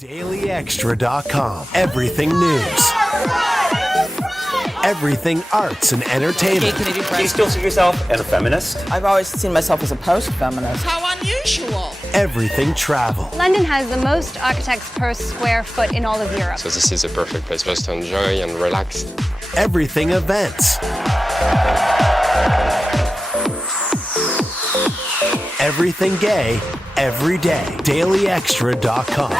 DailyXtra.com. Everything news. Everything arts and entertainment. Do you still see yourself as a feminist? I've always seen myself as a post-feminist. How unusual. Everything travel. London has the most architects per square foot in all of Europe. So this is a perfect place for us to enjoy and relax. Everything events. Everything gay, every day. DailyXtra.com.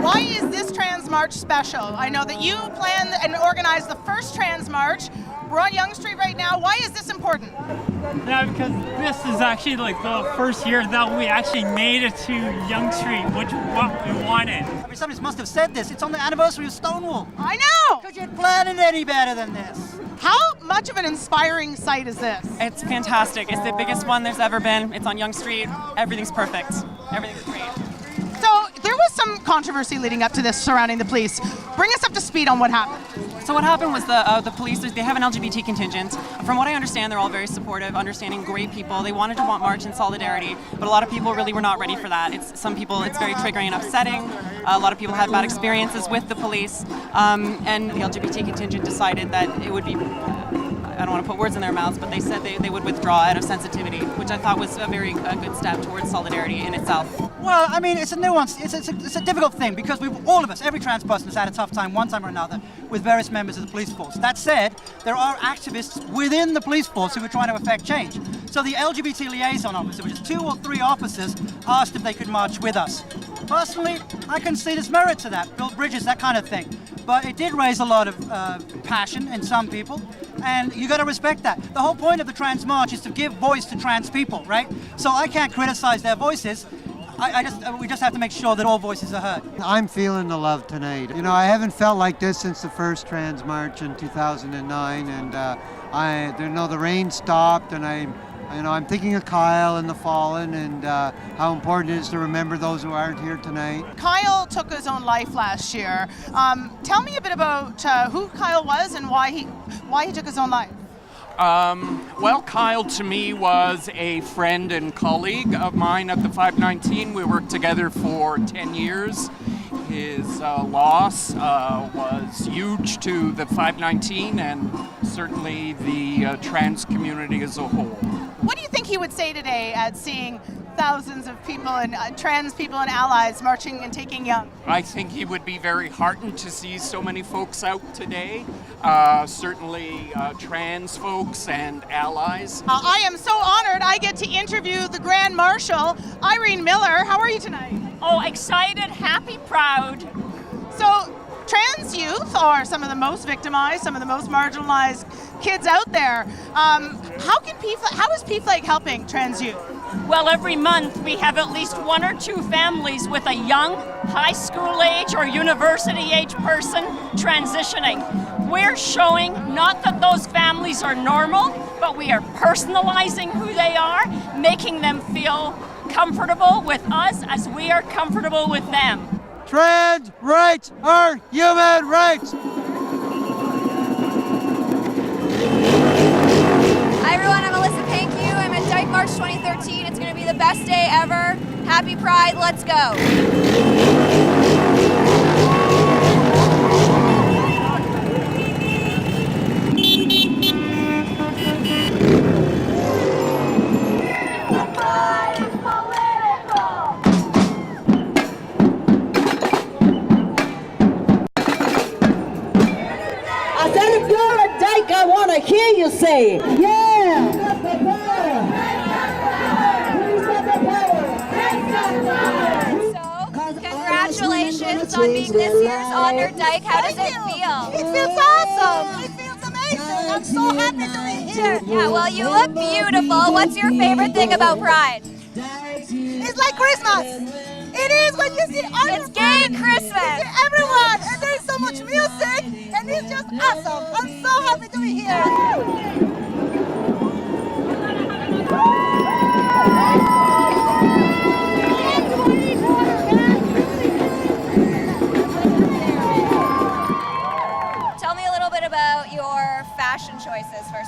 Why is this Trans March special? I know that you planned and organized the first Trans March. We're on Yonge Street right now. Why is this important? Yeah, because this is actually like the first year that we actually made it to Yonge Street, which is what we wanted. Somebody must have said this. It's on the anniversary of Stonewall. I know! Could you plan it any better than this? How much of an inspiring site is this? It's fantastic. It's the biggest one there's ever been. It's on Yonge Street. Everything's perfect. Everything's great. So there was some controversy leading up to this surrounding the police. Bring us up to speed on what happened. So what happened was the police, they have an LGBT contingent. From what I understand, they're all very supportive, understanding, great people. They wanted to march in solidarity, but a lot of people really were not ready for that. Some people, it's very triggering and upsetting. A lot of people had bad experiences with the police, and the LGBT contingent decided that it would be, I don't want to put words in their mouths, but they said they would withdraw out of sensitivity, which I thought was a very good step towards solidarity in itself. Well, I mean, it's a nuance. It's a difficult thing because all of us, every trans person has had a tough time one time or another with various members of the police force. That said, there are activists within the police force who are trying to affect change. So the LGBT liaison officer, which is 2 or 3 officers, asked if they could march with us. Personally, I can see there's merit to that, build bridges, that kind of thing. But it did raise a lot of passion in some people, and you got to respect that. The whole point of the Trans March is to give voice to trans people, right? So I can't criticize their voices. We just have to make sure that all voices are heard. I'm feeling the love tonight. You know, I haven't felt like this since the first Trans March in 2009, and the rain stopped, and I'm thinking of Kyle and the fallen, and how important it is to remember those who aren't here tonight. Kyle took his own life last year. Tell me a bit about who Kyle was and why he took his own life. Well, Kyle to me was a friend and colleague of mine at the 519. We worked together for 10 years. His loss was huge to the 519 and certainly the trans community as a whole. What do you think he would say today at seeing thousands of people and trans people and allies marching and taking Yonge? I think he would be very heartened to see so many folks out today, certainly trans folks and allies. I am so honored I get to interview the Grand Marshal, Irene Miller. How are you tonight? Oh, excited, happy, proud. So, trans youth are some of the most victimized, some of the most marginalized kids out there. How is PFLAG helping trans youth? Well, every month we have at least 1 or 2 families with a young, high school age or university age person transitioning. We're showing not that those families are normal, but we are personalizing who they are, making them feel comfortable with us as we are comfortable with them. Trans rights are human rights! Hi everyone, I'm Alyssa. Thank you. I'm at Dyke March 2013. It's going to be the best day ever. Happy Pride, let's go. I want to hear you say, yeah! So, congratulations on being this year's Honor Dyke. How does it feel? It feels awesome! It feels amazing! I'm so happy to be here! Yeah, well, you look beautiful. What's your favorite thing about Pride? It's like Christmas! It is when you see It's gay Christmas! You see everyone! And there's so much music! And it's just awesome! I'm so happy to be here!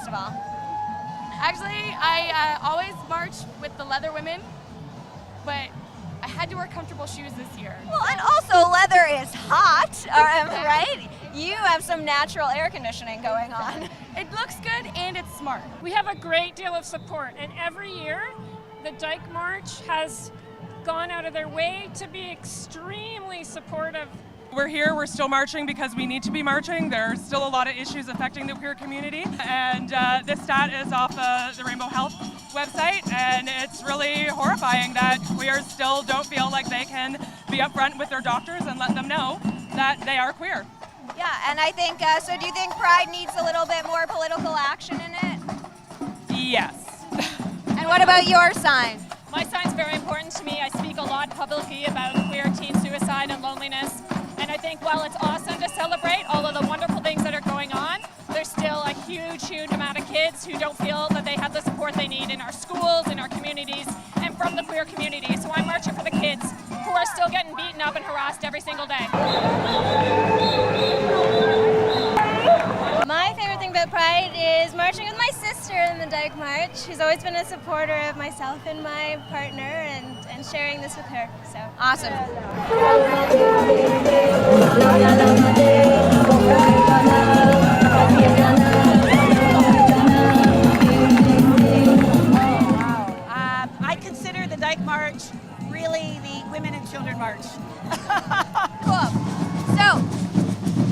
of all? Actually, I always march with the leather women, but I had to wear comfortable shoes this year. Well, and also leather is hot, right? You have some natural air conditioning going on. It looks good and it's smart. We have a great deal of support, and every year the Dyke March has gone out of their way to be extremely supportive. We're here, we're still marching because we need to be marching. There's still a lot of issues affecting the queer community, and this stat is off the Rainbow Health website, and it's really horrifying that queers still don't feel like they can be upfront with their doctors and let them know that they are queer. Yeah, and I think, so do you think Pride needs a little bit more political action in it? Yes. And what about your sign? My sign's very important to me. I speak a lot publicly about queer teen suicide and loneliness. And I think while it's awesome to celebrate all of the wonderful things that are going on, there's still a huge amount of kids who don't feel that they have the support they need in our schools, in our communities, and from the queer community. So I'm marching for the kids who are still getting beaten up and harassed every single day. My favorite thing about Pride is marching with my sister in the Dyke March. She's always been a supporter of myself and my partner, and sharing this with her. So awesome. I consider the Dyke March really the women and children march. Cool. So,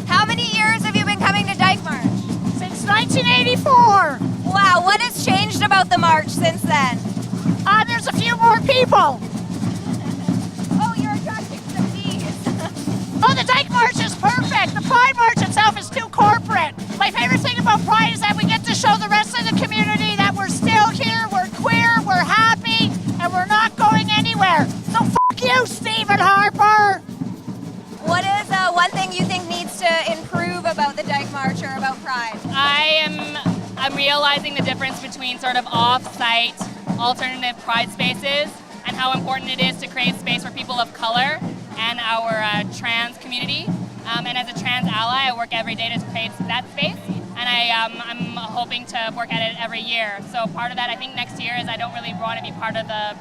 how many years have you been coming to Dyke March? Since 1984. Wow, what has changed about the march since then? There's a few more people. Oh, you're attracting some bees. Oh, the Dyke March is perfect. The Pride March itself is too corporate. My favorite thing about Pride is that we get to show the rest of the community that we're still here, we're queer, we're happy, and we're not going anywhere. So fuck you, Stephen Harper. What is one thing you think needs to improve about the Dyke March or about Pride? I'm realizing the difference between sort of off-site alternative Pride spaces and how important it is to create space for people of color and our trans community. And as a trans ally, I work every day to create that space, and I'm hoping to work at it every year. So part of that, I think next year, is I don't really want to be part of the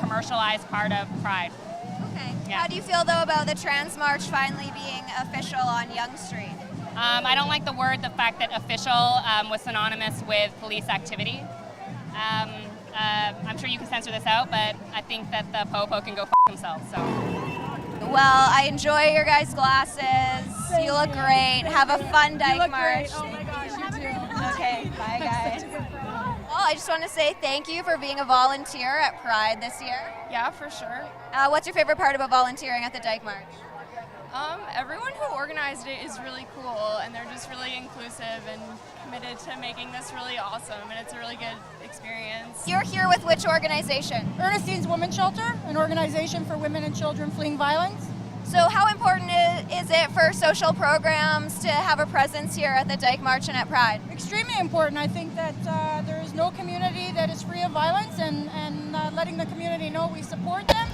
commercialized part of Pride. Okay. Yeah. How do you feel, though, about the Trans March finally being official on Yonge Street? I don't like the fact that official was synonymous with police activity. I'm sure you can censor this out, but I think that the po-po can go f*** himself, so. Well, I enjoy your guys' glasses. You look great. Have a fun Dyke March. Oh my gosh, you too. Okay, bye guys. Well, I just want to say thank you for being a volunteer at Pride this year. Yeah, for sure. What's your favorite part about volunteering at the Dyke March? Everyone who organized it is really cool, and they're just really inclusive and committed to making this really awesome, and it's a really good experience. You're here with which organization? Ernestine's Women's Shelter, an organization for women and children fleeing violence. So how important is it for social programs to have a presence here at the Dyke March and at Pride? Extremely important. I think that there is no community that is free of violence, and letting the community know we support them.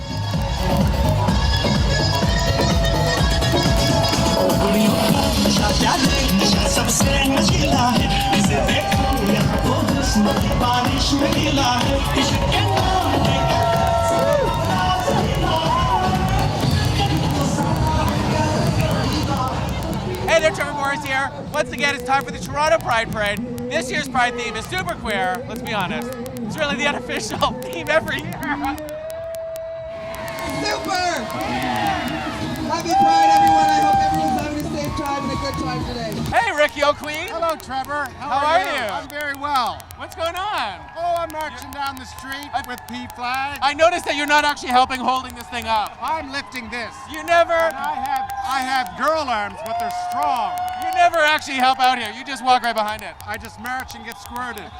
Hey there, Trevor Morris here. Once again, it's time for the Toronto Pride Parade. This year's Pride theme is super queer, let's be honest. It's really the unofficial theme every year. Super! Happy Pride, everyone. I hope everyone's having a safe time and a good time today. Hey, Ricky O'Queen. Hello, Trevor. How are you? I'm very well. What's going on? Oh, I'm marching down the street with P flags. I noticed that you're not actually helping holding this thing up. I'm lifting this. You never... And I have girl arms, but they're strong. You never actually help out here. You just walk right behind it. I just march and get squirted.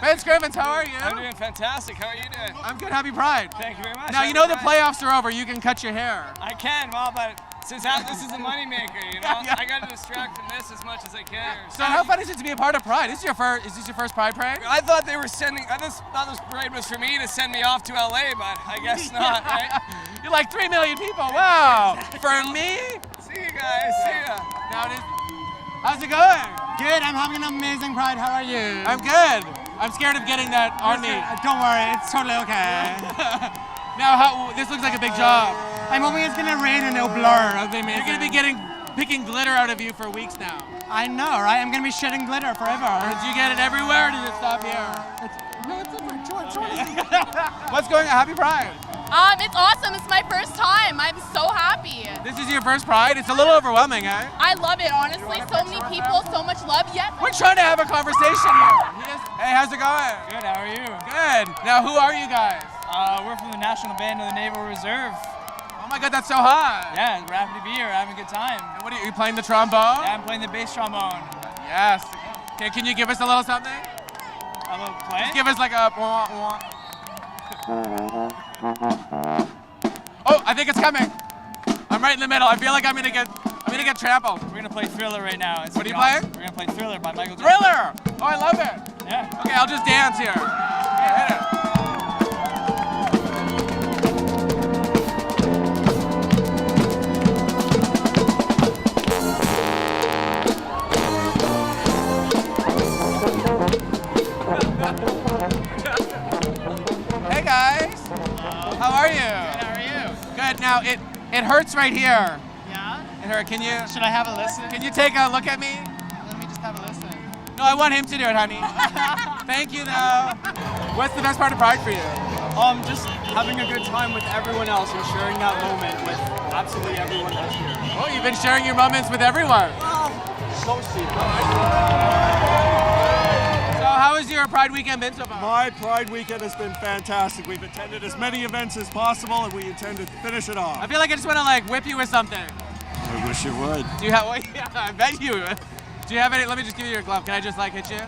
Ben Scrivens, how are you? I'm doing fantastic. How are you doing? I'm good. Happy Pride. Thank you very much. Now, you know the playoffs are over. You can cut your hair. I can, well, but since this is a moneymaker, you know, I got to distract from this as much as I can. So how fun is it to be a part of Pride? Is this your first Pride parade? I thought they were I just thought this parade was for me to send me off to LA, but I guess not, right? You're like 3 million people. Wow. For me? See you guys. See ya. Now it is. How's it going? Good, I'm having an amazing Pride. How are you? I'm good. I'm scared of getting that on me. Don't worry, it's totally okay. Now, this looks like a big job. I'm hoping it's gonna rain and it'll blur. It'll be amazing. You're gonna be picking glitter out of you for weeks now. I know, right? I'm gonna be shedding glitter forever. Did you get it everywhere, or did it stop here? No, it's over. What's going on? Happy Pride. It's awesome. It's my first time. I'm so happy. This is your first Pride? It's a little overwhelming, eh? I love it, honestly. So many people, so much love. Yes. We're trying to have a conversation here. Hey, how's it going? Good, how are you? Good. Now, who are you guys? We're from the National Band of the Naval Reserve. Oh my God, that's so hot. Yeah, we're happy to be here. We're having a good time. And what are you playing the trombone? Yeah, I'm playing the bass trombone. Yes. Okay, can you give us a little something? A little play? Just give us like a wah, wah. Oh, I think it's coming. I'm right in the middle. I feel like I'm gonna get trampled. We're gonna play Thriller right now. What are you playing? We're gonna play Thriller by Michael Jackson. Thriller! Oh, I love it. Yeah. Okay, I'll just dance here. Okay, hit it. Hey guys. How are you? Good, how are you? Good. Now it hurts right here. Yeah? It hurt. Can you? Should I have a listen? Can you take a look at me? Let me just have a listen. No, I want him to do it, honey. Thank you, though. What's the best part of Pride for you? Just having a good time with everyone else and sharing that moment with absolutely everyone that's here. Oh, you've been sharing your moments with everyone. Mostly. So how has your Pride weekend been so far? My Pride weekend has been fantastic. We've attended as many events as possible, and we intend to finish it off. I feel like I just want to like whip you with something. I wish you would. Do you have? Well, yeah, I bet you. Do you have any? Let me just give you your glove. Can I just like hit you?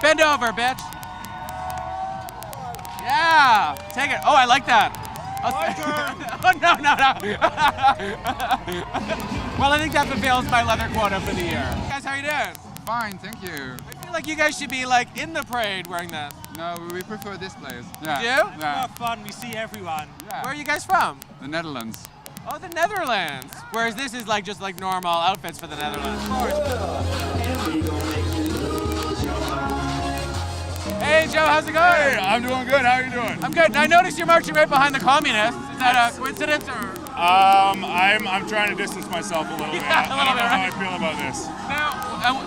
Bend over, bitch. Yeah, take it. Oh, I like that. Oh no, no, no. Well, I think that fulfills my leather quota for the year. Guys, how are you doing? Fine, thank you. I feel like you guys should be like in the parade wearing that. No, we prefer this place. Yeah. You do? Yeah. Fun. We see everyone. Yeah. Where are you guys from? The Netherlands. Oh, the Netherlands. Whereas this is like just like normal outfits for the Netherlands. Hey Joe, how's it going? Hey, I'm doing good. How are you doing? I'm good. I noticed you're marching right behind the communists. Is that a coincidence or? I'm trying to distance myself a little bit. Yeah, I don't know how I feel about this.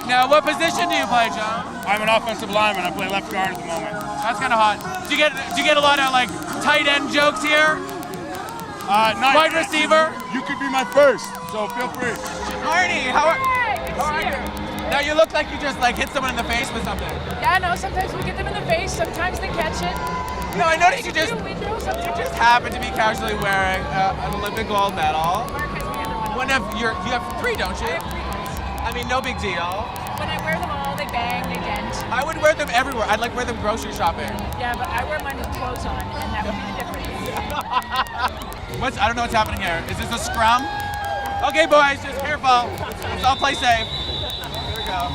Now, what position do you play, Joe? I'm an offensive lineman. I play left guard at the moment. That's kind of hot. Do you get a lot of like tight end jokes here? Wide receiver? You could be my first, so feel free. Marty, how are you? Now you look like you just like hit someone in the face with something. Yeah, no, sometimes we get them in the face, sometimes they catch it. No, I noticed you just happen to be casually wearing an Olympic gold medal. One of you have 3, don't you? I mean, no big deal. When I wear them all, they bang, they dent. I would wear them everywhere. I'd like wear them grocery shopping. Yeah, but I wear mine with clothes on, and that would be the difference. I don't know what's happening here. Is this a scrum? Okay, boys, just careful. Let's all play safe. Here we go.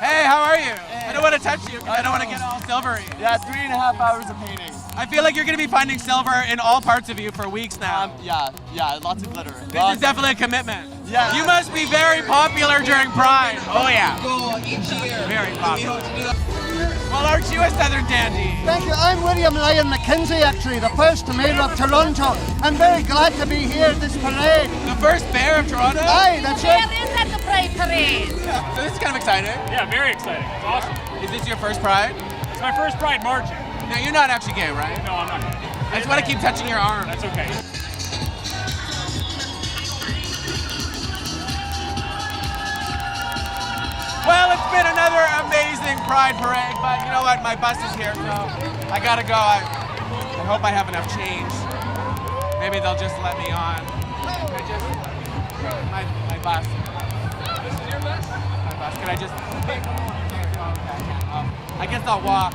Hey, how are you? I don't want to touch you because I don't want to get all silvery. Yeah, 3.5 hours of painting. I feel like you're going to be finding silver in all parts of you for weeks now. Yeah, lots of glitter. This is definitely a commitment. Yeah. You must be very popular during Pride. Oh yeah. Very popular. Well, aren't you a Southern dandy? Thank you. I'm William Lyon McKenzie, actually, the first mayor of Toronto. I'm very glad to be here at this parade. The first mayor of Toronto? Aye, that's Mayor right. is at the parade. Yeah, so this is kind of exciting. Yeah, very exciting. It's awesome. Is this your first Pride? It's my first Pride marching. Now, you're not actually gay, right? No, I'm not gay. I just want to keep touching your arm. That's okay. Well, it's been another amazing Pride parade, but you know what? My bus is here, so I gotta go. I hope I have enough change. Maybe they'll just let me on. My bus. This is your bus? My bus. Can I just? I guess I'll walk.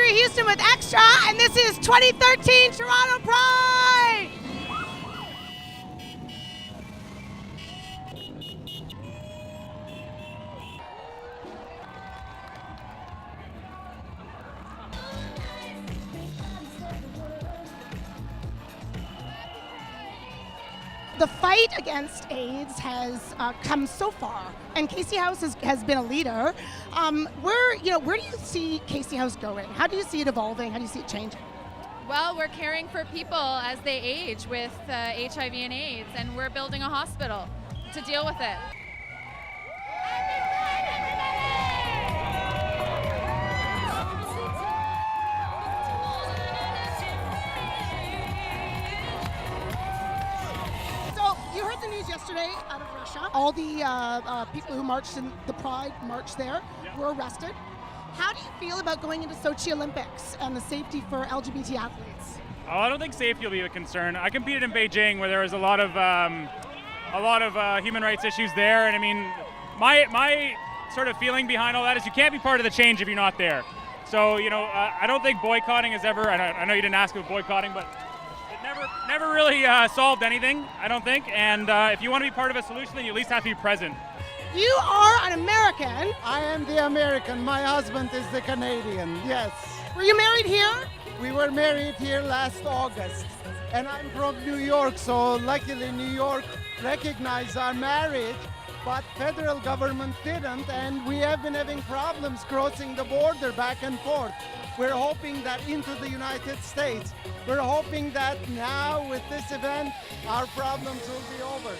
Andrea Houston with Extra, and this is 2013 Toronto Pride! The fight against AIDS has come so far, and Casey House has been a leader. Where do you see Casey House going? How do you see it evolving? How do you see it changing? Well, we're caring for people as they age with HIV and AIDS, and we're building a hospital to deal with it. You heard the news yesterday out of Russia. All the people who marched in the Pride March there were arrested. How do you feel about going into Sochi Olympics and the safety for LGBT athletes? Oh, I don't think safety will be a concern. I competed in Beijing where there was a lot of human rights issues there, and I mean, my sort of feeling behind all that is you can't be part of the change if you're not there. So I don't think boycotting has ever. I know you didn't ask about boycotting, but. Never really solved anything, I don't think. And if you want to be part of a solution, then you at least have to be present. You are an American. I am the American. My husband is the Canadian, yes. Were you married here? We were married here last August. And I'm from New York, so luckily New York recognized our marriage, but federal government didn't, and we have been having problems crossing the border back and forth. We're hoping that into the United States. We're hoping that now with this event, our problems will be over.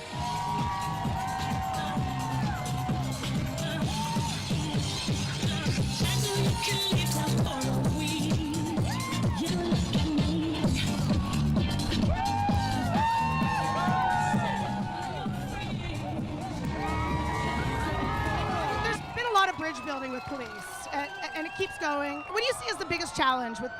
There's been a lot of bridge building with police, and it keeps going. What do you see as the biggest challenge with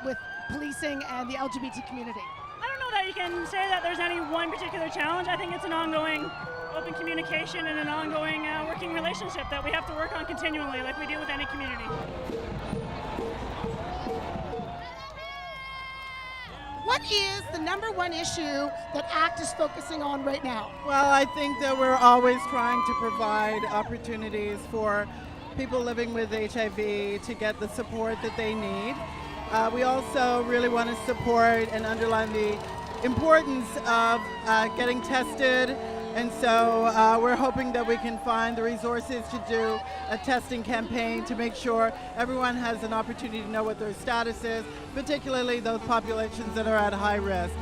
policing and the LGBT community? I don't know that you can say that there's any one particular challenge. I think it's an ongoing open communication and an ongoing working relationship that we have to work on continually, like we do with any community. What is the number one issue that ACT is focusing on right now? Well, I think that we're always trying to provide opportunities for people living with HIV to get the support that they need. We also really want to support and underline the importance of getting tested, and so we're hoping that we can find the resources to do a testing campaign to make sure everyone has an opportunity to know what their status is, particularly those populations that are at high risk.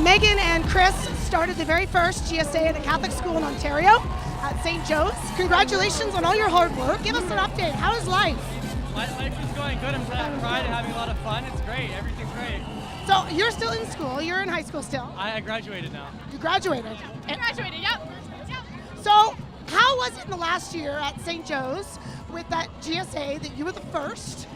Megan and Chris started the very first GSA at a Catholic school in Ontario at St. Joe's. Congratulations on all your hard work. Give us an update. How is life? Life is going good. I'm at Pride and having a lot of fun. It's great. Everything's great. So you're still in school. You're in high school still. I graduated now. You graduated? I graduated, yep. So how was it in the last year at St. Joe's with that GSA that you were the first?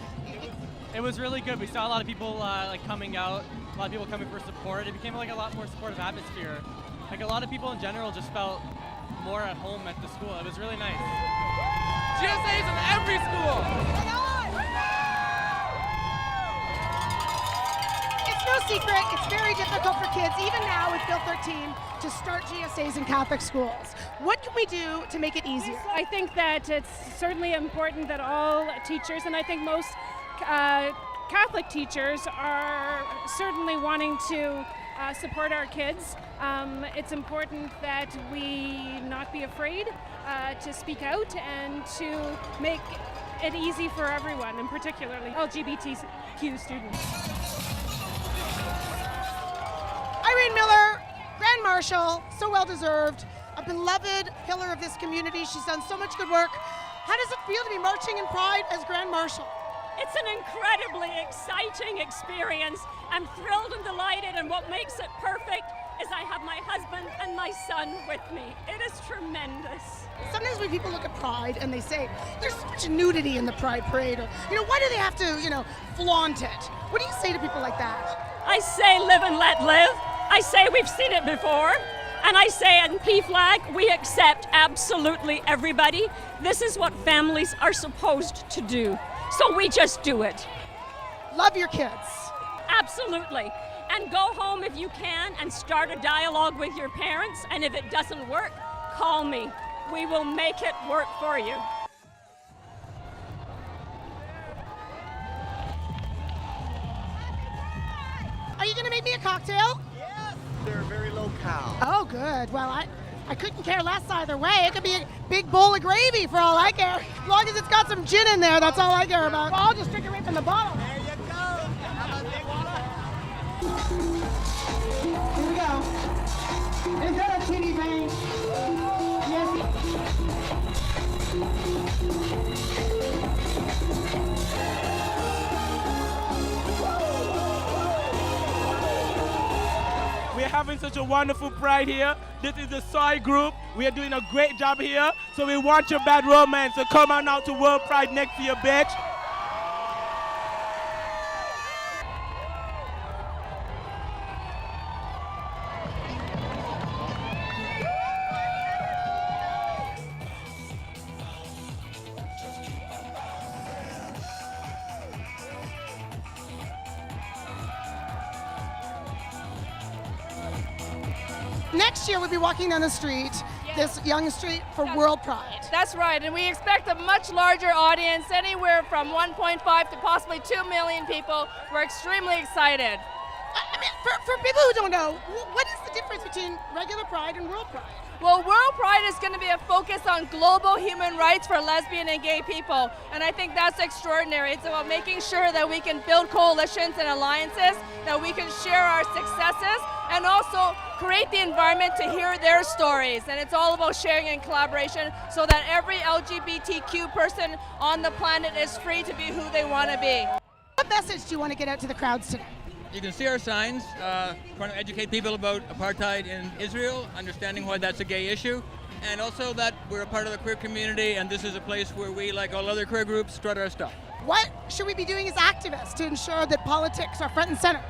It was really good. We saw a lot of people coming out, a lot of people coming for support. It became like a lot more supportive atmosphere. Like a lot of people in general just felt more at home at the school. It was really nice. GSA's in every school. It's no secret, it's very difficult for kids, even now with Bill 13, to start GSAs in Catholic schools. What can we do to make it easier? I think that it's certainly important that all teachers, and I think most Catholic teachers are certainly wanting to support our kids. It's important that we not be afraid to speak out and to make it easy for everyone, and particularly LGBTQ students. Irene Miller, Grand Marshal, so well deserved, a beloved pillar of this community. She's done so much good work. How does it feel to be marching in Pride as Grand Marshal? It's an incredibly exciting experience. I'm thrilled and delighted, and what makes it perfect is I have my husband and my son with me. It is tremendous. Sometimes when people look at Pride and they say, there's so much nudity in the Pride Parade, or, why do they have to, flaunt it? What do you say to people like that? I say live and let live. I say we've seen it before, And I say in PFLAG, we accept absolutely everybody. This is what families are supposed to do. So we just do it. Love your kids. Absolutely. And go home if you can and start a dialogue with your parents. And if it doesn't work, call me. We will make it work for you. Are you going to make me a cocktail? Yes. They're very low-cal. Oh, good. Well, I couldn't care less either way. It could be a big bowl of gravy for all I care. As long as it's got some gin in there, that's all I care about. I'll just drink it right from the bottle. There you go. How about big water? Here we go. Is that a chitty bang? Yes. We're having such a wonderful pride here. This is the Soy group. We are doing a great job here. So we want your bad romance. So come on out to World Pride next year, bitch. Next year we'll be walking down the street, this young street for World Pride. That's right, and we expect a much larger audience, anywhere from 1.5 to possibly 2 million people. We're extremely excited. I mean, for people who don't know, what is the difference between regular Pride and World Pride? Well, World Pride is going to be a focus on global human rights for lesbian and gay people, and I think that's extraordinary. It's about making sure that we can build coalitions and alliances, that we can share our successes, and also create the environment to hear their stories. And it's all about sharing and collaboration so that every LGBTQ person on the planet is free to be who they want to be. What message do you want to get out to the crowds today? You can see our signs, trying to educate people about apartheid in Israel, understanding why that's a gay issue, and also that we're a part of the queer community and this is a place where we, like all other queer groups, strut our stuff. What should we be doing as activists to ensure that politics are front and center?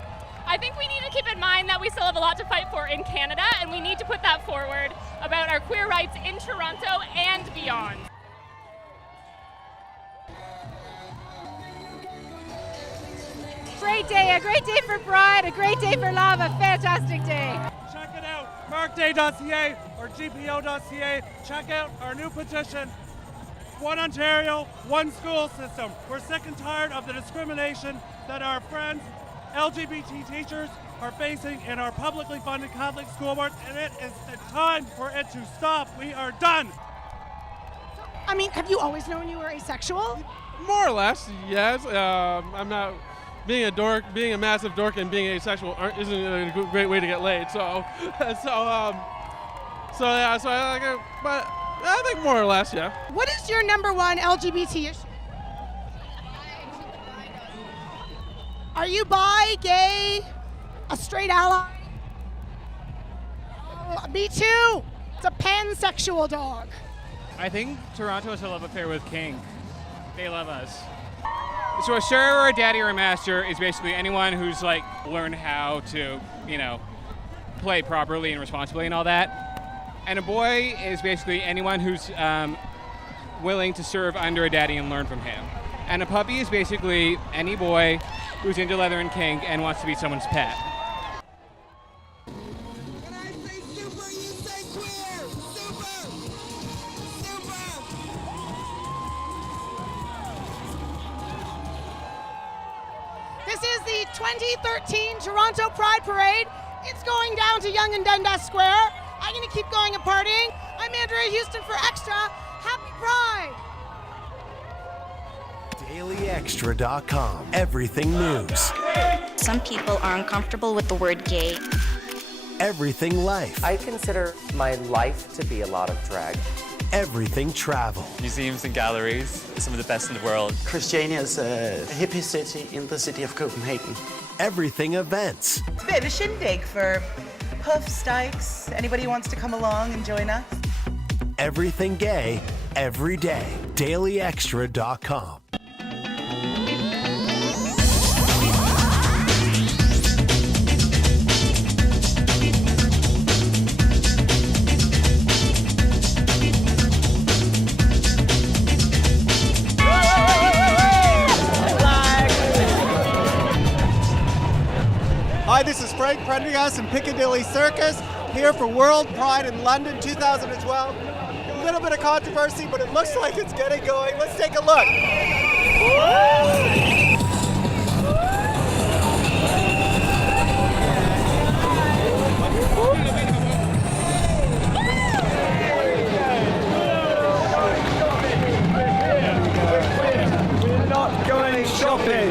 I think we need to keep in mind that we still have a lot to fight for in Canada, and we need to put that forward about our queer rights in Toronto and beyond. Great day, a great day for Pride, a great day for love, a fantastic day. Check it out, markday.ca or gpo.ca. Check out our new petition, One Ontario, One School System. We're sick and tired of the discrimination that our friends, LGBT teachers, are facing in our publicly funded Catholic school boards, and it is time for it to stop. We are done. I mean, have you always known you were asexual? More or less, yes. I'm not being a dork, being a massive dork, and being asexual isn't a great way to get laid. So but I think more or less, yeah. What is your number one LGBT issue? Are you bi, gay, a straight ally? Oh, me too. It's a pansexual dog. I think Toronto has a love affair with King. They love us. So a sir or a daddy or a master is basically anyone who's like learned how to, play properly and responsibly and all that. And a boy is basically anyone who's willing to serve under a daddy and learn from him. And a puppy is basically any boy who's into leather and kink and wants to be someone's pet. This is the 2013 Toronto Pride Parade. It's going down to Yonge and Dundas Square. I'm going to keep going and partying. I'm Andrea Houston for Extra. Happy Pride! DailyXtra.com. Everything news. Some people are uncomfortable with the word gay. Everything life. I consider my life to be a lot of drag. Everything travel. Museums and galleries, some of the best in the world. Christiania is a hippie city in the city of Copenhagen. Everything events. It's a bit of a shindig for puffs, dykes, anybody who wants to come along and join us. Everything gay, every day. DailyXtra.com. Frank Prendergast in Piccadilly Circus, here for World Pride in London 2012. A little bit of controversy, but it looks like it's getting going. Let's take a look. Shopping.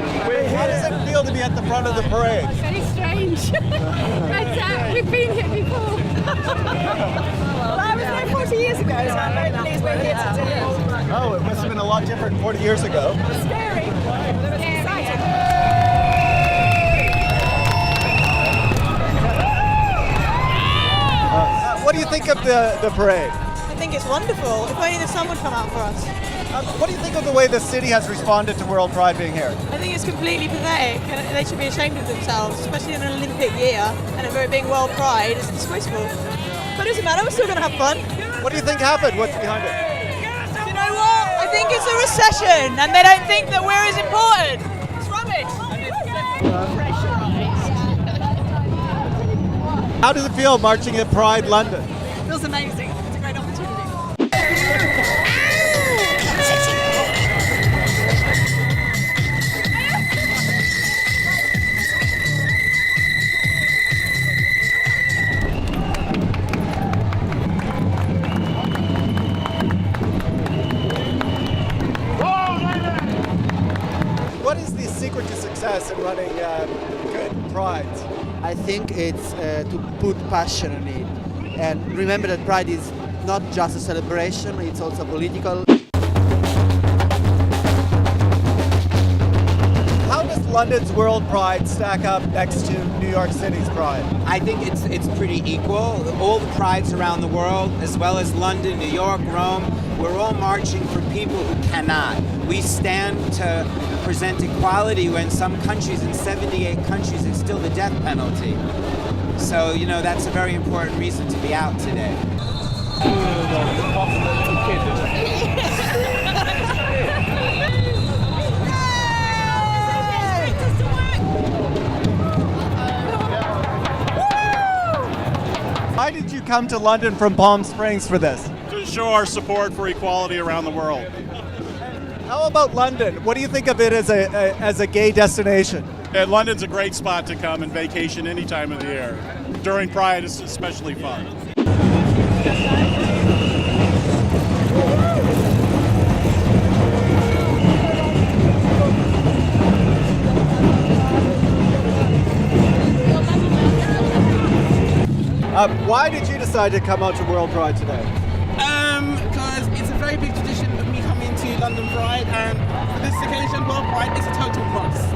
How does it feel to be at the front of the parade? Very strange. But we've been here before. Well, I was there 40 years ago, so I'm very pleased we're here today. Oh, it must have been a lot different 40 years ago. Scary. It was exciting. What do you think of the parade? I think it's wonderful. If only the sun would come out for us. What do you think of the way the city has responded to World Pride being here? I think it's completely pathetic, and they should be ashamed of themselves, especially in an Olympic year and a very big World Pride. It's disgraceful. But it doesn't matter, we're still going to have fun. What do you think happened? What's behind it? You know what? I think it's a recession, and they don't think that we're as important. It's rubbish. How does it feel marching at Pride London? It feels amazing. It's a great opportunity. What is the secret to success in running good prides? I think it's to put passion in it. And remember that Pride is not just a celebration, it's also political. How does London's World Pride stack up next to New York City's Pride? I think it's pretty equal. All the prides around the world, as well as London, New York, Rome, we're all marching for people who cannot. We stand to present equality when some countries, in 78 countries, it's still the death penalty. So, you know, that's a very important reason to be out today. Why did you come to London from Palm Springs for this? To show our support for equality around the world. How about London? What do you think of it as a gay destination? And London's a great spot to come and vacation any time of the year. During Pride, it's especially fun. Why did you decide to come out to World Pride today? Because it's a very big tradition of me coming to London Pride, and for this occasion, World Pride is a total must.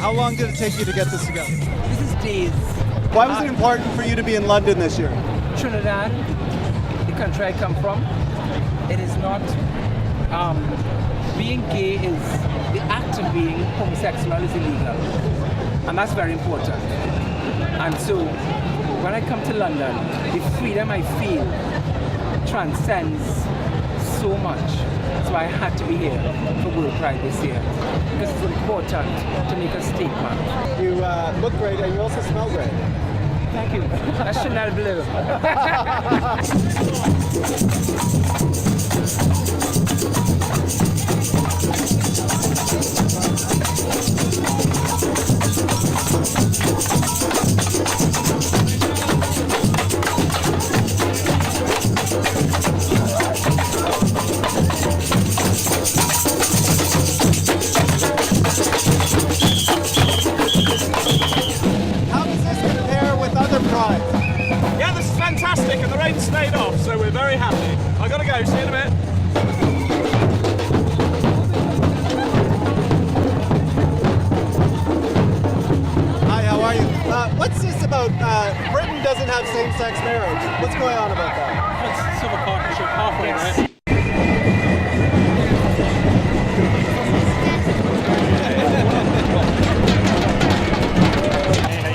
How long did it take you to get this together? This is days. Why was it important for you to be in London this year? Trinidad, the country I come from, it is not, being gay is, the act of being homosexual is illegal. And that's very important. And so, when I come to London, the freedom I feel transcends so much. So I had to be here for World Pride this year because it's important to make a statement. You look great and you also smell great. Thank you. That's Chanel Blue. Yeah, this is fantastic, and the rain stayed off, so we're very happy. I gotta go, see you in a bit. Hi, how are you? What's this about Britain doesn't have same-sex marriage? What's going on about that? It's civil partnership halfway, right?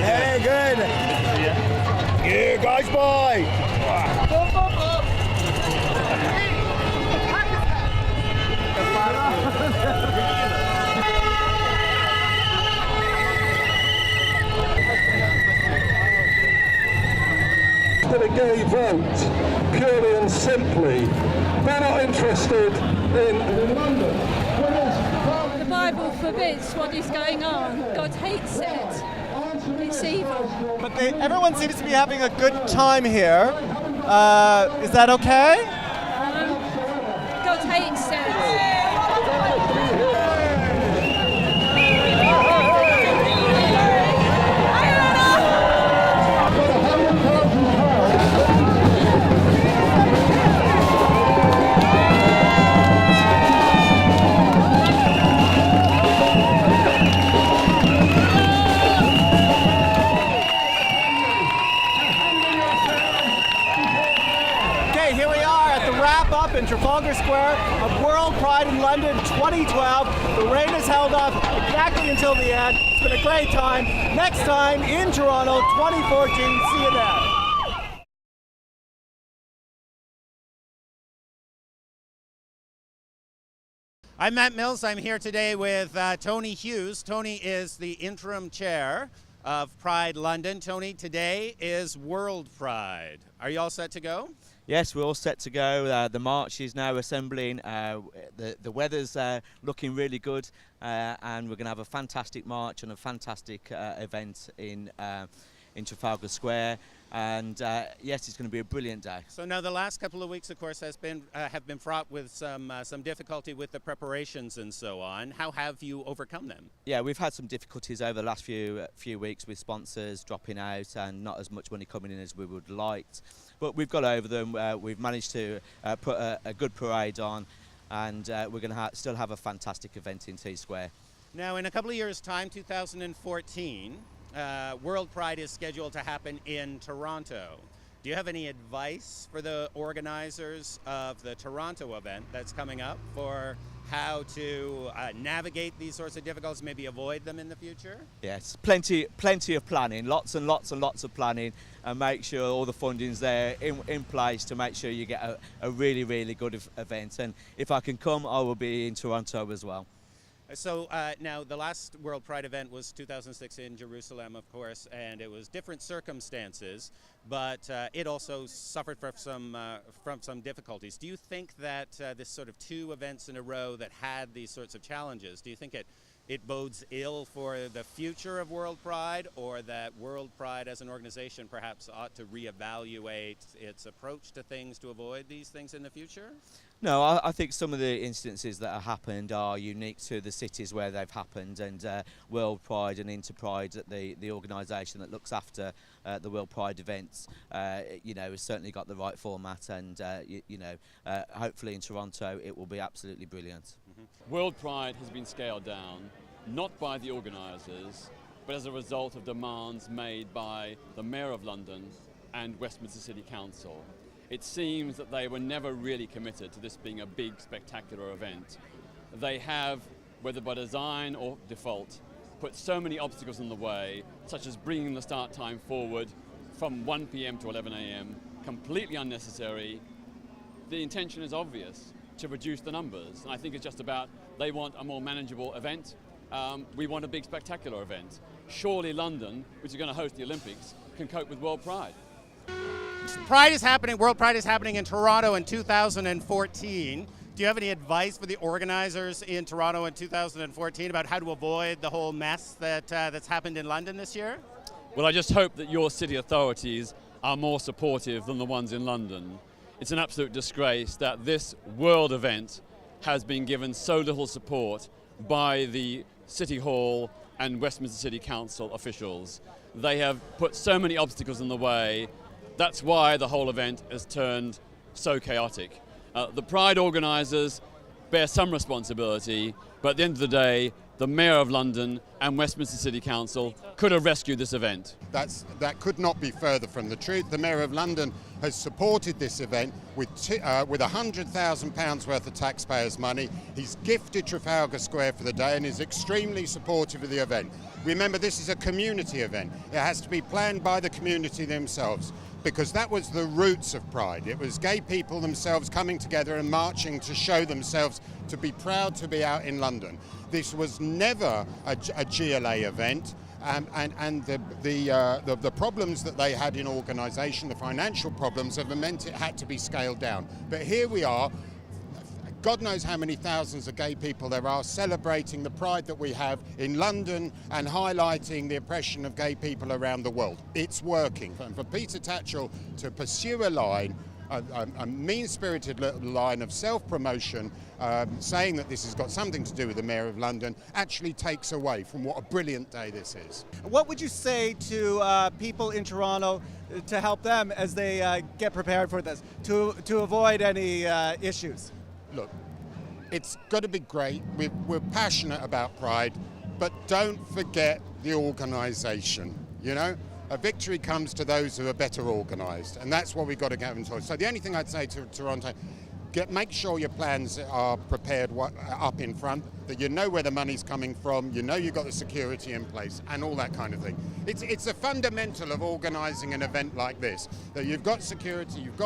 Hey, good. Yeah, guys, boy. gay vote purely and simply. They're not interested in London. The Bible forbids what is going on. God hates it. It's evil. But everyone seems to be having a good time here. Is that okay? God hates it. In Trafalgar Square of WorldPride in London 2012. The rain has held off exactly until the end. It's been a great time. Next time in Toronto 2014. See you there. I'm Matt Mills. I'm here today with Tony Hughes. Tony is the interim chair of Pride London. Tony, today is World Pride. Are you all set to go? Yes, we're all set to go. The march is now assembling. The weather's looking really good, and we're going to have a fantastic march and a fantastic event in Trafalgar Square. And yes, it's going to be a brilliant day. So now the last couple of weeks, of course, have been fraught with some difficulty with the preparations and so on. How have you overcome them? Yeah, we've had some difficulties over the last few weeks with sponsors dropping out and not as much money coming in as we would like. But we've got over them. We've managed to put a good parade on, and we're going to still have a fantastic event in T Square. Now, in a couple of years' time, 2014, World Pride is scheduled to happen in Toronto. Do you have any advice for the organizers of the Toronto event that's coming up for how to navigate these sorts of difficulties, maybe avoid them in the future? Yes, plenty of planning, lots and lots of planning, and make sure all the funding's there in place to make sure you get a really, really good event. And if I can come, I will be in Toronto as well. So now the last World Pride event was 2006 in Jerusalem, of course, and it was different circumstances, but it also suffered from some difficulties. Do you think that this sort of two events in a row that had these sorts of challenges, do you think it bodes ill for the future of World Pride, or that World Pride as an organization perhaps ought to reevaluate its approach to things to avoid these things in the future? No, I think some of the instances that have happened are unique to the cities where they've happened, and World Pride and Interpride, the organisation that looks after the World Pride events, has certainly got the right format, and hopefully in Toronto it will be absolutely brilliant. Mm-hmm. World Pride has been scaled down, not by the organisers, but as a result of demands made by the Mayor of London and Westminster City Council. It seems that they were never really committed to this being a big, spectacular event. They have, whether by design or default, put so many obstacles in the way, such as bringing the start time forward from 1 p.m. to 11 a.m., completely unnecessary. The intention is obvious, to reduce the numbers, and I think it's just about they want a more manageable event. We want a big, spectacular event. Surely London, which is going to host the Olympics, can cope with World Pride. Pride is happening, World Pride is happening in Toronto in 2014. Do you have any advice for the organizers in Toronto in 2014 about how to avoid the whole mess that's happened in London this year? Well, I just hope that your city authorities are more supportive than the ones in London. It's an absolute disgrace that this world event has been given so little support by the City Hall and Westminster City Council officials. They have put so many obstacles in the way. That's why the whole event has turned so chaotic. The Pride organisers bear some responsibility, but at the end of the day, the Mayor of London and Westminster City Council could have rescued this event. That could not be further from the truth. The Mayor of London has supported this event with £100,000 worth of taxpayers' money. He's gifted Trafalgar Square for the day and is extremely supportive of the event. Remember, this is a community event. It has to be planned by the community themselves, because that was the roots of Pride. It was gay people themselves coming together and marching to show themselves to be proud to be out in London. This was never a GLA event. And the problems that they had in organisation, the financial problems, have meant it had to be scaled down. But here we are, God knows how many thousands of gay people there are celebrating the pride that we have in London and highlighting the oppression of gay people around the world. It's working. And for Peter Tatchell to pursue a line, a mean-spirited little line of self-promotion, saying that this has got something to do with the Mayor of London, actually takes away from what a brilliant day this is. What would you say to people in Toronto to help them as they get prepared for this, to avoid any issues? Look, it's got to be great. We're passionate about Pride, but don't forget the organisation, you know? A victory comes to those who are better organised, and that's what we've got to get into. So the only thing I'd say to Toronto, make sure your plans are prepared up in front, that you know where the money's coming from, you know you've got the security in place, and all that kind of thing. It's a fundamental of organising an event like this, that you've got security, you've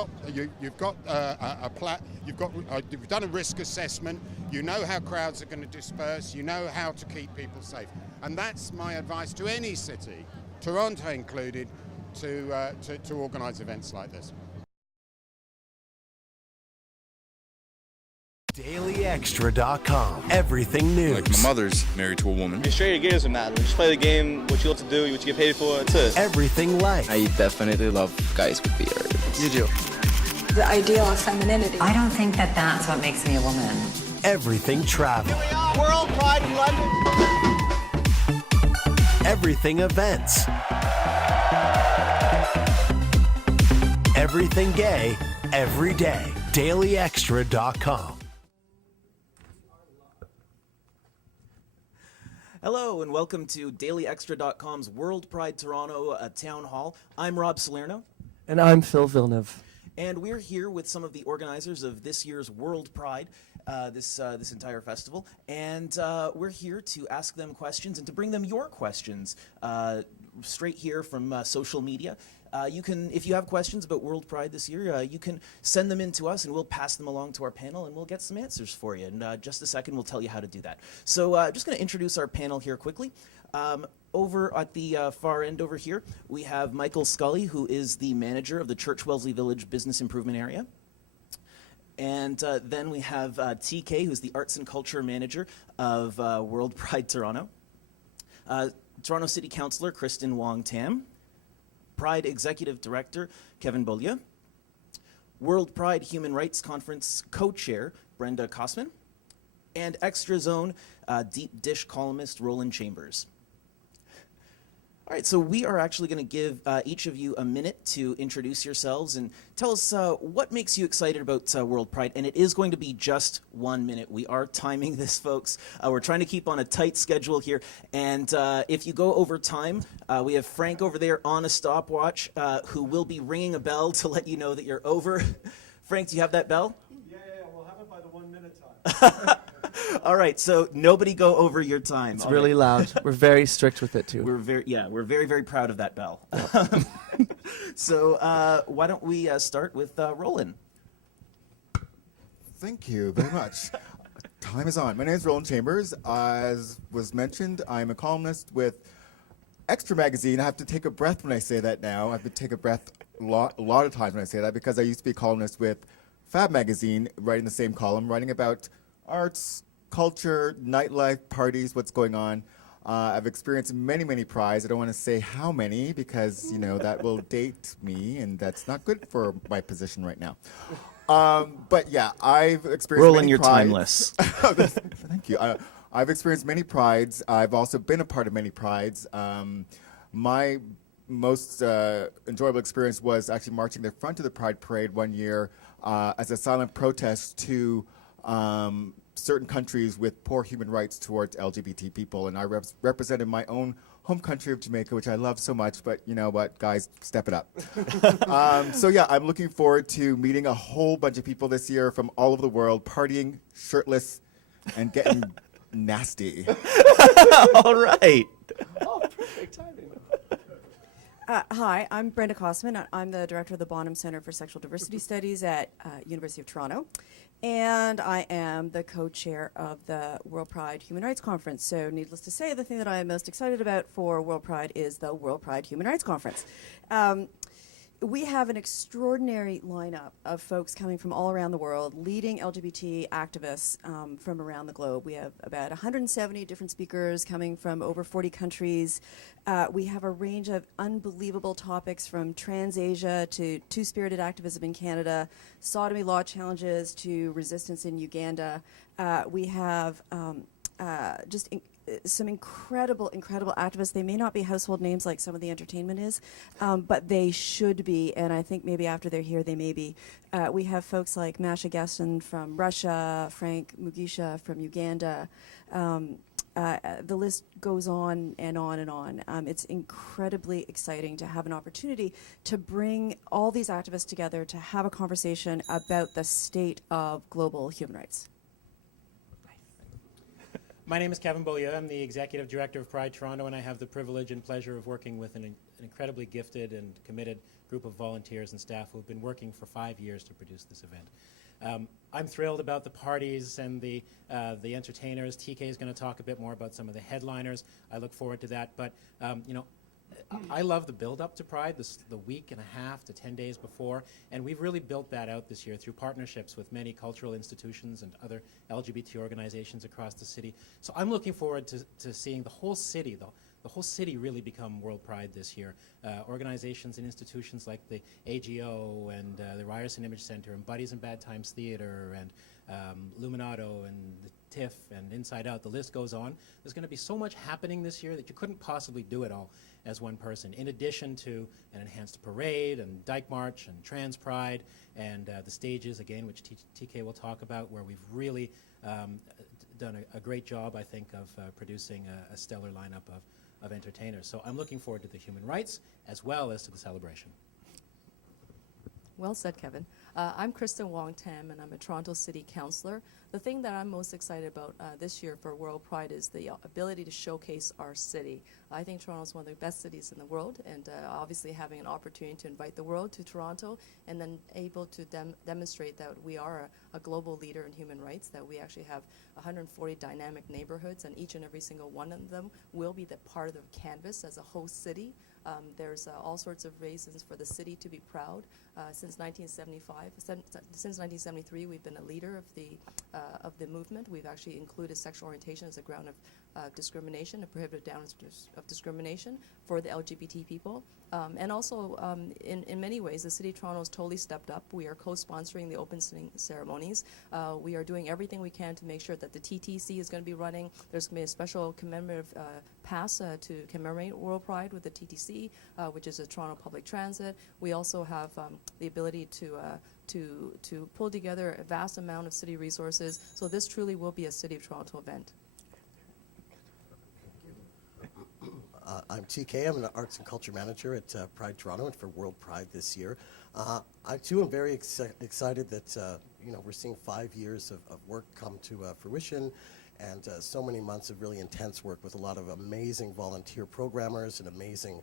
done a risk assessment, you know how crowds are going to disperse, you know how to keep people safe, and that's my advice to any city, Toronto included, to organise events like this. DailyXtra.com. Everything news. Like, my mother's married to a woman. You're straight, or gay doesn't matter. Just play the game, what you love to do, what you get paid for, that's it. Everything life. I definitely love guys with beards. You do. The ideal of femininity. I don't think that that's what makes me a woman. Everything travel. Here we are, World Pride in London. Everything events. Everything gay, every day. DailyXtra.com. Hello and welcome to DailyXtra.com's WorldPride Toronto Town Hall. I'm Rob Salerno. And I'm Phil Villeneuve. And we're here with some of the organizers of this year's World Pride, this entire festival. And we're here to ask them questions and to bring them your questions straight here from social media. You can, if you have questions about World Pride this year, you can send them in to us and we'll pass them along to our panel and we'll get some answers for you. And just a second, we'll tell you how to do that. So I'm just going to introduce our panel here quickly. Over at the far end over here, we have Michael Scully, who is the manager of the Church Wellesley Village Business Improvement Area. And then we have TK, who's the Arts and Culture Manager of World Pride Toronto. Toronto City Councillor Kristen Wong-Tam. Pride Executive Director Kevin Beaulieu. World Pride Human Rights Conference Co-Chair Brenda Kosman. And Extra Zone Deep Dish columnist Roland Chambers. All right, so we are actually going to give each of you a minute to introduce yourselves and tell us what makes you excited about World Pride. And it is going to be just 1 minute. We are timing this, folks. We're trying to keep on a tight schedule here. And if you go over time, we have Frank over there on a stopwatch who will be ringing a bell to let you know that you're over. Frank, do you have that bell? Yeah, we'll have it by the 1 minute time. All right, so nobody go over your time. It's really loud. We're very strict with it too. We're very, very proud of that bell. So why don't we start with Roland? Thank you very much. Time is on. My name is Roland Chambers. As was mentioned, I'm a columnist with Xtra magazine. I have to take a breath when I say that now. I have to take a breath a lot of times when I say that because I used to be a columnist with Fab magazine, writing the same column, writing about arts, culture, nightlife, parties, what's going on. I've experienced many, many prides. I don't want to say how many because, you know, that will date me and that's not good for my position right now. But yeah, I've experienced Roland, many you're prides. timeless. Thank you. I've experienced many prides. I've also been a part of many prides. My most enjoyable experience was actually marching the front of the Pride Parade one year as a silent protest to certain countries with poor human rights towards LGBT people. And I represented my own home country of Jamaica, which I love so much, but you know what, guys, step it up. So yeah, I'm looking forward to meeting a whole bunch of people this year from all over the world, partying, shirtless, and getting nasty. All right. Oh, perfect timing. Hi, I'm Brenda Kosman. I'm the director of the Bonham Center for Sexual Diversity Studies at University of Toronto. And I am the co-chair of the WorldPride Human Rights Conference. So needless to say, the thing that I am most excited about for WorldPride is the WorldPride Human Rights Conference. We have an extraordinary lineup of folks coming from all around the world, leading LGBT activists from around the globe. We have about 170 different speakers coming from over 40 countries. We have a range of unbelievable topics from trans Asia to two-spirited activism in Canada, sodomy law challenges to resistance in Uganda. We have some incredible activists. They may not be household names like some of the entertainment is, but they should be, and I think maybe after they're here they may be. We have folks like Masha Gaston from Russia, Frank Mugisha from Uganda. The list goes on and on and on. It's incredibly exciting to have an opportunity to bring all these activists together to have a conversation about the state of global human rights. My name is Kevin Beaulieu. I'm the Executive Director of Pride Toronto, and I have the privilege and pleasure of working with an incredibly gifted and committed group of volunteers and staff who have been working for 5 years to produce this event. I'm thrilled about the parties and the entertainers. TK is going to talk a bit more about some of the headliners. I look forward to that. But, I love the build-up to Pride, the week and a half to 10 days before, and we've really built that out this year through partnerships with many cultural institutions and other LGBT organizations across the city. So I'm looking forward to seeing the whole city, the whole city really become World Pride this year. Organizations and institutions like the AGO and the Ryerson Image Center and Buddies and Bad Times Theater and Luminato and the TIFF and Inside Out, the list goes on. There's going to be so much happening this year that you couldn't possibly do it all as one person, in addition to an enhanced parade and Dyke March and Trans Pride and the stages, again, which TK will talk about, where we've really done a great job, I think, of producing a stellar lineup of entertainers. So I'm looking forward to the human rights as well as to the celebration. Well said, Kevin. I'm Kristen Wong-Tam, and I'm a Toronto City Councillor. The thing that I'm most excited about this year for World Pride is the ability to showcase our city. I think Toronto is one of the best cities in the world, and obviously having an opportunity to invite the world to Toronto and then able to demonstrate that we are a global leader in human rights, that we actually have 140 dynamic neighborhoods, and each and every single one of them will be the part of the canvas as a host city. There's all sorts of reasons for the city to be proud. Since 1973, we've been a leader of the movement. We've actually included sexual orientation as a ground of discrimination, a prohibited ground of discrimination for the LGBT people. And also, in many ways, the City of Toronto has totally stepped up. We are co-sponsoring the opening ceremonies. We are doing everything we can to make sure that the TTC is going to be running. There's going to be a special commemorative pass to commemorate World Pride with the TTC, which is a Toronto Public Transit. We also have the ability to pull together a vast amount of city resources. So this truly will be a City of Toronto event. I'm TK. I'm an Arts and Culture Manager at Pride Toronto and for World Pride this year. I too am very excited that we're seeing 5 years of work come to fruition, and so many months of really intense work with a lot of amazing volunteer programmers and amazing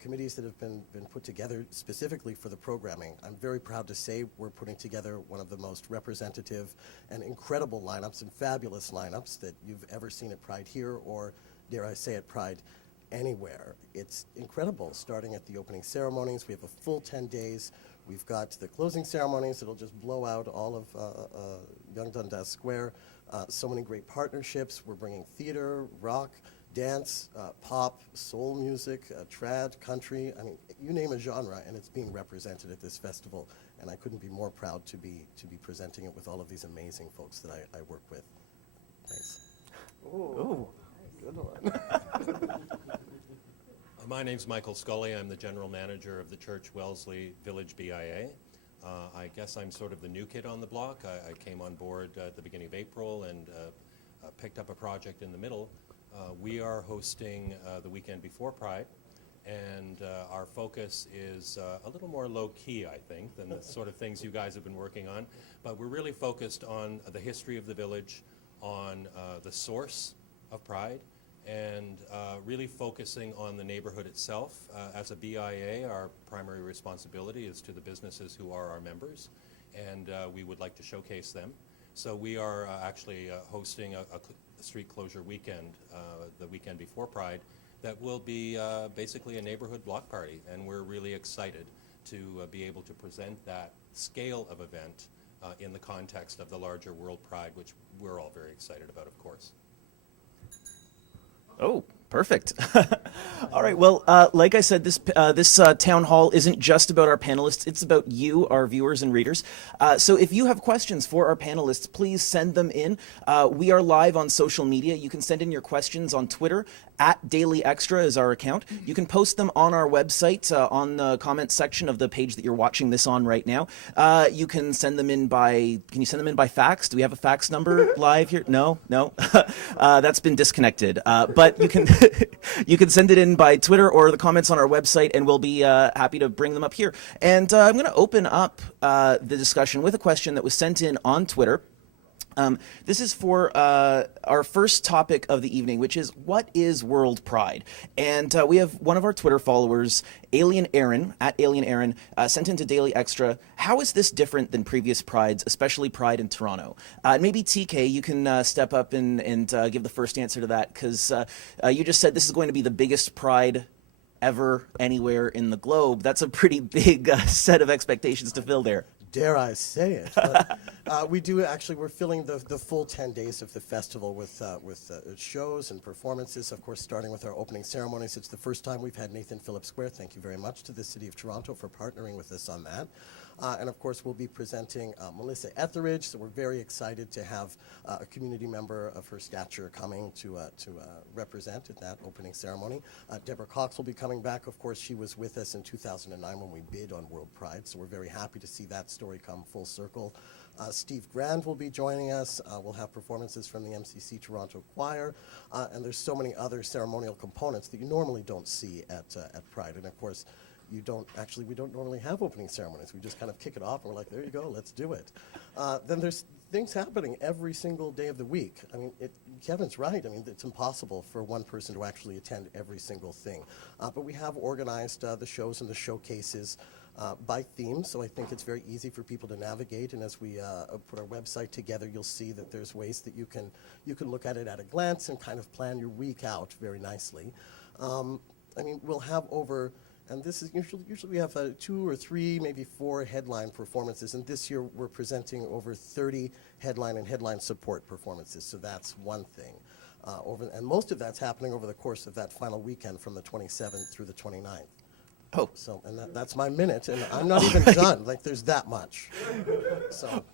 committees that have been put together specifically for the programming. I'm very proud to say we're putting together one of the most representative and incredible lineups and fabulous lineups that you've ever seen at Pride here, or dare I say at Pride anywhere. It's incredible, starting at the opening ceremonies. We have a full 10 days. We've got the closing ceremonies that'll just blow out all of Yonge Dundas Square. So many great partnerships. We're bringing theater, rock, dance, pop, soul music, trad, country. I mean, you name a genre, and it's being represented at this festival. And I couldn't be more proud to be presenting it with all of these amazing folks that I work with. Thanks. Ooh. Good one. My name's Michael Scully. I'm the general manager of the Church Wellesley Village BIA. I guess I'm sort of the new kid on the block. I came on board at the beginning of April and picked up a project in the middle. We are hosting the weekend before Pride, and our focus is a little more low-key, I think, than the sort of things you guys have been working on. But we're really focused on the history of the village, on the source of Pride, and really focusing on the neighborhood itself. As a BIA, our primary responsibility is to the businesses who are our members, and we would like to showcase them. So we are actually hosting a street closure weekend, the weekend before Pride, that will be basically a neighborhood block party, and we're really excited to be able to present that scale of event in the context of the larger World Pride, which we're all very excited about, of course. Oh, perfect. All right. Well, like I said, this town hall isn't just about our panelists. It's about you, our viewers and readers. So if you have questions for our panelists, please send them in. We are live on social media. You can send in your questions on Twitter. @Daily Xtra is our account. You can post them on our website on the comments section of the page that you're watching this on right now. You can send them in by, can you send them in by fax? Do we have a fax number live here? No. That's been disconnected. But you can you can send it in by Twitter or the comments on our website, and we'll be happy to bring them up here. And I'm going to open up the discussion with a question that was sent in on Twitter. This is for our first topic of the evening, which is, what is World Pride? And we have one of our Twitter followers, Alien Aaron, sent into Daily Xtra. How is this different than previous Prides, especially Pride in Toronto? Maybe TK, you can step up and give the first answer to that, because you just said this is going to be the biggest Pride ever anywhere in the globe. That's a pretty big set of expectations to fill there. Dare I say it? But, we do actually. We're filling the full 10 days of the festival with shows and performances. Of course, starting with our opening ceremonies. It's the first time we've had Nathan Phillips Square. Thank you very much to the City of Toronto for partnering with us on that. And of course, we'll be presenting Melissa Etheridge. So we're very excited to have a community member of her stature coming to represent at that opening ceremony. Deborah Cox will be coming back. Of course, she was with us in 2009 when we bid on World Pride. So we're very happy to see that story come full circle. Steve Grand will be joining us. We'll have performances from the MCC Toronto Choir. And there's so many other ceremonial components that you normally don't see at Pride. And of course, we don't normally have opening ceremonies. We just kind of kick it off and we're like, there you go, let's do it. Then there's things happening every single day of the week. I mean, Kevin's right. I mean, it's impossible for one person to actually attend every single thing. But we have organized the shows and the showcases by theme, so I think it's very easy for people to navigate. And as we put our website together, you'll see that there's ways that you can look at it at a glance and kind of plan your week out very nicely. I mean, we'll have over. And this is usually we have 2 or 3, maybe 4 headline performances. And this year we're presenting over 30 headline and headline support performances. So that's one thing. And most of that's happening over the course of that final weekend from the 27th through the 29th. Oh. So, and that's my minute, and I'm not even done. Like, there's that much. So.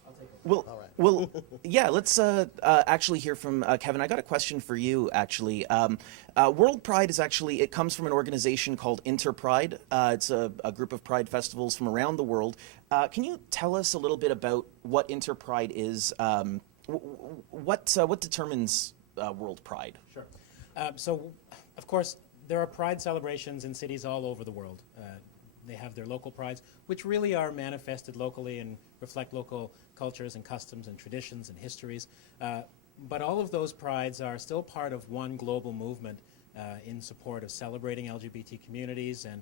Well, yeah, let's actually hear from Kevin. I got a question for you, actually. World Pride is actually, it comes from an organization called Interpride. It's a group of Pride festivals from around the world. Can you tell us a little bit about what Interpride is? What determines World Pride? Sure. So, of course, there are Pride celebrations in cities all over the world. They have their local prides, which really are manifested locally and reflect local cultures and customs and traditions and histories. But all of those prides are still part of one global movement in support of celebrating LGBT communities and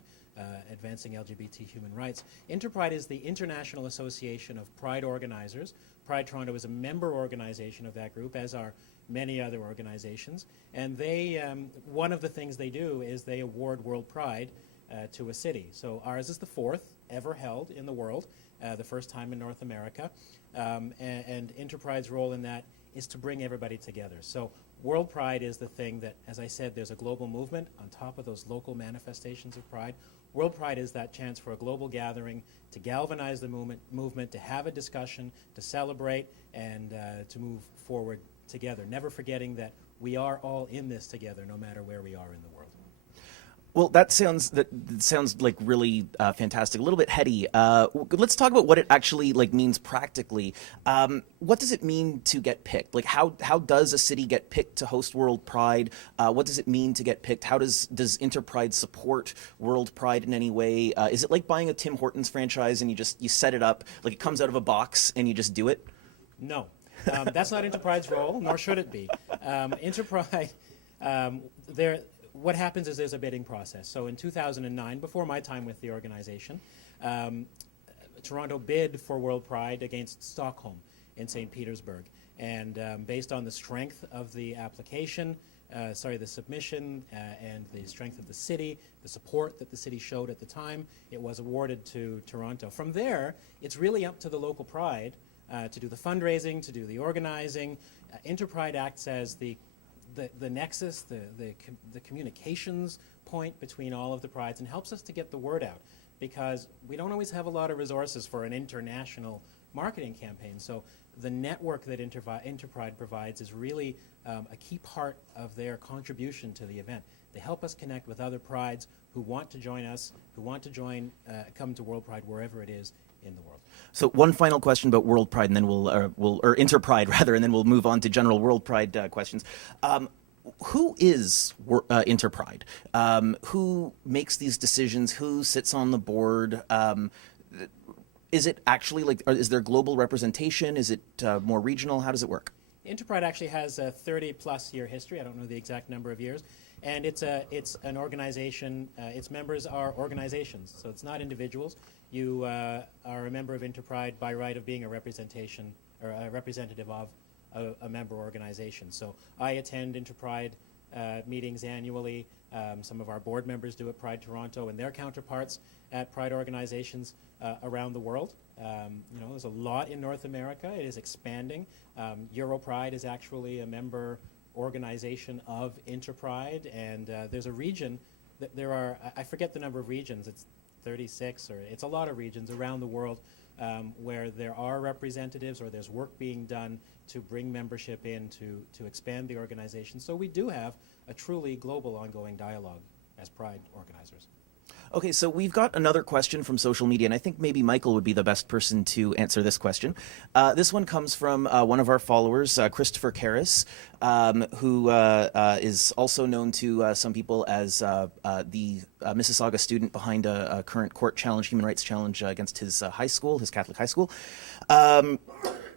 advancing LGBT human rights. Interpride is the International Association of Pride Organizers. Pride Toronto is a member organization of that group, as are many other organizations. And they, one of the things they do is they award World Pride to a city. So ours is the 4th ever held in the world, the first time in North America. And Interpride's role in that is to bring everybody together. So World Pride is the thing that, as I said, there's a global movement on top of those local manifestations of pride. World Pride is that chance for a global gathering to galvanize the movement, to have a discussion, to celebrate, and to move forward together, never forgetting that we are all in this together, no matter where we are in the world. Well, that sounds like really fantastic. A little bit heady. Let's talk about what it actually means practically. What does it mean to get picked? Like, how does a city get picked to host World Pride? What does it mean to get picked? How does Interpride support World Pride in any way? Is it like buying a Tim Hortons franchise and you set it up, like it comes out of a box and you just do it? No, that's not Interpride's role, nor should it be. Interpride, what happens is there's a bidding process. So in 2009, before my time with the organization, Toronto bid for World Pride against Stockholm in St. Petersburg. And based on the strength of the application, the submission and the strength of the city, the support that the city showed at the time, it was awarded to Toronto. From there, it's really up to the local Pride to do the fundraising, to do the organizing. Interpride acts as the nexus, the communications point between all of the prides, and helps us to get the word out, because we don't always have a lot of resources for an international marketing campaign. So the network that Interpride provides is really a key part of their contribution to the event. They help us connect with other prides who want to join us, who want to come to World Pride wherever it is in the world. So one final question about World Pride, and then or Interpride rather, and then we'll move on to general World Pride questions. Who is Interpride? Who makes these decisions? Who sits on the board? Is it actually is there global representation? Is it more regional? How does it work? Interpride actually has a 30-plus year history. I don't know the exact number of years. And it's an organization. Its members are organizations, so it's not individuals. You are a member of Interpride by right of being a representation or a representative of a member organization. So I attend Interpride meetings annually. Some of our board members do at Pride Toronto, and their counterparts at Pride organizations around the world. There's a lot in North America. It is expanding. EuroPride is actually a member organization of Interpride, and there's a region that there are, I forget the number of regions, it's 36, or it's a lot of regions around the world where there are representatives or there's work being done to bring membership in to expand the organization. So we do have a truly global ongoing dialogue as Pride organizers. Okay, so we've got another question from social media, and I think maybe Michael would be the best person to answer this question. This one comes from one of our followers, Christopher Karras, who is also known to some people as the Mississauga student behind a current court challenge, human rights challenge against his high school, his Catholic high school.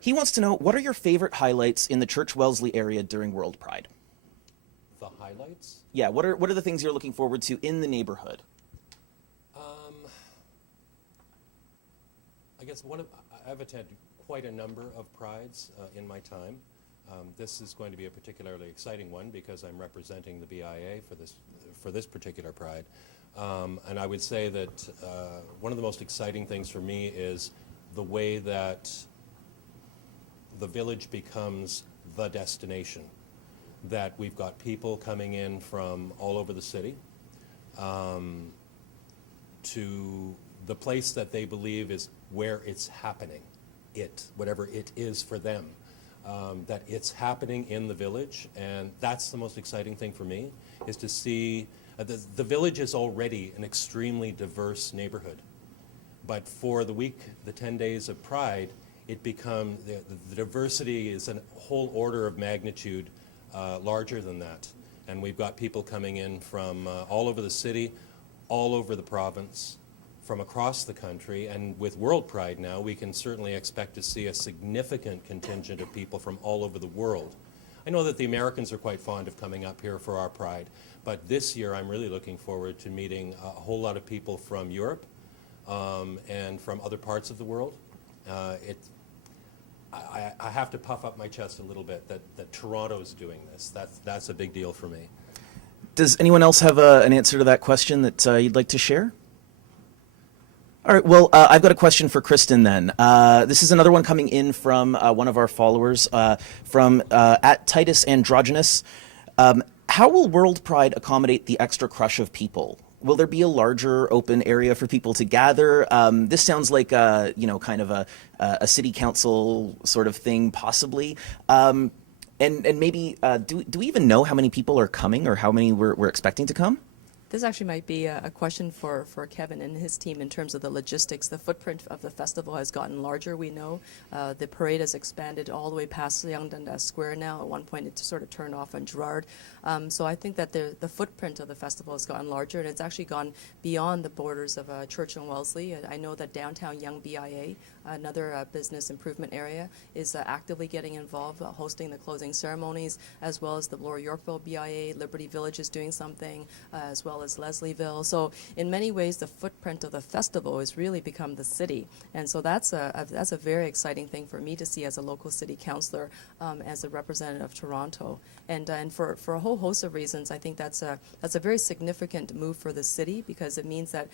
He wants to know, what are your favorite highlights in the Church Wellesley area during World Pride? The highlights? Yeah, what are the things you're looking forward to in the neighborhood? I guess I've attended quite a number of prides in my time. This is going to be a particularly exciting one because I'm representing the BIA for this particular pride. And I would say that one of the most exciting things for me is the way that the village becomes the destination. That we've got people coming in from all over the city to the place that they believe is where it's happening, whatever it is for them, that it's happening in the village. And that's the most exciting thing for me, is to see the village is already an extremely diverse neighborhood. But for the week, the 10 days of Pride, it becomes, the diversity is a whole order of magnitude larger than that. And we've got people coming in from all over the city, all over the province, from across the country, and with World Pride now, we can certainly expect to see a significant contingent of people from all over the world. I know that the Americans are quite fond of coming up here for our Pride, but this year I'm really looking forward to meeting a whole lot of people from Europe and from other parts of the world. I have to puff up my chest a little bit that Toronto is doing this. That's a big deal for me. Does anyone else have an answer to that question that you'd like to share? All right, well, I've got a question for Kristen then. This is another one coming in from one of our followers, from at Titus Androgynous. How will World Pride accommodate the extra crush of people? Will there be a larger open area for people to gather? This sounds like kind of a city council sort of thing, possibly. And maybe, do we even know how many people are coming or how many we're expecting to come? This actually might be a question for Kevin and his team in terms of the logistics. The footprint of the festival has gotten larger, we know. The parade has expanded all the way past Yonge Dundas Square now. At one point it sort of turned off on Gerrard. So I think that the footprint of the festival has gotten larger, and it's actually gone beyond the borders of Church and Wellesley. I know that downtown Yonge BIA, another business improvement area, is actively getting involved, hosting the closing ceremonies, as well as the Lower Yorkville BIA. Liberty Village is doing something, as well as Leslieville. So in many ways, the footprint of the festival has really become the city. And so that's a very exciting thing for me to see as a local city councillor, as a representative of Toronto. And for a whole host of reasons, I think that's a very significant move for the city, because it means that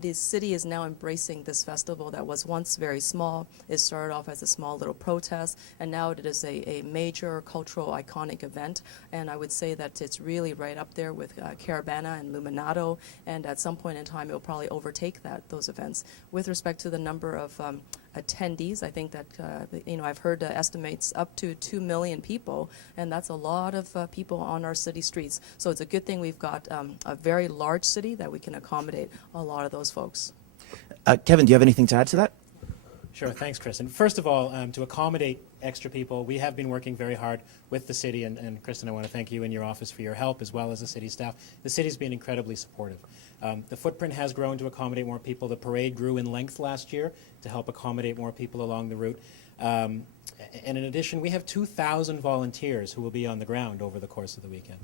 the city is now embracing this festival that was once very small. It started off as a small little protest, and now it is a major cultural iconic event. And I would say that it's really right up there with Caravana and Luminato, and at some point in time, it will probably overtake those events. With respect to the number of attendees, I think that, I've heard estimates up to 2 million people, and that's a lot of people on our city streets. So it's a good thing we've got a very large city that we can accommodate a lot of those folks. Kevin, do you have anything to add to that? Sure, thanks, Chris. And first of all, to accommodate extra people, we have been working very hard with the city, and Kristen, I want to thank you and your office for your help, as well as the city staff. The city's been incredibly supportive. The footprint has grown to accommodate more people. The parade grew in length last year to help accommodate more people along the route. And in addition, we have 2,000 volunteers who will be on the ground over the course of the weekend.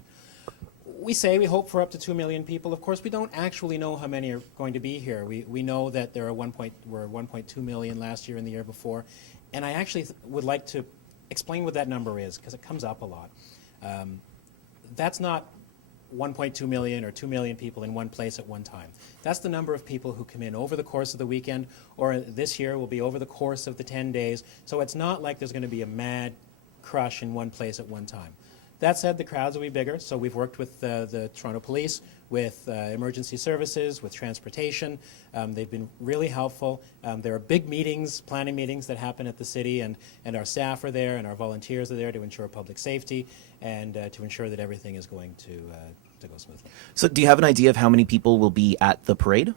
We hope for up to 2 million people. Of course, we don't actually know how many are going to be here. We know that there are 1.2 million last year and the year before. And I actually would like to explain what that number is, because it comes up a lot. That's not 1.2 million or 2 million people in one place at one time. That's the number of people who come in over the course of the weekend, or this year will be over the course of the 10 days. So it's not like there's going to be a mad crush in one place at one time. That said, the crowds will be bigger, so we've worked with the Toronto Police, with emergency services, with transportation. They've been really helpful. There are big meetings, planning meetings that happen at the city, and our staff are there, and our volunteers are there to ensure public safety and to ensure that everything is going to go smoothly. So do you have an idea of how many people will be at the parade?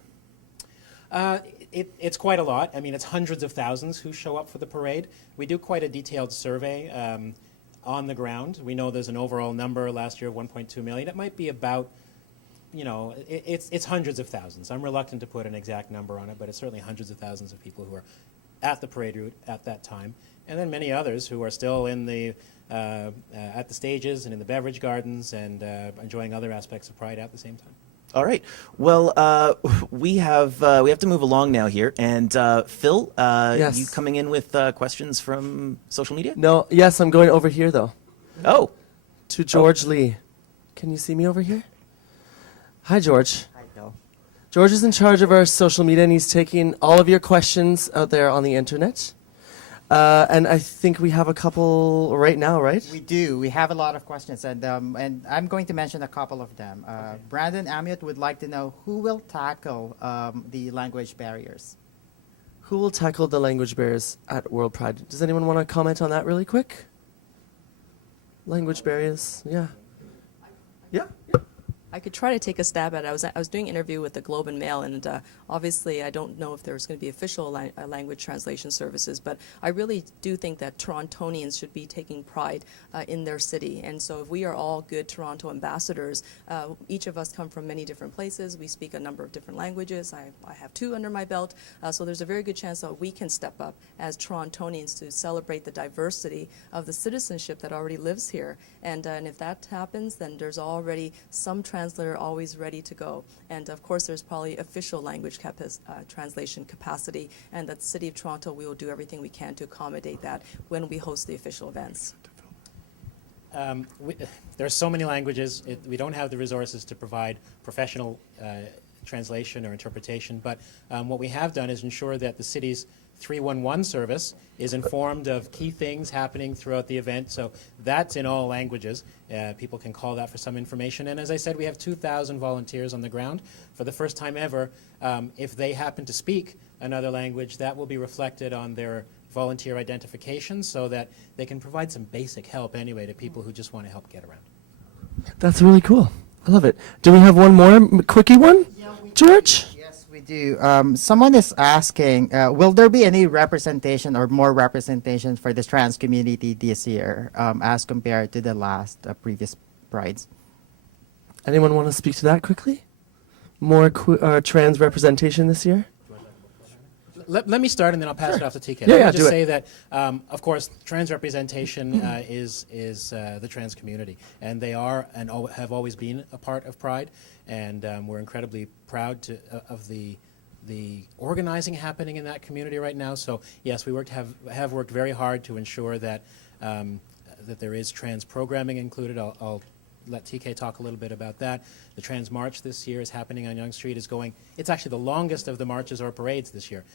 It's quite a lot. I mean, it's hundreds of thousands who show up for the parade. We do quite a detailed survey on the ground. We know there's an overall number last year of 1.2 million. It might be about, it's hundreds of thousands. I'm reluctant to put an exact number on it, but it's certainly hundreds of thousands of people who are at the parade route at that time. And then many others who are still in the at the stages and in the beverage gardens and enjoying other aspects of Pride at the same time. All right. Well, we have to move along now here. And Phil, Yes. you coming in with questions from social media? No, yes, I'm going over here though. Oh. To George Lee. Can you see me over here? Hi, George. Hi, Phil. George is in charge of our social media, and he's taking all of your questions out there on the internet. And I think we have a couple right now, right? We do. We have a lot of questions, and I'm going to mention a couple of them. Brandon Amiot would like to know who will tackle the language barriers. Who will tackle the language barriers at World Pride? Does anyone want to comment on that really quick? Language barriers, yeah. Yeah. I could try to take a stab at it. I was doing an interview with the Globe and Mail, and obviously I don't know if there's going to be official language translation services, but I really do think that Torontonians should be taking pride in their city. And so if we are all good Toronto ambassadors, each of us come from many different places. We speak a number of different languages. I have 2 under my belt. So there's a very good chance that we can step up as Torontonians to celebrate the diversity of the citizenship that already lives here. And if that happens, then there's already some translator always ready to go. And of course, there's probably official language translation capacity. And at the City of Toronto, we will do everything we can to accommodate that when we host the official events. There are so many languages. We don't have the resources to provide professional translation or interpretation. But what we have done is ensure that the city's 311 service is informed of key things happening throughout the event. So that's in all languages. People can call that for some information. And as I said, we have 2,000 volunteers on the ground. For the first time ever, if they happen to speak another language, that will be reflected on their volunteer identification so that they can provide some basic help anyway to people who just want to help get around. That's really cool. I love it. Do we have one more quickie one? Yeah, George? We do. Someone is asking, will there be any representation or more representation for the trans community this year as compared to the last previous prides? Anyone want to speak to that quickly? More trans representation this year? Let me start, and then I'll pass it off to TK. Yeah, Let me yeah, just do it. say that, of course, trans representation is the trans community, and they are and have always been a part of Pride, and we're incredibly proud of the organizing happening in that community right now. So yes, we have worked very hard to ensure that that there is trans programming included. I'll let TK talk a little bit about that. The Trans March this year is happening on Yonge Street. It's actually the longest of the marches or parades this year,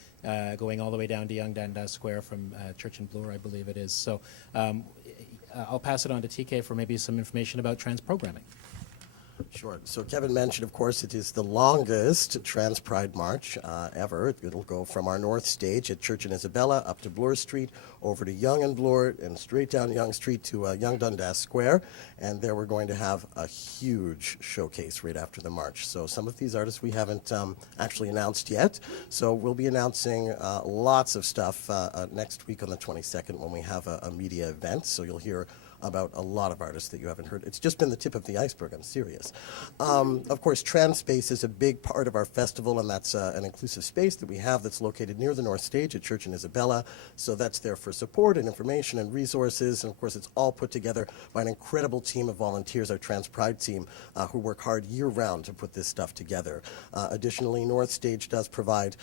going all the way down to Yonge Dundas Square from Church and Bloor, I believe it is. So I'll pass it on to TK for maybe some information about trans programming. Sure. So Kevin mentioned, of course, it is the longest Trans Pride March ever. It'll go from our north stage at Church and Isabella up to Bloor Street, over to Yonge and Bloor, and straight down Yonge Street to Yonge Dundas Square. And there we're going to have a huge showcase right after the march. So some of these artists we haven't actually announced yet. So we'll be announcing lots of stuff next week on the 22nd when we have a media event. So you'll hear about a lot of artists that you haven't heard. It's just been the tip of the iceberg, I'm serious. Of course, Trans Space is a big part of our festival, and that's an inclusive space that we have that's located near the North Stage at Church and Isabella. So that's there for support and information and resources, and of course it's all put together by an incredible team of volunteers, our Trans Pride team, who work hard year-round to put this stuff together. Additionally, North Stage does provide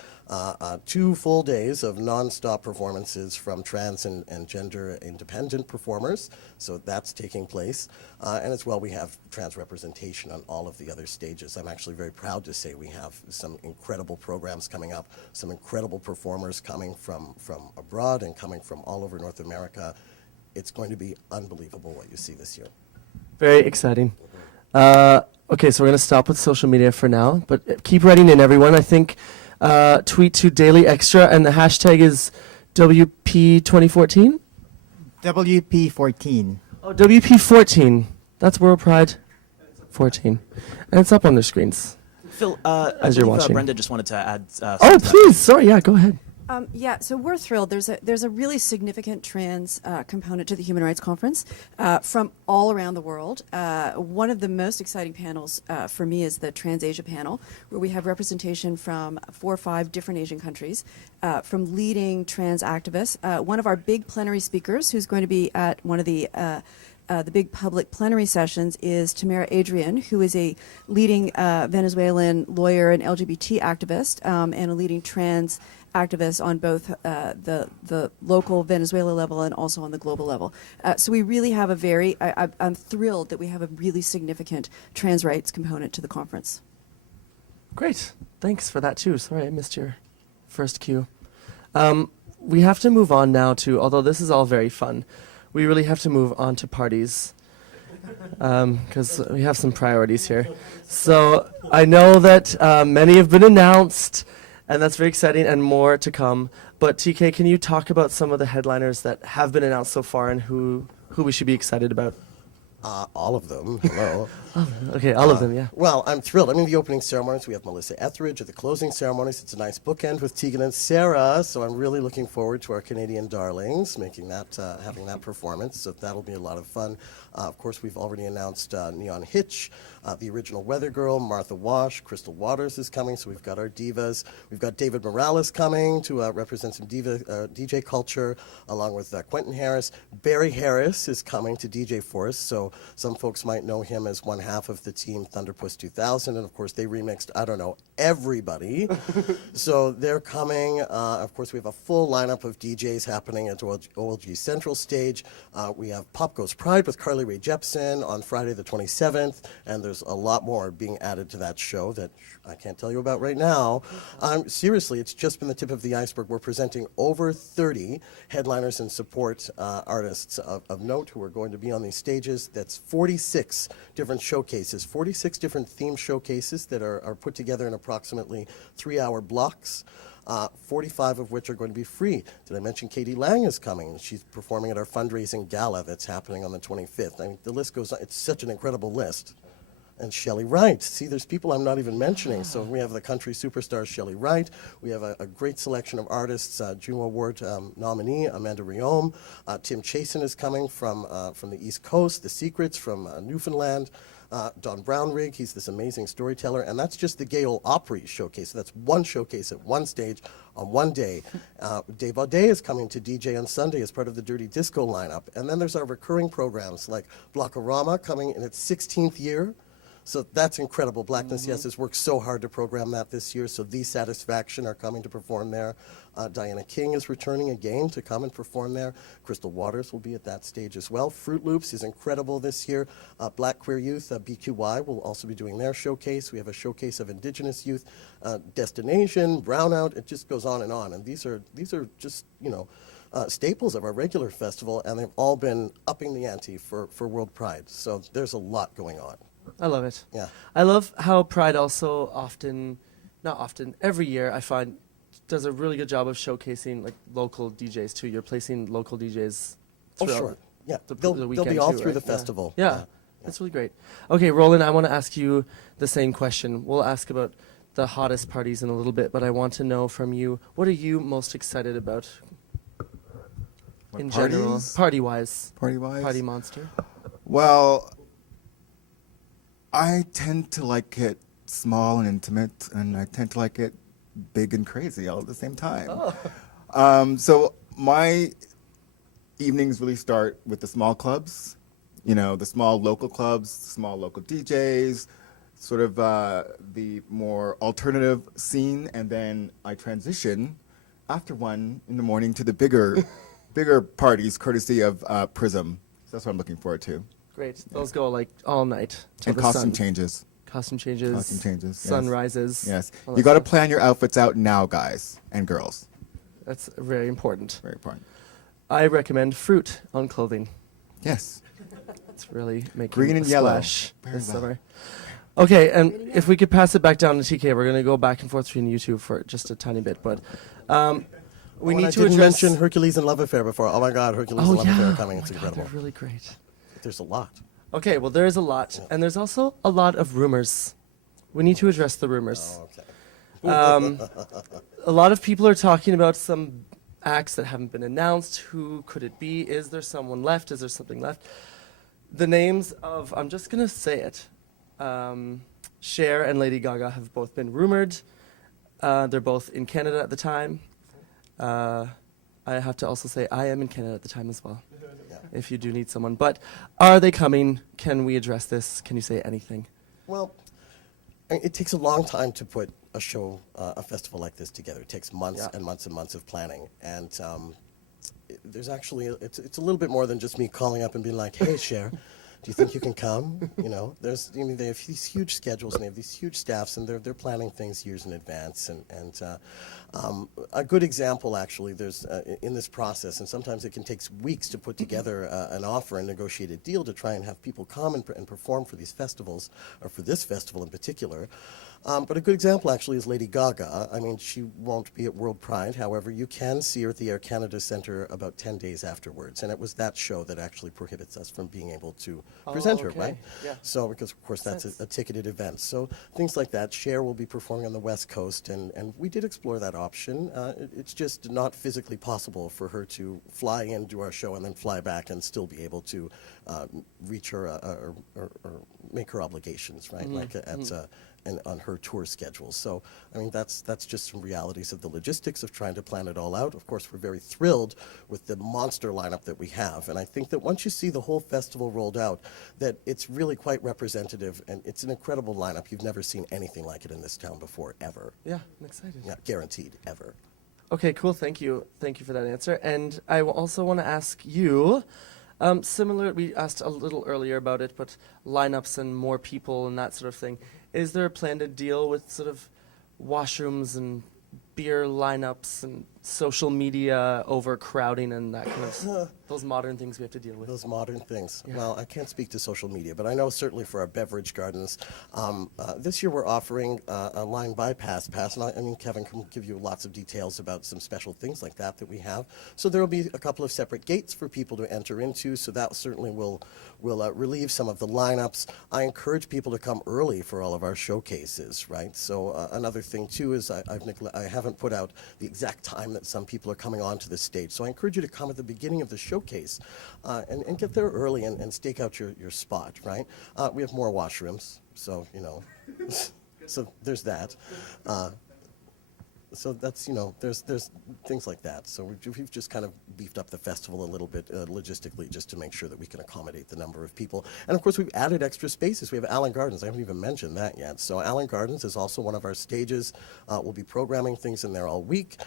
2 full days of non-stop performances from trans and gender-independent performers. So that's taking place. And as well, we have trans representation on all of the other stages. I'm actually very proud to say we have some incredible programs coming up, some incredible performers coming from abroad and coming from all over North America. It's going to be unbelievable what you see this year. Very exciting. Okay, so we're going to stop with social media for now, but keep writing in, everyone. I think tweet to Daily Xtra, and the hashtag is WP2014? WP14. Oh, WP14. That's World Pride 14. And it's up on the screens. Phil, as you're watching. Brenda just wanted to add. Oh, please. Sorry. Yeah, go ahead. Yeah, so we're thrilled. There's a really significant trans component to the Human Rights Conference from all around the world. One of the most exciting panels for me is the Trans Asia panel, where we have representation from 4 or 5 different Asian countries, from leading trans activists. One of our big plenary speakers, who's going to be at one of the big public plenary sessions, is Tamara Adrian, who is a leading Venezuelan lawyer and LGBT activist, and a leading trans activists on both the local Venezuela level and also on the global level. So we really have I'm thrilled that we have a really significant trans rights component to the conference. Great. Thanks for that, too. Sorry, I missed your first cue. We have to move on now to, although this is all very fun, we really have to move on to parties, because we have some priorities here. So I know that many have been announced, and that's very exciting, and more to come. But TK, can you talk about some of the headliners that have been announced so far and who we should be excited about? All of them. Hello. Okay, all of them, yeah. Well, I'm thrilled. I mean, the opening ceremonies, we have Melissa Etheridge. At the closing ceremonies, it's a nice bookend with Tegan and Sarah. So I'm really looking forward to our Canadian darlings making that, having that performance. So that'll be a lot of fun. Of course, we've already announced Neon Hitch, the original Weather Girl, Martha Wash, Crystal Waters is coming. So we've got our divas. We've got David Morales coming to represent some DJ culture, along with Quentin Harris. Barry Harris is coming to DJ for us. So some folks might know him as one half of the team Thunderpuss 2000, and of course they remixed, I don't know, everybody. So they're coming. Of course, we have a full lineup of DJs happening at OLG Central Stage. We have Pop Goes Pride with Carly Rae Jepsen on Friday the 27th, and there's a lot more being added to that show that I can't tell you about right now. Seriously, it's just been the tip of the iceberg. We're presenting over 30 headliners and support artists of note who are going to be on these stages. That's 46 different showcases, 46 different theme showcases that are put together in approximately 3-hour blocks. 45 of which are going to be free. Did I mention Katie Lang is coming? She's performing at our fundraising gala that's happening on the 25th. I mean, the list goes on. It's such an incredible list. And Shelley Wright. See, there's people I'm not even mentioning. So we have the country superstar Shelley Wright. We have a great selection of artists. Juno Award nominee Amanda Riom. Tim Chasen is coming from the East Coast. The Secrets from Newfoundland. Don Brownrigg, he's this amazing storyteller, and that's just the Gale Opry showcase. So that's one showcase at one stage on one day. Dave Audet is coming to DJ on Sunday as part of the Dirty Disco lineup. And then there's our recurring programs like Blockorama coming in its 16th year. So that's incredible. Blackness Yes has worked so hard to program that this year. So The Satisfaction are coming to perform there. Diana King is returning again to come and perform there. Crystal Waters will be at that stage as well. Fruit Loops is incredible this year. Black Queer Youth, BQY, will also be doing their showcase. We have a showcase of Indigenous youth. Destination, Brownout, it just goes on. And these are just, staples of our regular festival, and they've all been upping the ante for World Pride. So there's a lot going on. I love it. Yeah. I love how Pride also every year I find does a really good job of showcasing like local DJs too. You're placing local DJs. Oh, sure. Yeah. They'll be weekend all too, through right? the festival. Yeah. That's really great. Okay, Roland, I want to ask you the same question. We'll ask about the hottest parties in a little bit, but I want to know from you, what are you most excited about in general? Party-wise. Party-wise? Party monster. Well, I tend to like it small and intimate, and I tend to like it big and crazy all at the same time. Oh. So my evenings really start with the small clubs, the small local clubs, small local DJs, sort of the more alternative scene, and then I transition after 1 in the morning to the bigger parties, courtesy of Prism. So that's what I'm looking forward to. Great. Those go like all night. And costume changes. Costume changes. Costume changes. Sunrises. Yes. You got to plan your outfits out now, guys and girls. That's very important. Very important. I recommend fruit on clothing. Yes. It's really making green and a yellow splash very this well. summer. Okay, and if we could pass it back down to TK, we're going to go back and forth between you two for just a tiny bit, but we need to didn't address... mention Hercules and Love Affair before. Oh my God, Hercules and Love Affair are coming. It's incredible. They're really great. There's a lot. Okay, well, there is a lot, and there's also a lot of rumors. We need to address the rumors. Oh, okay. A lot of people are talking about some acts that haven't been announced. Who could it be? Is there someone left? Is there something left? The names of, I'm just going to say it, Cher and Lady Gaga have both been rumored. They're both in Canada at the time. I have to also say I am in Canada at the time as well, if you do need someone. But are they coming? Can we address this? Can you say anything? Well, it takes a long time to put a show, a festival like this together. It takes months and months and months of planning. And there's actually, it's a little bit more than just me calling up and being like, hey, Cher, do you think you can come? They have these huge schedules and they have these huge staffs, and they're planning things years in advance. And a good example, actually, there's in this process, and sometimes it can take weeks to put together an offer and negotiate a deal to try and have people come and perform for these festivals, or for this festival in particular. But a good example, actually, is Lady Gaga. I mean, she won't be at World Pride. However, you can see her at the Air Canada Centre about 10 days afterwards. And it was that show that actually prohibits us from being able to present her, right? Yeah. So, because, of course, that's a ticketed event. So, things like that. Cher will be performing on the West Coast, and we did explore that option. It's just not physically possible for her to fly in, do our show, and then fly back and still be able to reach her or make her obligations, right? Like and on her tour schedule. So, I mean, that's just some realities of the logistics of trying to plan it all out. Of course, we're very thrilled with the monster lineup that we have. And I think that once you see the whole festival rolled out, that it's really quite representative, and it's an incredible lineup. You've never seen anything like it in this town before, ever. Yeah, I'm excited. Yeah, guaranteed, ever. Okay, cool. Thank you. Thank you for that answer. And I also want to ask you, similar, we asked a little earlier about it, but lineups and more people and that sort of thing. Is there a plan to deal with sort of washrooms and beer lineups and social media overcrowding and that kind of those modern things we have to deal with? Those modern things. Yeah. Well, I can't speak to social media, but I know certainly for our beverage gardens, this year we're offering a line bypass pass, and I mean, Kevin can give you lots of details about some special things like that we have. So there will be a couple of separate gates for people to enter into, so that certainly will relieve some of the lineups. I encourage people to come early for all of our showcases, right? So another thing too is I haven't put out the exact time time that some people are coming onto the stage. So I encourage you to come at the beginning of the showcase and get there early and stake out your spot, right? We have more washrooms, so, you know, so there's that. So that's, you know, there's things like that. So we've just kind of beefed up the festival a little bit logistically just to make sure that we can accommodate the number of people. And of course, we've added extra spaces. We have Allen Gardens. I haven't even mentioned that yet. So Allen Gardens is also one of our stages. We'll be programming things in there all week,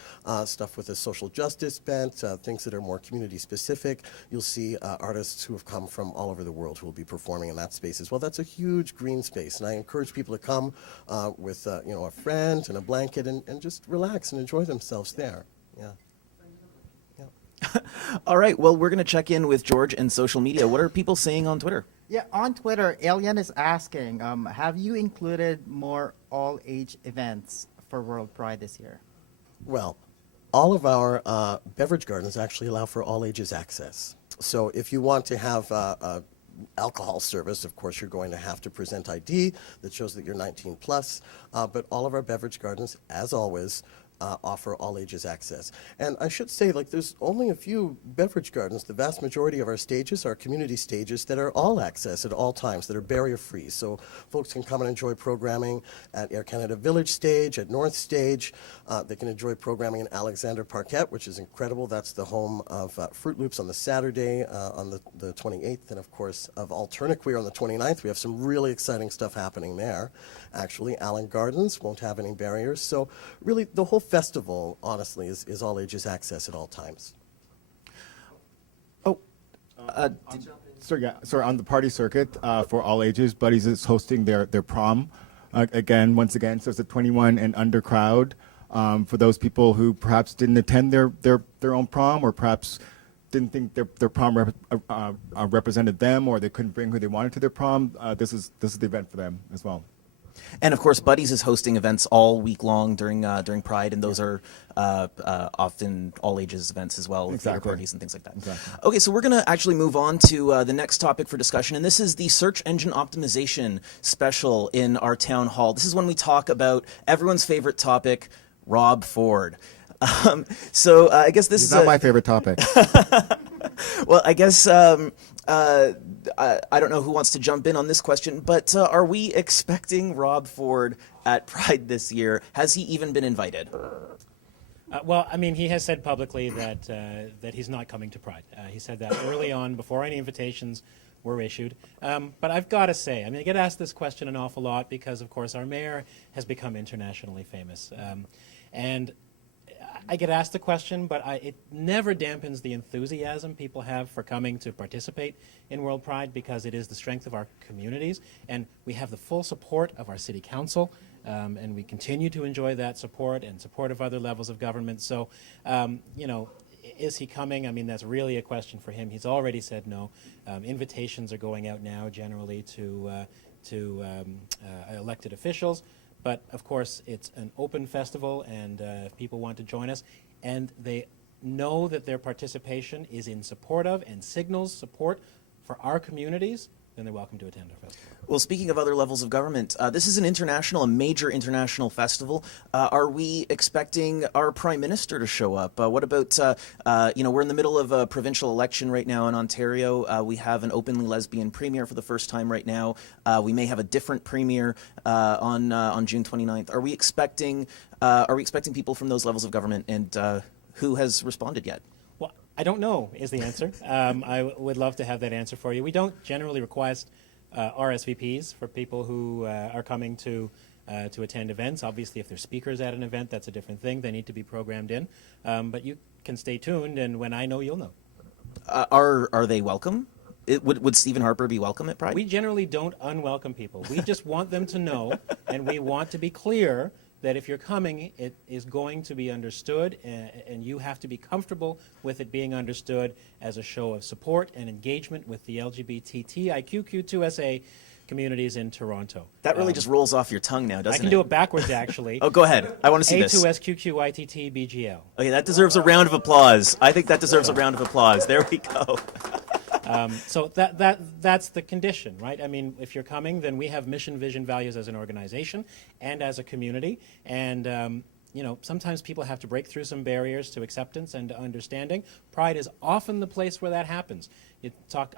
stuff with a social justice bent, things that are more community specific. You'll see artists who have come from all over the world who will be performing in that space as well. That's a huge green space, and I encourage people to come with you know, a friend and a blanket and just relax and enjoy themselves there. Yeah. All right, well, we're going to check in with George and social media. What are people saying on Twitter? Yeah, on Twitter, Alien is asking, have you included more all-age events for World Pride this year? Well, all of our beverage gardens actually allow for all ages access. So if you want to have alcohol service, of course, you're going to have to present ID that shows that you're 19 plus, but all of our beverage gardens, as always, offer all ages access. And I should say, like, there's only a few beverage gardens. The vast majority of our stages are community stages that are all access at all times, that are barrier free. So folks can come and enjoy programming at Air Canada Village Stage, at North Stage. They can enjoy programming in Alexander Parquet, which is incredible. That's the home of Fruit Loops on the Saturday on the 28th, and of course of Alternaqueer on the 29th. We have some really exciting stuff happening there. Actually, Allen Gardens won't have any barriers. So really, the whole festival, honestly, is all ages access at all times. Oh, Sorry, on the party circuit for all ages, Buddies is hosting their prom once again. So it's a 21 and under crowd for those people who perhaps didn't attend their own prom, or perhaps didn't think their prom represented them, or they couldn't bring who they wanted to their prom. This is the event for them as well. And of course, Buddies is hosting events all week long during Pride, and those are often all ages events as well, theater parties and things like that. Exactly. Okay, so we're going to actually move on to the next topic for discussion, and this is the search engine optimization special in our town hall. This is when we talk about everyone's favorite topic, Rob Ford. So I guess this is not my favorite topic. Well, I guess I don't know who wants to jump in on this question, but are we expecting Rob Ford at Pride this year? Has he even been invited? Well, I mean, he has said publicly that he's not coming to Pride. He said that early on, before any invitations were issued. But I've got to say, I mean, I get asked this question an awful lot because, of course, our mayor has become internationally famous. And I get asked the question, but it never dampens the enthusiasm people have for coming to participate in World Pride, because it is the strength of our communities, and we have the full support of our city council, and we continue to enjoy that support and support of other levels of government. So, you know, is he coming? I mean, that's really a question for him. He's already said no. Invitations are going out now generally to elected officials. But, of course, it's an open festival, and if people want to join us, and they know that their participation is in support of and signals support for our communities, then they're welcome to attend our festival. Well, speaking of other levels of government, this is a major international festival. Are we expecting our Prime Minister to show up? What about, you know, we're in the middle of a provincial election right now in Ontario. We have an openly lesbian premier for the first time right now. We may have a different premier on June 29th. Are we expecting people from those levels of government, and who has responded yet? I don't know is the answer. I would love to have that answer for you. We don't generally request RSVPs for people who are coming to attend events. Obviously, if they're speakers at an event, that's a different thing. They need to be programmed in. But you can stay tuned, and when I know, you'll know. Are they welcome? Would Stephen Harper be welcome at Pride? We generally don't unwelcome people. We just want them to know, and we want to be clear that if you're coming, it is going to be understood, and you have to be comfortable with it being understood as a show of support and engagement with the LGBTQIQ2SA communities in Toronto. That really just rolls off your tongue now, doesn't it? I can do it backwards, actually. Oh, go ahead. I want to see this. A2SQQITTBGL. Okay, that deserves a round of applause. I think that deserves a round of applause. There we go. So that's the condition, right? I mean, if you're coming, then we have mission, vision, values as an organization and as a community. And sometimes people have to break through some barriers to acceptance and to understanding. Pride is often the place where that happens.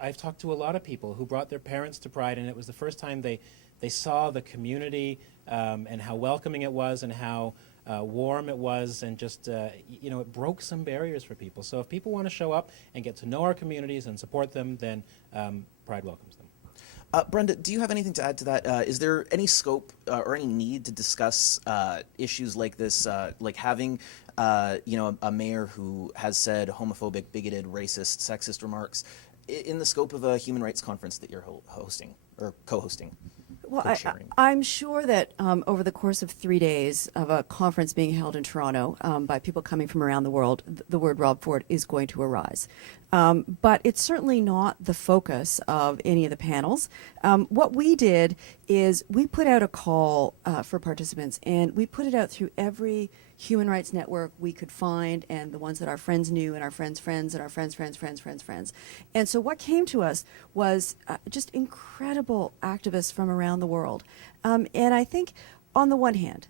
I've talked to a lot of people who brought their parents to Pride, and it was the first time they saw the community and how welcoming it was and how warm it was, and just, it broke some barriers for people. So if people want to show up and get to know our communities and support them, then Pride welcomes them. Brenda, do you have anything to add to that? Is there any scope or any need to discuss issues like this, like having, a mayor who has said homophobic, bigoted, racist, sexist remarks in the scope of a human rights conference that you're hosting or co-hosting? Well, I'm sure that over the course of 3 days of a conference being held in Toronto by people coming from around the world, the word Rob Ford is going to arise. But it's certainly not the focus of any of the panels. What we did is we put out a call for participants, and we put it out through every human rights network we could find, and the ones that our friends knew, and our friends' friends, and our friends' friends' friends' friends' friends. And so what came to us was just incredible activists from around the world. And I think, on the one hand,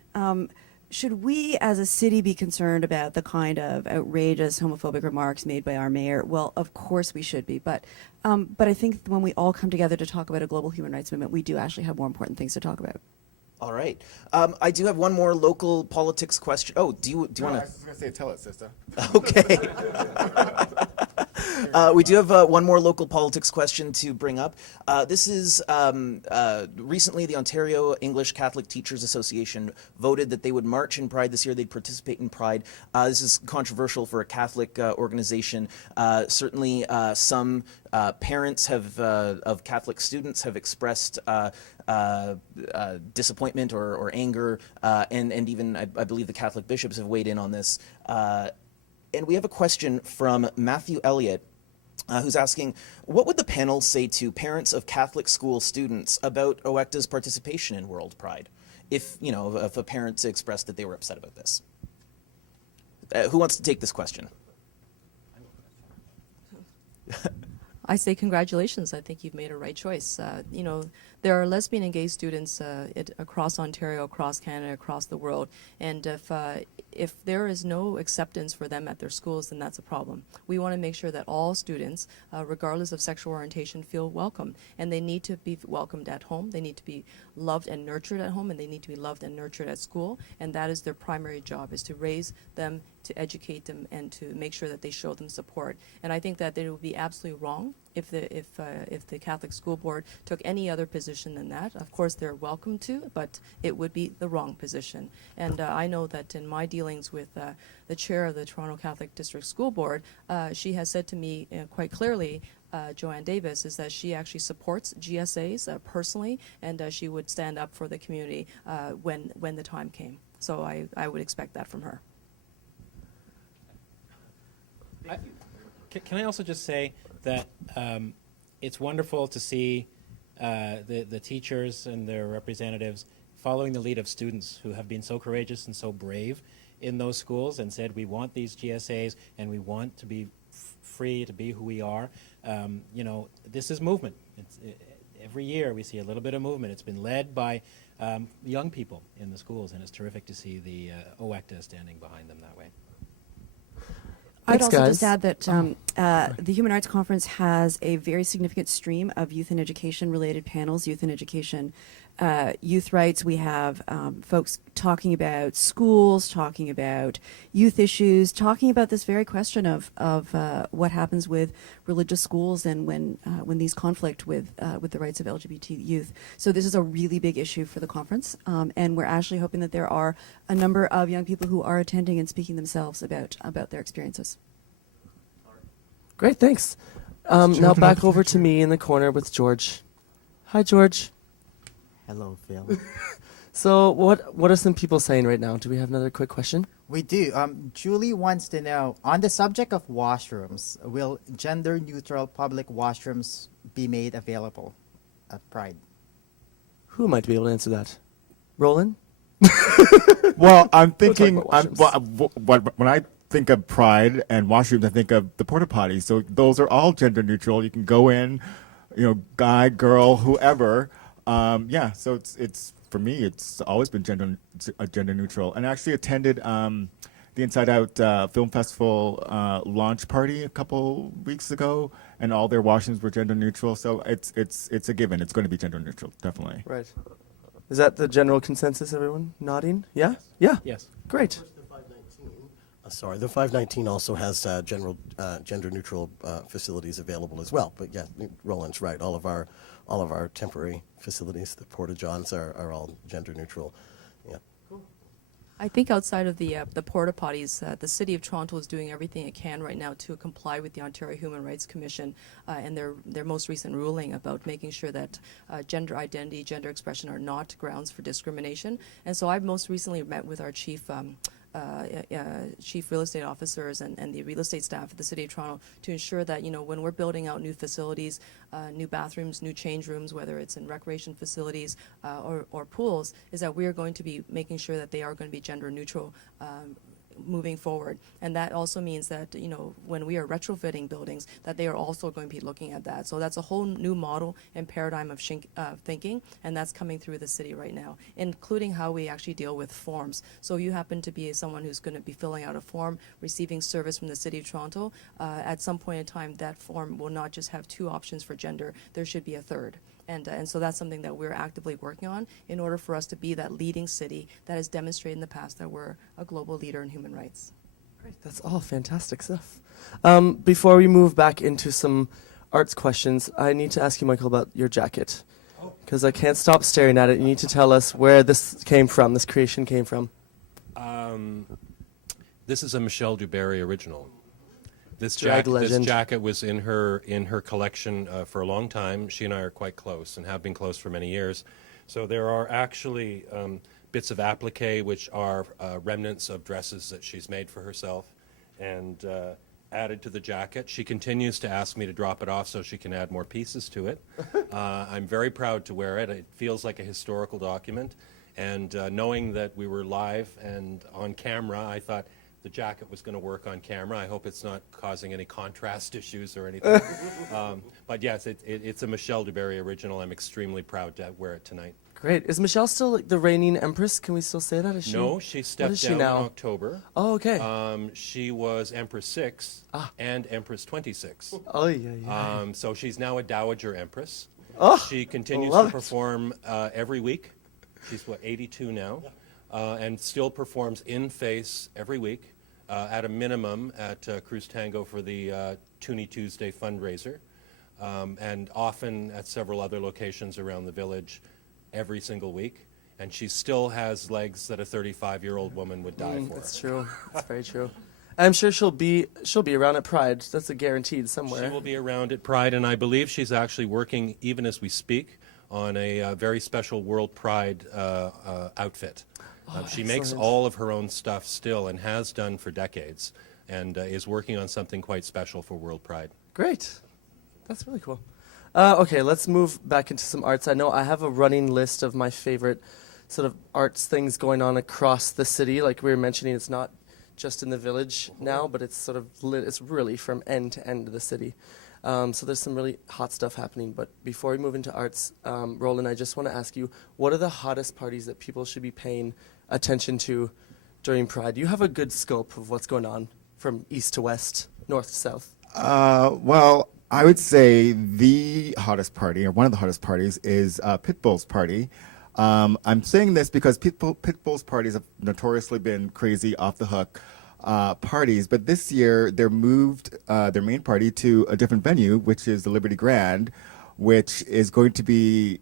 should we as a city be concerned about the kind of outrageous homophobic remarks made by our mayor? Well, of course we should be. But I think when we all come together to talk about a global human rights movement, we do actually have more important things to talk about. All right. I do have one more local politics question. Oh, do you want to? I was just going to say, tell it, sister. Okay. We do have one more local politics question to bring up. This is recently the Ontario English Catholic Teachers Association voted that they would march in Pride this year. They'd participate in Pride. This is controversial for a Catholic organization. Certainly some parents of Catholic students have expressed disappointment or anger, and even I believe the Catholic bishops have weighed in on this. And we have a question from Matthew Elliott, who's asking, what would the panel say to parents of Catholic school students about OECTA's participation in World Pride? If a parent expressed that they were upset about this. Who wants to take this question? I say congratulations. I think you've made a right choice. There are lesbian and gay students across Ontario, across Canada, across the world, and if there is no acceptance for them at their schools, then that's a problem. We want to make sure that all students, regardless of sexual orientation, feel welcome, and they need to be welcomed at home. They need to be loved and nurtured at home, and they need to be loved and nurtured at school, and that is their primary job, is to raise them, to educate them, and to make sure that they show them support. And I think that it would be absolutely wrong if the Catholic School Board took any other position than that. Of course, they're welcome to, but it would be the wrong position. And I know that in my dealings with the chair of the Toronto Catholic District School Board, she has said to me quite clearly, Joanne Davis, is that she actually supports GSAs personally, and she would stand up for the community when the time came. So I would expect that from her. Can I also just say that it's wonderful to see the teachers and their representatives following the lead of students who have been so courageous and so brave in those schools and said, we want these GSAs and we want to be free to be who we are. This is movement. Every year we see a little bit of movement. It's been led by young people in the schools, and it's terrific to see the OECTA standing behind them that way. I'd also just add that the Human Rights Conference has a very significant stream of youth and education related panels, youth and education, youth rights. We have folks talking about schools, talking about youth issues, talking about this very question of what happens with religious schools and when these conflict with the rights of LGBT youth. So this is a really big issue for the conference, and we're actually hoping that there are a number of young people who are attending and speaking themselves about their experiences. Great, thanks. Now back over to me in the corner with George. Hi, George. Hello, Phil. So what are some people saying right now? Do we have another quick question? We do. Julie wants to know, on the subject of washrooms, will gender-neutral public washrooms be made available at Pride? Who might be able to answer that? Roland? Well, I'm thinking, when I think of Pride and washrooms, I think of the porta potties. So those are all gender neutral. You can go in, guy, girl, whoever. So it's for me, it's always been gender neutral. And I actually attended the Inside Out Film Festival launch party a couple weeks ago, and all their washrooms were gender neutral. So it's a given. It's going to be gender neutral, definitely. Right. Is that the general consensus, everyone? Nodding? Yeah? Yeah? Yes. Great. Sorry, the 519 also has gender neutral facilities available as well. But yeah, Roland's right. All of our temporary facilities, the porta johns, are all gender neutral. Yeah. I think outside of the porta potties, the City of Toronto is doing everything it can right now to comply with the Ontario Human Rights Commission and their most recent ruling about making sure that gender identity, gender expression are not grounds for discrimination. And so I've most recently met with our chief real estate officers and the real estate staff at the City of Toronto to ensure that, when we're building out new facilities, new bathrooms, new change rooms, whether it's in recreation facilities or pools, is that we are going to be making sure that they are going to be gender neutral moving forward. And that also means that, when we are retrofitting buildings, that they are also going to be looking at that. So that's a whole new model and paradigm of thinking, and that's coming through the city right now, including how we actually deal with forms. So if you happen to be someone who's going to be filling out a form, receiving service from the City of Toronto, at some point in time, that form will not just have 2 options for gender, there should be a third. And so that's something that we're actively working on in order for us to be that leading city that has demonstrated in the past that we're a global leader in human rights. Great, that's all fantastic stuff. Before we move back into some arts questions, I need to ask you, Michael, about your jacket. Because I can't stop staring at it. You need to tell us where this came from, this creation came from. This is a Michelle Dubarry original. This legend. jacket was in her collection for a long time. She and I are quite close and have been close for many years. So there are actually bits of applique which are remnants of dresses that she's made for herself and added to the jacket. She continues to ask me to drop it off so she can add more pieces to it. I'm very proud to wear it. It feels like a historical document. And knowing that we were live and on camera, I thought the jacket was going to work on camera. I hope it's not causing any contrast issues or anything. But yes, it's a Michelle Dubarry original. I'm extremely proud to wear it tonight. Great. Is Michelle still the reigning empress? Can we still say that? No, she stepped down in October. Oh, okay. She was Empress 6 and Empress 26. Oh, yeah. So she's now a Dowager Empress. Oh, she continues to perform every week. She's, 82 now? And still performs in face every week. At a minimum at Cruz Tango for the Toonie Tuesday fundraiser, and often at several other locations around the village every single week. And she still has legs that a 35-year-old woman would die for. That's true. That's very true. I'm sure she'll be around at Pride. That's a guaranteed somewhere. She will be around at Pride, and I believe she's actually working, even as we speak, on a very special WorldPride outfit. She makes all of her own stuff still and has done for decades and is working on something quite special for WorldPride. Great. That's really cool. Okay, let's move back into some arts. I know I have a running list of my favorite sort of arts things going on across the city. Like we were mentioning, it's not just in the village now, but it's sort of it's really from end to end of the city. So there's some really hot stuff happening. But before we move into arts, Roland, I just want to ask you, what are the hottest parties that people should be paying attention to during Pride? You have a good scope of what's going on from east to west, north to south. Well, I would say the hottest party, or one of the hottest parties, is Pitbull's party. I'm saying this because Pitbull's parties have notoriously been crazy, off the hook parties, but this year they moved their main party to a different venue, which is the Liberty Grand, which is going to be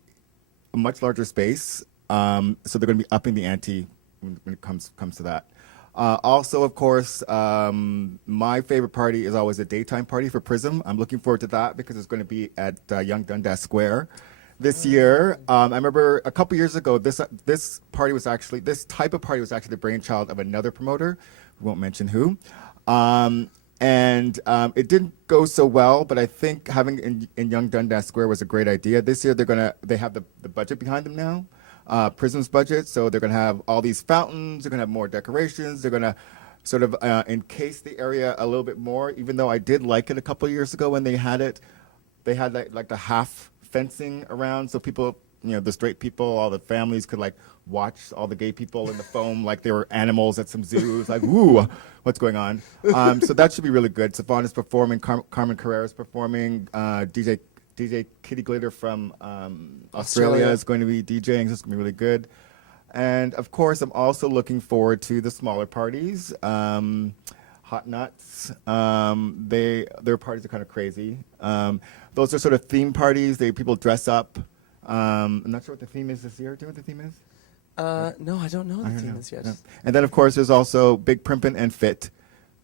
a much larger space. So they're going to be upping the ante when it comes to that. Also, of course, my favorite party is always a daytime party for Prism. I'm looking forward to that because it's going to be at Young Dundas Square this year. I remember a couple years ago, this type of party was actually the brainchild of another promoter. We won't mention who. And it didn't go so well, but I think having in Young Dundas Square was a great idea. This year they have the budget behind them now. Prism's budget, so they're going to have all these fountains, they're going to have more decorations, they're going to sort of encase the area a little bit more, even though I did like it a couple of years ago when they had like the half fencing around so people the straight people, all the families could like watch all the gay people in the foam like they were animals at some zoo. It's like, ooh, what's going on? So that should be really good. Savon is performing, Carmen Carrera is performing, DJ Kitty Glitter from Australia is going to be DJing, so it's going to be really good. And of course, I'm also looking forward to the smaller parties. Hot Nuts, their parties are kind of crazy. Those are sort of theme parties. People dress up. I'm not sure what the theme is this year. Do you know what the theme is? No, I don't know the theme is yet. No. And then, of course, there's also Big Primpin' and Fit.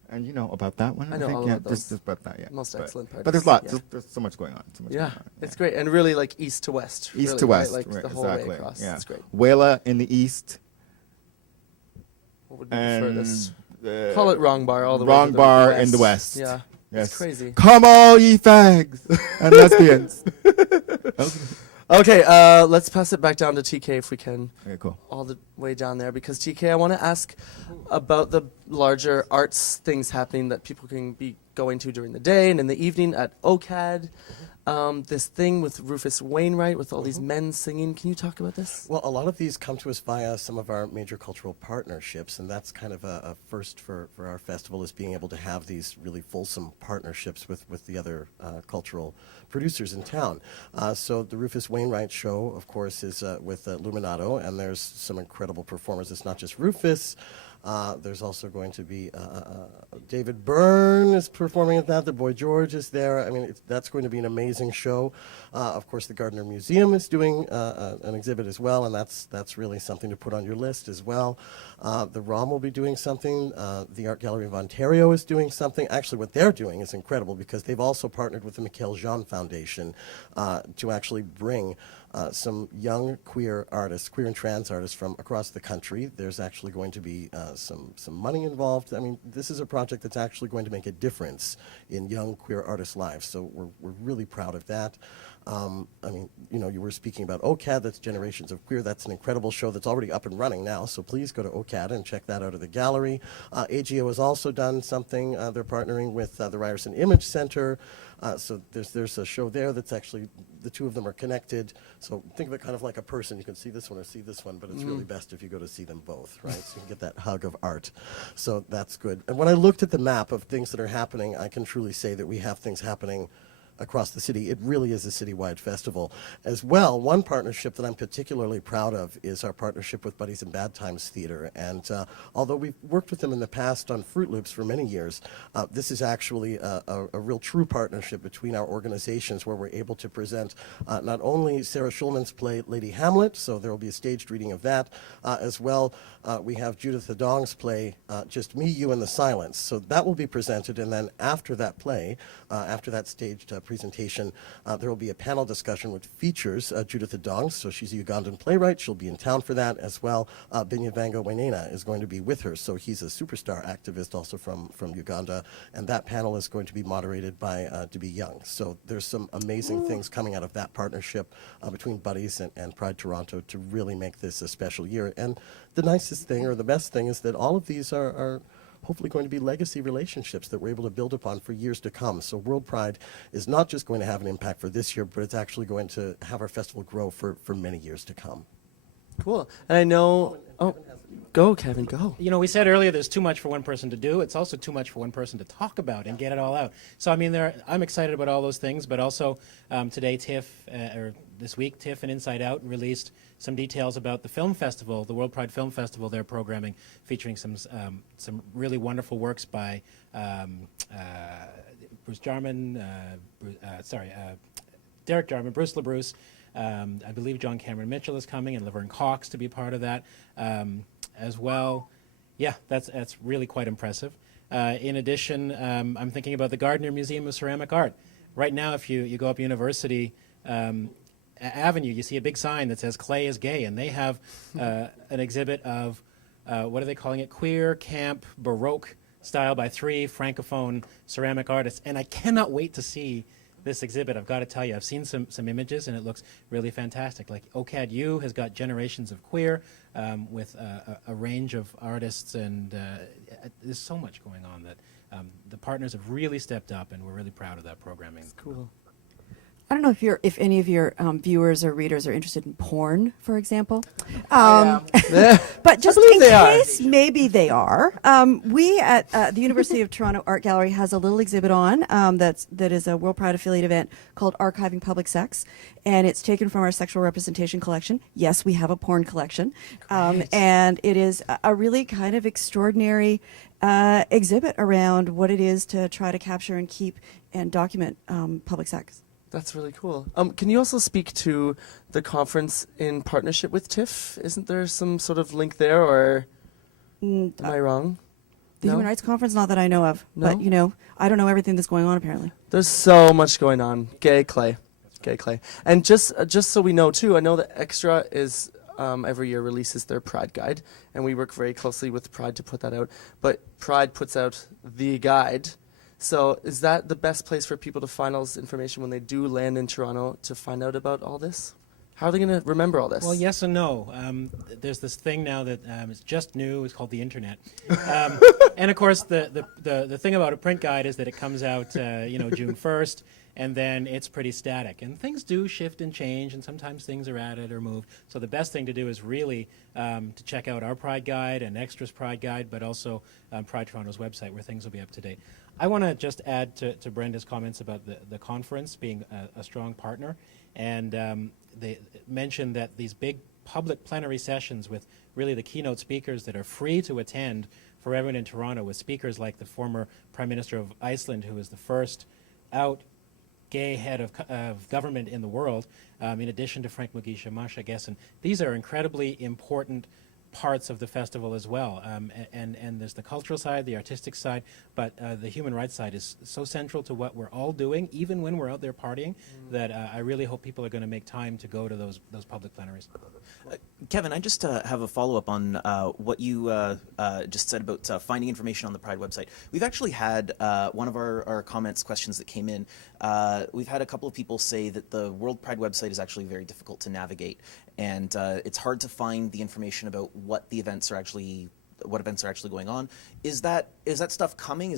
And you know about that one? I know think? all about those. Just about that, yeah. Most excellent parties. But there's lots. Yeah. There's so much going on. It's great. And really like east to west. East really, to west. Right? Like the whole way across. Yeah. It's great. Wela in the east. What would be the furthest? Uh, Call it Wrong Bar all the way Wrong to the Bar west. in the west. Yeah. Yes. It's crazy. Come all ye fags and lesbians. Okay, let's pass it back down to TK if we can. Okay, cool. All the way down there, because TK, I want to ask about the larger arts things happening that people can be going to during the day and in the evening at OCAD. This thing with Rufus Wainwright with all these men singing. Can you talk about this? Well, a lot of these come to us via some of our major cultural partnerships, and that's kind of a first for our festival, is being able to have these really fulsome partnerships with the other cultural producers in town. So the Rufus Wainwright show, of course, is with Luminato, and there's some incredible performers. It's not just Rufus. There's also going to be David Byrne is performing at that. The Boy George is there. I mean, that's going to be an amazing show. Of course, the Gardner Museum is doing an exhibit as well, and that's really something to put on your list as well. The ROM will be doing something. The Art Gallery of Ontario is doing something. Actually, what they're doing is incredible because they've also partnered with the Michael Jean Foundation to actually bring some young queer artists, queer and trans artists from across the country. There's actually going to be some money involved. I mean, this is a project that's actually going to make a difference in young queer artists' lives. So we're really proud of that. I mean, you were speaking about OCAD, that's Generations of Queer. That's an incredible show that's already up and running now. So please go to OCAD and check that out at the gallery. AGO has also done something. They're partnering with the Ryerson Image Center. So there's a show there that's actually, the two of them are connected. So think of it kind of like a person. You can see this one or see this one, but it's really best if you go to see them both, right? So you can get that hug of art. So that's good. And when I looked at the map of things that are happening, I can truly say that we have things happening across the city. It really is a citywide festival. As well, one partnership that I'm particularly proud of is our partnership with Buddies in Bad Times Theater. And although we've worked with them in the past on Fruit Loops for many years, this is actually a real true partnership between our organizations where we're able to present not only Sarah Schulman's play Lady Hamlet, so there will be a staged reading of that, as well we have Judith the Dong's play Just Me, You, and the Silence. So that will be presented, and then after that play, after that staged presentation, there will be a panel discussion which features Judith Adong. So she's a Ugandan playwright. She'll be in town for that as well. Binyavanga Wainena is going to be with her. So he's a superstar activist also from Uganda. And that panel is going to be moderated by Debbie Young. So there's some amazing things coming out of that partnership between Buddies and Pride Toronto to really make this a special year. And the nicest thing, or the best thing, is that all of these are hopefully going to be legacy relationships that we're able to build upon for years to come. So World Pride is not just going to have an impact for this year, but it's actually going to have our festival grow for many years to come. Cool. And I know... Oh, go, Kevin, go. We said earlier there's too much for one person to do. It's also too much for one person to talk about and get it all out. So, I mean, I'm excited about all those things, but also today or this week, TIFF and Inside Out released some details about the film festival, the World Pride Film Festival. They're programming, featuring some really wonderful works by Bruce Jarman, Derek Jarman, Bruce LaBruce. I believe John Cameron Mitchell is coming, and Laverne Cox to be part of that as well. Yeah, that's really quite impressive. In addition, I'm thinking about the Gardner Museum of Ceramic Art. Right now, if you go up University Avenue, you see a big sign that says "Clay is Gay," and they have an exhibit of what are they calling it? Queer, camp, Baroque style by 3 Francophone ceramic artists, and I cannot wait to see this exhibit. I've got to tell you, I've seen some images, and it looks really fantastic. Like OCAD-U has got Generations of Queer with a range of artists, and there's so much going on that the partners have really stepped up, and we're really proud of that programming. That's cool. I don't know if any of your viewers or readers are interested in porn, for example. But just in case maybe they are, we at the University of Toronto Art Gallery has a little exhibit on that is a WorldPride affiliate event called Archiving Public Sex, and it's taken from our sexual representation collection. Yes, we have a porn collection, and it is a really kind of extraordinary exhibit around what it is to try to capture and keep and document public sex. That's really cool. Can you also speak to the conference in partnership with TIFF? Isn't there some sort of link there, or am I wrong? The Human Rights Conference, not that I know of. No? But, I don't know everything that's going on, apparently. There's so much going on. Gay Clay. And just so we know, too, I know that Xtra is every year releases their Pride Guide, and we work very closely with Pride to put that out. But Pride puts out the guide. So is that the best place for people to find all this information when they do land in Toronto to find out about all this? How are they going to remember all this? Well, yes and no. There's this thing now that is just new. It's called the internet. And of course, the thing about a print guide is that it comes out, June 1st, and then it's pretty static. And things do shift and change, and sometimes things are added or moved. So the best thing to do is really to check out our Pride Guide and Xtra's Pride Guide, but also Pride Toronto's website where things will be up to date. I want to just add to Brenda's comments about the conference being a strong partner. And they mentioned that these big public plenary sessions with really the keynote speakers that are free to attend for everyone in Toronto, with speakers like the former Prime Minister of Iceland, who is the first out gay head of government in the world, in addition to Frank Mugisha-Mash, I guess. And these are incredibly important parts of the festival as well. And there's the cultural side, the artistic side, but the human rights side is so central to what we're all doing, even when we're out there partying, that I really hope people are going to make time to go to those public plenaries. Kevin, I just have a follow-up on what you just said about finding information on the Pride website. We've actually had one of our questions that came in. We've had a couple of people say that the World Pride website is actually very difficult to navigate, and it's hard to find the information about what events are actually going on. Is that stuff coming?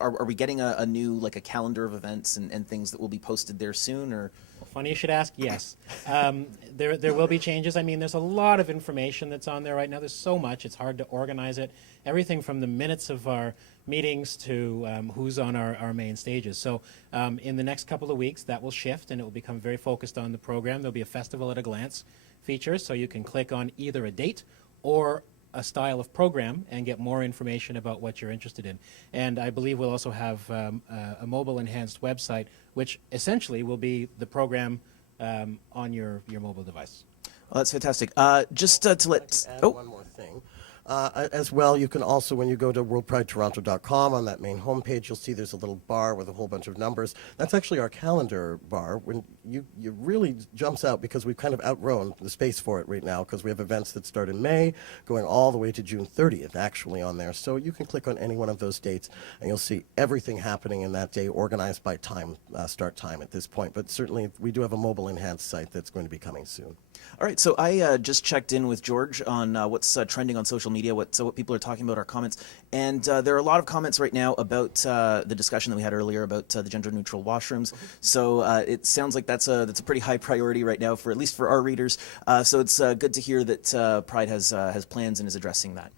Are we getting a new a calendar of events and things that will be posted there soon, or? Well, funny you should ask. Yes, there will be changes. I mean, there's a lot of information that's on there right now. There's so much; it's hard to organize it. Everything from the minutes of our meetings to who's on our main stages. So in the next couple of weeks, that will shift, and it will become very focused on the program. There'll be a Festival at a Glance feature, so you can click on either a date or a style of program and get more information about what you're interested in. And I believe we'll also have a mobile enhanced website, which essentially will be the program on your mobile device. Well, that's fantastic. Just to let... One more thing. As well, you can also, when you go to worldpridetoronto.com, on that main homepage, you'll see there's a little bar with a whole bunch of numbers. That's actually our calendar bar. When you really jumps out because we've kind of outgrown the space for it right now, because we have events that start in May, going all the way to June 30th, actually, on there. So you can click on any one of those dates, and you'll see everything happening in that day, organized by time, start time at this point. But certainly, we do have a mobile enhanced site that's going to be coming soon. All right, so I just checked in with George on what's trending on social media, what people are talking about, our comments, and there are a lot of comments right now about the discussion that we had earlier about the gender-neutral washrooms. So it sounds like that's a pretty high priority right now, for at least for our readers. So it's good to hear that Pride has plans and is addressing that.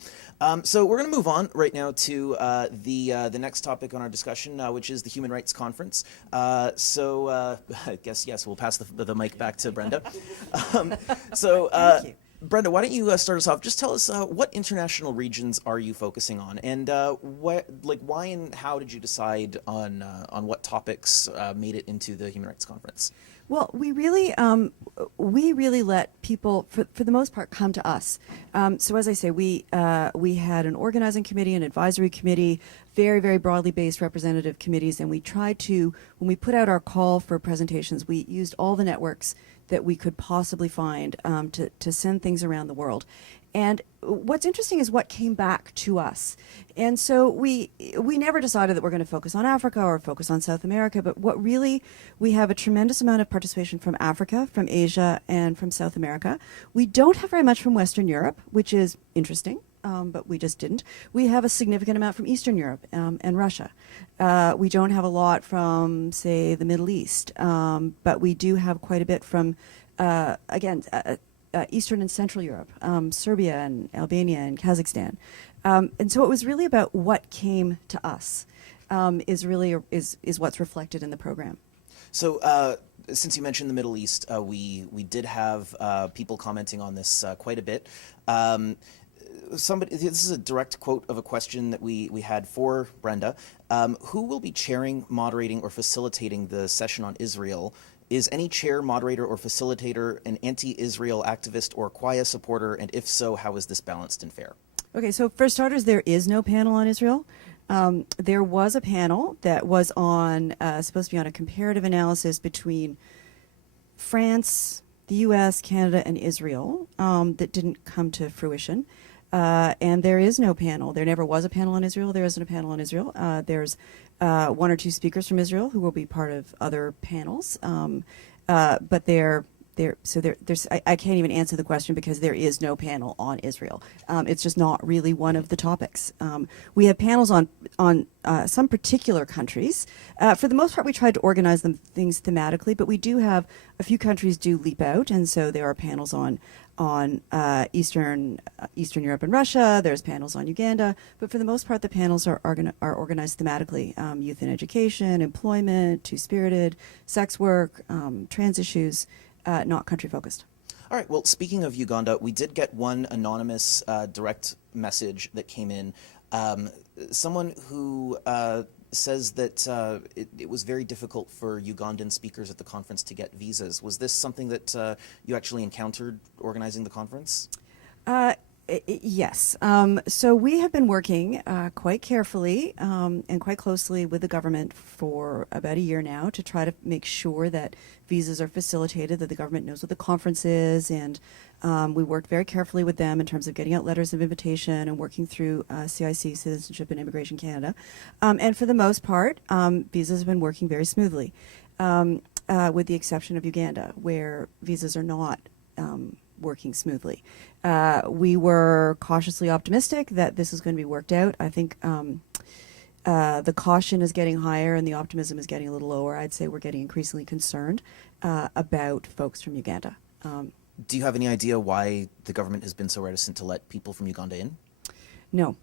So we're going to move on right now to the next topic on our discussion, which is the Human Rights Conference. So I guess, yes, we'll pass the mic back to Brenda. Thank you. Brenda, why don't you start us off? Just tell us what international regions are you focusing on, and why and how did you decide on what topics made it into the Human Rights Conference? Well, we really let people, for the most part, come to us. So as I say, we had an organizing committee, an advisory committee, very, very broadly based representative committees, and we tried to, when we put out our call for presentations, we used all the networks that we could possibly find to send things around the world. And what's interesting is what came back to us. And so we never decided that we're going to focus on Africa or focus on South America, but what really, we have a tremendous amount of participation from Africa, from Asia, and from South America. We don't have very much from Western Europe, which is interesting. but we just didn't. We have a significant amount from Eastern Europe and Russia. We don't have a lot from, say, the Middle East, but we do have quite a bit from, Eastern and Central Europe, Serbia and Albania and Kazakhstan. And so it was really about what came to us is what's reflected in the program. So since you mentioned the Middle East, we did have people commenting on this quite a bit. This is a direct quote of a question that we had for Brenda. Who will be chairing, moderating, or facilitating the session on Israel? Is any chair, moderator, or facilitator an anti-Israel activist or Quaya supporter? And if so, how is this balanced and fair? Okay, so for starters, there is no panel on Israel. There was a panel that was on supposed to be on a comparative analysis between France, the U.S., Canada, and Israel that didn't come to fruition. And there is no panel. There never was a panel on Israel. There isn't a panel on Israel. There's one or two speakers from Israel who will be part of other panels. But I can't even answer the question because there is no panel on Israel. It's just not really one of the topics. We have panels on some particular countries. For the most part, we tried to organize things thematically, but we do have a few countries do leap out, and so there are panels on Eastern Europe and Russia. There's panels on Uganda, but for the most part, the panels are organized thematically: youth and education, employment, two-spirited, sex work, trans issues. Not country focused. All right. Well, speaking of Uganda, we did get one anonymous direct message that came in. Someone who says that it was very difficult for Ugandan speakers at the conference to get visas. Was this something that you actually encountered organizing the conference? Yes. So we have been working quite carefully and quite closely with the government for about a year now to try to make sure that visas are facilitated, that the government knows what the conference is, and we worked very carefully with them in terms of getting out letters of invitation and working through CIC, Citizenship and Immigration Canada. And for the most part, visas have been working very smoothly, with the exception of Uganda, where visas are not working smoothly. We were cautiously optimistic that this is going to be worked out. I think the caution is getting higher and the optimism is getting a little lower. I'd say we're getting increasingly concerned about folks from Uganda. Do you have any idea why the government has been so reticent to let people from Uganda in? No.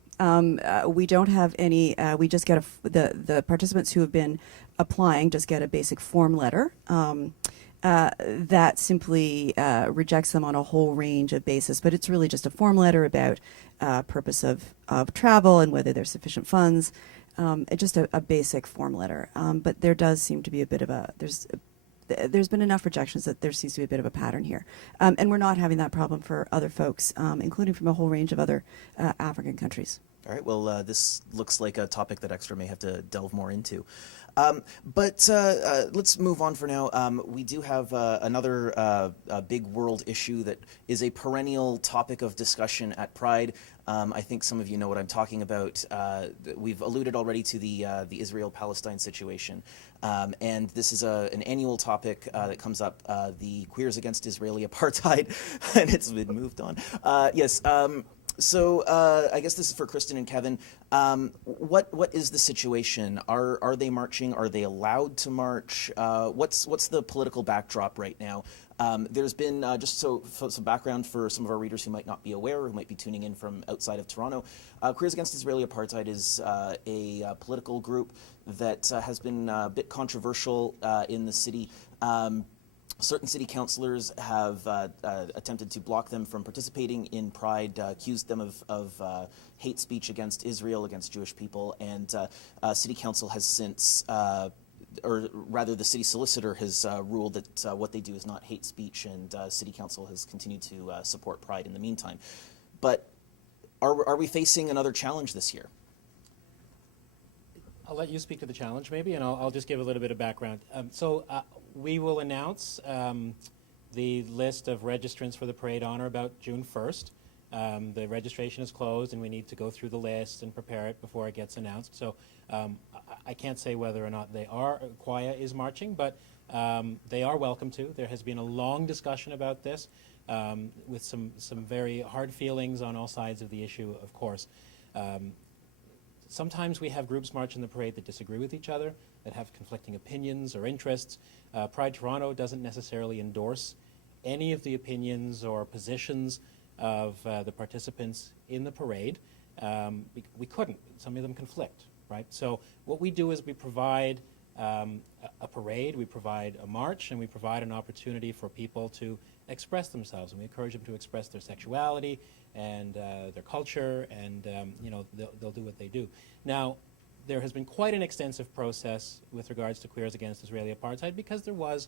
We don't have any. We just get the participants who have been applying just get a basic form letter. That simply rejects them on a whole range of bases, but it's really just a form letter about purpose of travel and whether there's sufficient funds. Just a basic form letter. But there does seem to be a bit of there's been enough rejections that there seems to be a bit of a pattern here. And we're not having that problem for other folks, including from a whole range of other African countries. All right. Well, this looks like a topic that Xtra may have to delve more into. But let's move on for now. We do have another big world issue that is a perennial topic of discussion at Pride. I think some of you know what I'm talking about. We've alluded already to the Israel-Palestine situation. And this is an annual topic that comes up, the Queers Against Israeli Apartheid, and it's been moved on. Yes. So I guess this is for Kristen and Kevin. What is the situation? Are they marching? Are they allowed to march? What's the political backdrop right now? There's been, just so some background for some of our readers who might not be aware or who might be tuning in from outside of Toronto, Queers Against Israeli Apartheid is a political group that has been a bit controversial in the city. Certain city councillors have attempted to block them from participating in Pride, accused them of hate speech against Israel, against Jewish people, and city council has since, or rather the city solicitor has ruled that what they do is not hate speech, and city council has continued to support Pride in the meantime. But are we facing another challenge this year? I'll let you speak to the challenge maybe, and I'll just give a little bit of background. We will announce the list of registrants for the parade on or about June 1st. The registration is closed and we need to go through the list and prepare it before it gets announced. So I can't say whether or not Quaya is marching, but they are welcome to. There has been a long discussion about this. with some very hard feelings on all sides of the issue, of course. Sometimes we have groups march in the parade that disagree with each other, that have conflicting opinions or interests. Pride Toronto doesn't necessarily endorse any of the opinions or positions of the participants in the parade. We couldn't. Some of them conflict, right? So what we do is we provide a parade, we provide a march, and we provide an opportunity for people to express themselves, and we encourage them to express their sexuality and their culture, and you know, they'll do what they do. Now, there has been quite an extensive process with regards to Queers Against Israeli Apartheid, because there was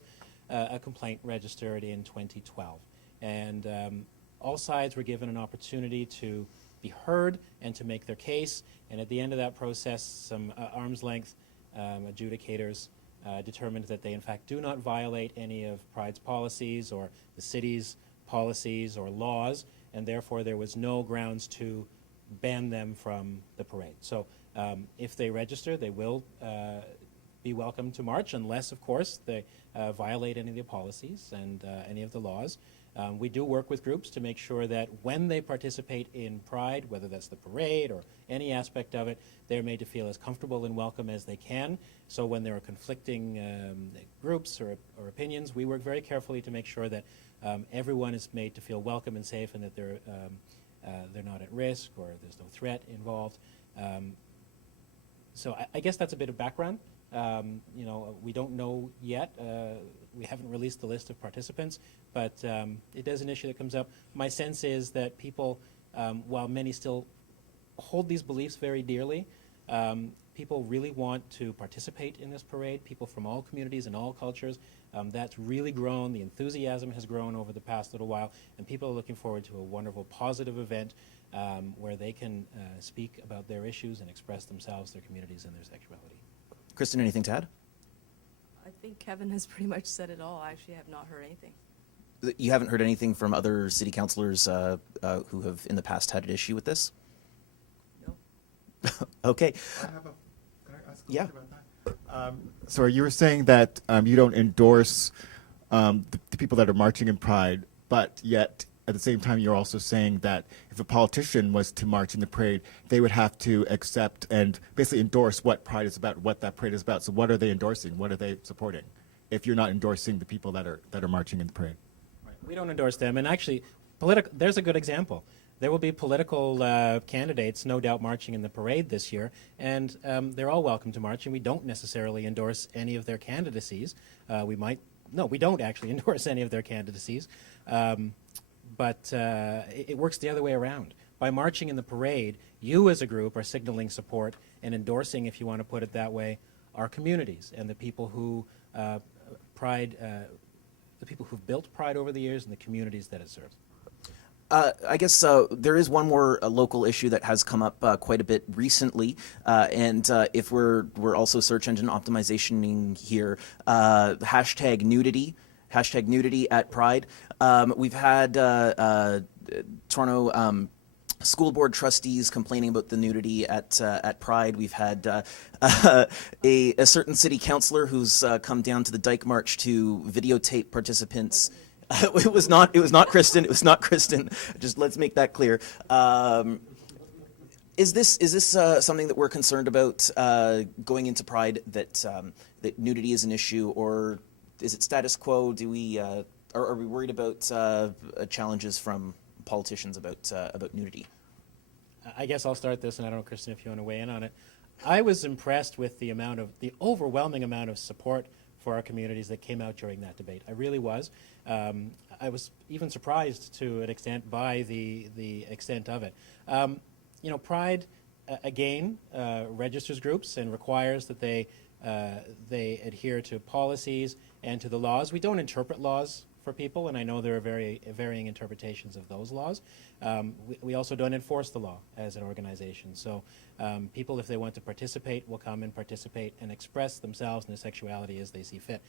a complaint registered in 2012, and all sides were given an opportunity to be heard and to make their case, and at the end of that process, some arm's length adjudicators determined that they in fact do not violate any of Pride's policies or the city's policies or laws, and therefore there was no grounds to ban them from the parade. So if they register, they will be welcome to march, unless, of course, they violate any of the policies and any of the laws. We do work with groups to make sure that when they participate in Pride, whether that's the parade or any aspect of it, they're made to feel as comfortable and welcome as they can. So when there are conflicting groups or opinions, we work very carefully to make sure that everyone is made to feel welcome and safe, and that they're not at risk or there's no threat involved. So I guess that's a bit of background. You know, we don't know yet. We haven't released the list of participants, but it is an issue that comes up. My sense is that people, while many still hold these beliefs very dearly, people really want to participate in this parade, people from all communities and all cultures. That's really grown. The enthusiasm has grown over the past little while, and people are looking forward to a wonderful, positive event where they can speak about their issues and express themselves, their communities, and their sexuality. Kristen, anything to add? I think Kevin has pretty much said it all. I actually have not heard anything. You haven't heard anything from other city councillors who have in the past had an issue with this? No. Okay. Can I ask a question about that? So you were saying that you don't endorse the people that are marching in Pride, but yet at the same time you're also saying that if a politician was to march in the parade, they would have to accept and basically endorse what Pride is about, what that parade is about. So what are they endorsing? What are they supporting if you're not endorsing the people that are marching in the parade? Right. We don't endorse them, and actually, there's a good example. There will be political candidates, no doubt, marching in the parade this year, and they're all welcome to march, and we don't necessarily endorse any of their candidacies. We don't actually endorse any of their candidacies, but it works the other way around. By marching in the parade, you as a group are signaling support and endorsing, if you want to put it that way, our communities and the people who the people who've built Pride over the years and the communities that it serves. I guess there is one more local issue that has come up quite a bit recently, and if we're also search engine optimizationing here, hashtag Nudity at Pride. We've had Toronto school board trustees complaining about the nudity at Pride. We've had a certain city councillor who's come down to the Dyke March to videotape participants. It was not Kristen. It was not Kristen. Just let's make that clear. Is this something that we're concerned about going into Pride, that nudity is an issue, or is it status quo? Do we are we worried about challenges from politicians about nudity? I guess I'll start this, and I don't know, Kristen, if you want to weigh in on it. I was impressed with the overwhelming amount of support for our communities that came out during that debate. I really was. I was even surprised to an extent by the extent of it. You know, Pride, again, registers groups and requires that they adhere to policies and to the laws. We don't interpret laws for people, and I know there are very varying interpretations of those laws. We also don't enforce the law as an organization. So people, if they want to participate, will come and participate and express themselves and their sexuality as they see fit.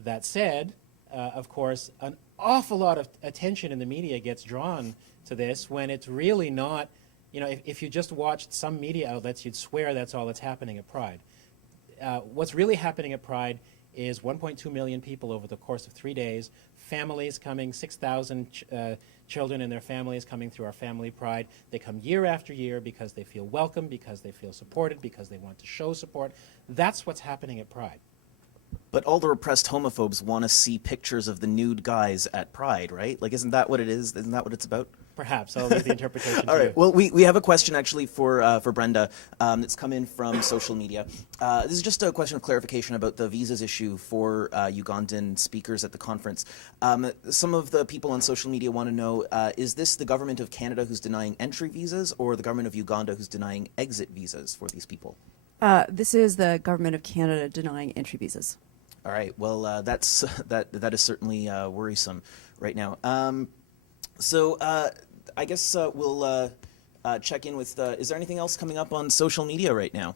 That said, of course, an awful lot of attention in the media gets drawn to this when it's really not. You know, if you just watched some media outlets, you'd swear that's all that's happening at Pride. What's really happening at Pride is 1.2 million people over the course of 3 days, families coming, 6,000 children and their families coming through our Family Pride. They come year after year because they feel welcome, because they feel supported, because they want to show support. That's what's happening at Pride. But all the repressed homophobes want to see pictures of the nude guys at Pride, right? Like, isn't that what it is? Isn't that what it's about? Perhaps. I'll leave the interpretation All to right. you. Well, we have a question actually for Brenda that's come in from social media. This is just a question of clarification about the visas issue for Ugandan speakers at the conference. Some of the people on social media want to know, is this the government of Canada who's denying entry visas or the government of Uganda who's denying exit visas for these people? This is the government of Canada denying entry visas. All right. Well, that is certainly worrisome right now. So I guess we'll check in with. Is there anything else coming up on social media right now?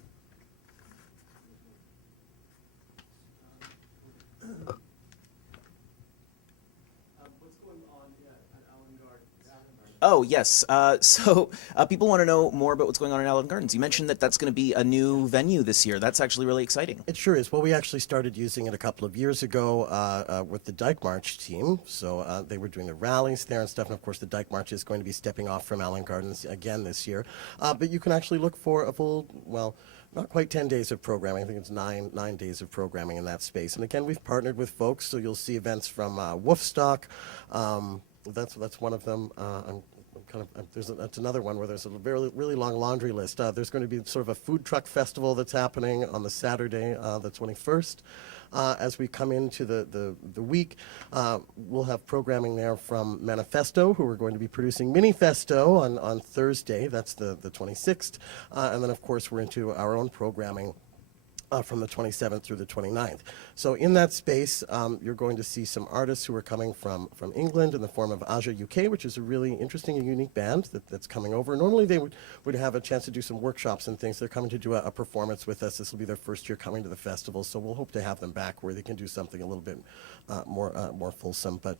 Oh, yes. So people want to know more about what's going on in Allen Gardens. You mentioned that that's going to be a new venue this year. That's actually really exciting. It sure is. Well, we actually started using it a couple of years ago with the Dyke March team. So they were doing the rallies there and stuff. And, of course, the Dyke March is going to be stepping off from Allen Gardens again this year. But you can actually look for a full, well, not quite 10 days of programming. I think it's nine days of programming in that space. And, again, we've partnered with folks. So you'll see events from Woofstock. That's one of them. That's another one where there's a really long laundry list. There's going to be sort of a food truck festival that's happening on the Saturday, the 21st. As we come into the week, we'll have programming there from Manifesto, who are going to be producing Minifesto on Thursday. That's the 26th. And then, of course, we're into our own programming from the 27th through the 29th. So in that space, you're going to see some artists who are coming from England in the form of Aja UK, which is a really interesting and unique band that's coming over. Normally they would have a chance to do some workshops and things. They're coming to do a performance with us. This will be their first year coming to the festival, so we'll hope to have them back where they can do something a little bit more fulsome. But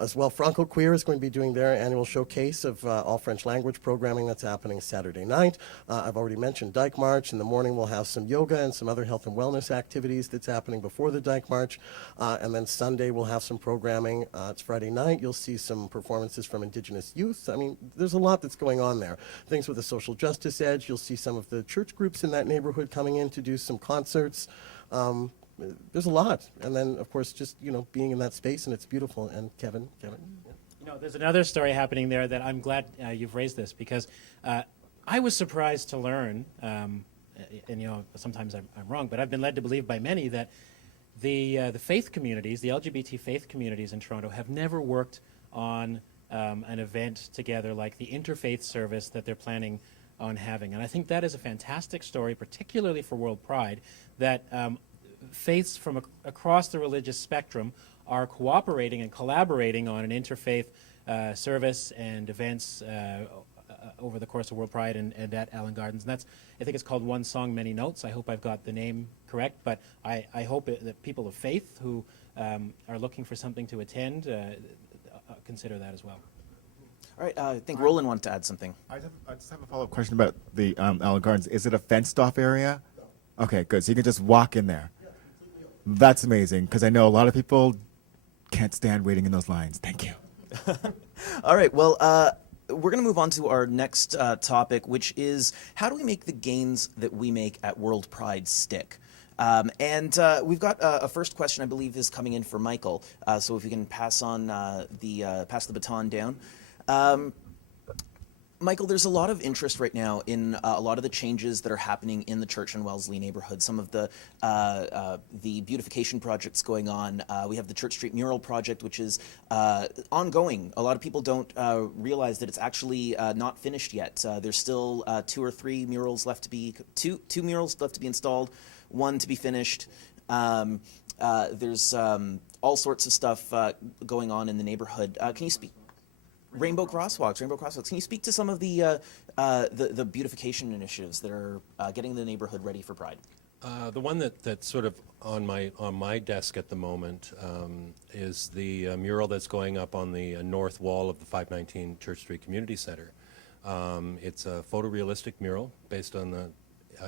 as well, Franco Queer is going to be doing their annual showcase of all French language programming that's happening Saturday night. I've already mentioned Dyke March. In the morning we'll have some yoga and some other health and wellness activities that's happening before the Dyke March. And then Sunday we'll have some programming. It's Friday night. You'll see some performances from Indigenous youth. I mean, there's a lot that's going on there. Things with a social justice edge. You'll see some of the church groups in that neighborhood coming in to do some concerts. There's a lot. And then, of course, just, being in that space, and it's beautiful. And Kevin. There's another story happening there that I'm glad you've raised this, because I was surprised to learn, and sometimes I'm wrong, but I've been led to believe by many that the faith communities, the LGBT faith communities in Toronto, have never worked on an event together like the Interfaith service that they're planning on having. And I think that is a fantastic story, particularly for World Pride, that faiths from across the religious spectrum are cooperating and collaborating on an interfaith service and events over the course of World Pride and at Allen Gardens. And I think it's called One Song, Many Notes. I hope I've got the name correct, but I hope that people of faith who are looking for something to attend consider that as well. All right, I think Roland wanted to add something. I just have a follow-up question about the Allen Gardens. Is it a fenced-off area? Okay, good. So you can just walk in there. That's amazing, because I know a lot of people can't stand waiting in those lines. Thank you. All right, well, we're going to move on to our next topic, which is how do we make the gains that we make at World Pride stick? And we've got a first question, I believe, is coming in for Michael. So if you can pass on pass the baton down. Michael, there's a lot of interest right now in a lot of the changes that are happening in the Church and Wellesley neighborhood. Some of the beautification projects going on. We have the Church Street mural project, which is ongoing. A lot of people don't realize that it's actually not finished yet. There's still two murals left to be installed, one to be finished. There's all sorts of stuff going on in the neighborhood. Can you speak? Rainbow crosswalks. Can you speak to some of the beautification initiatives that are getting the neighborhood ready for Pride? The one that's sort of on my desk at the moment is the mural that's going up on the north wall of the 519 Church Street Community Center. It's a photorealistic mural based on the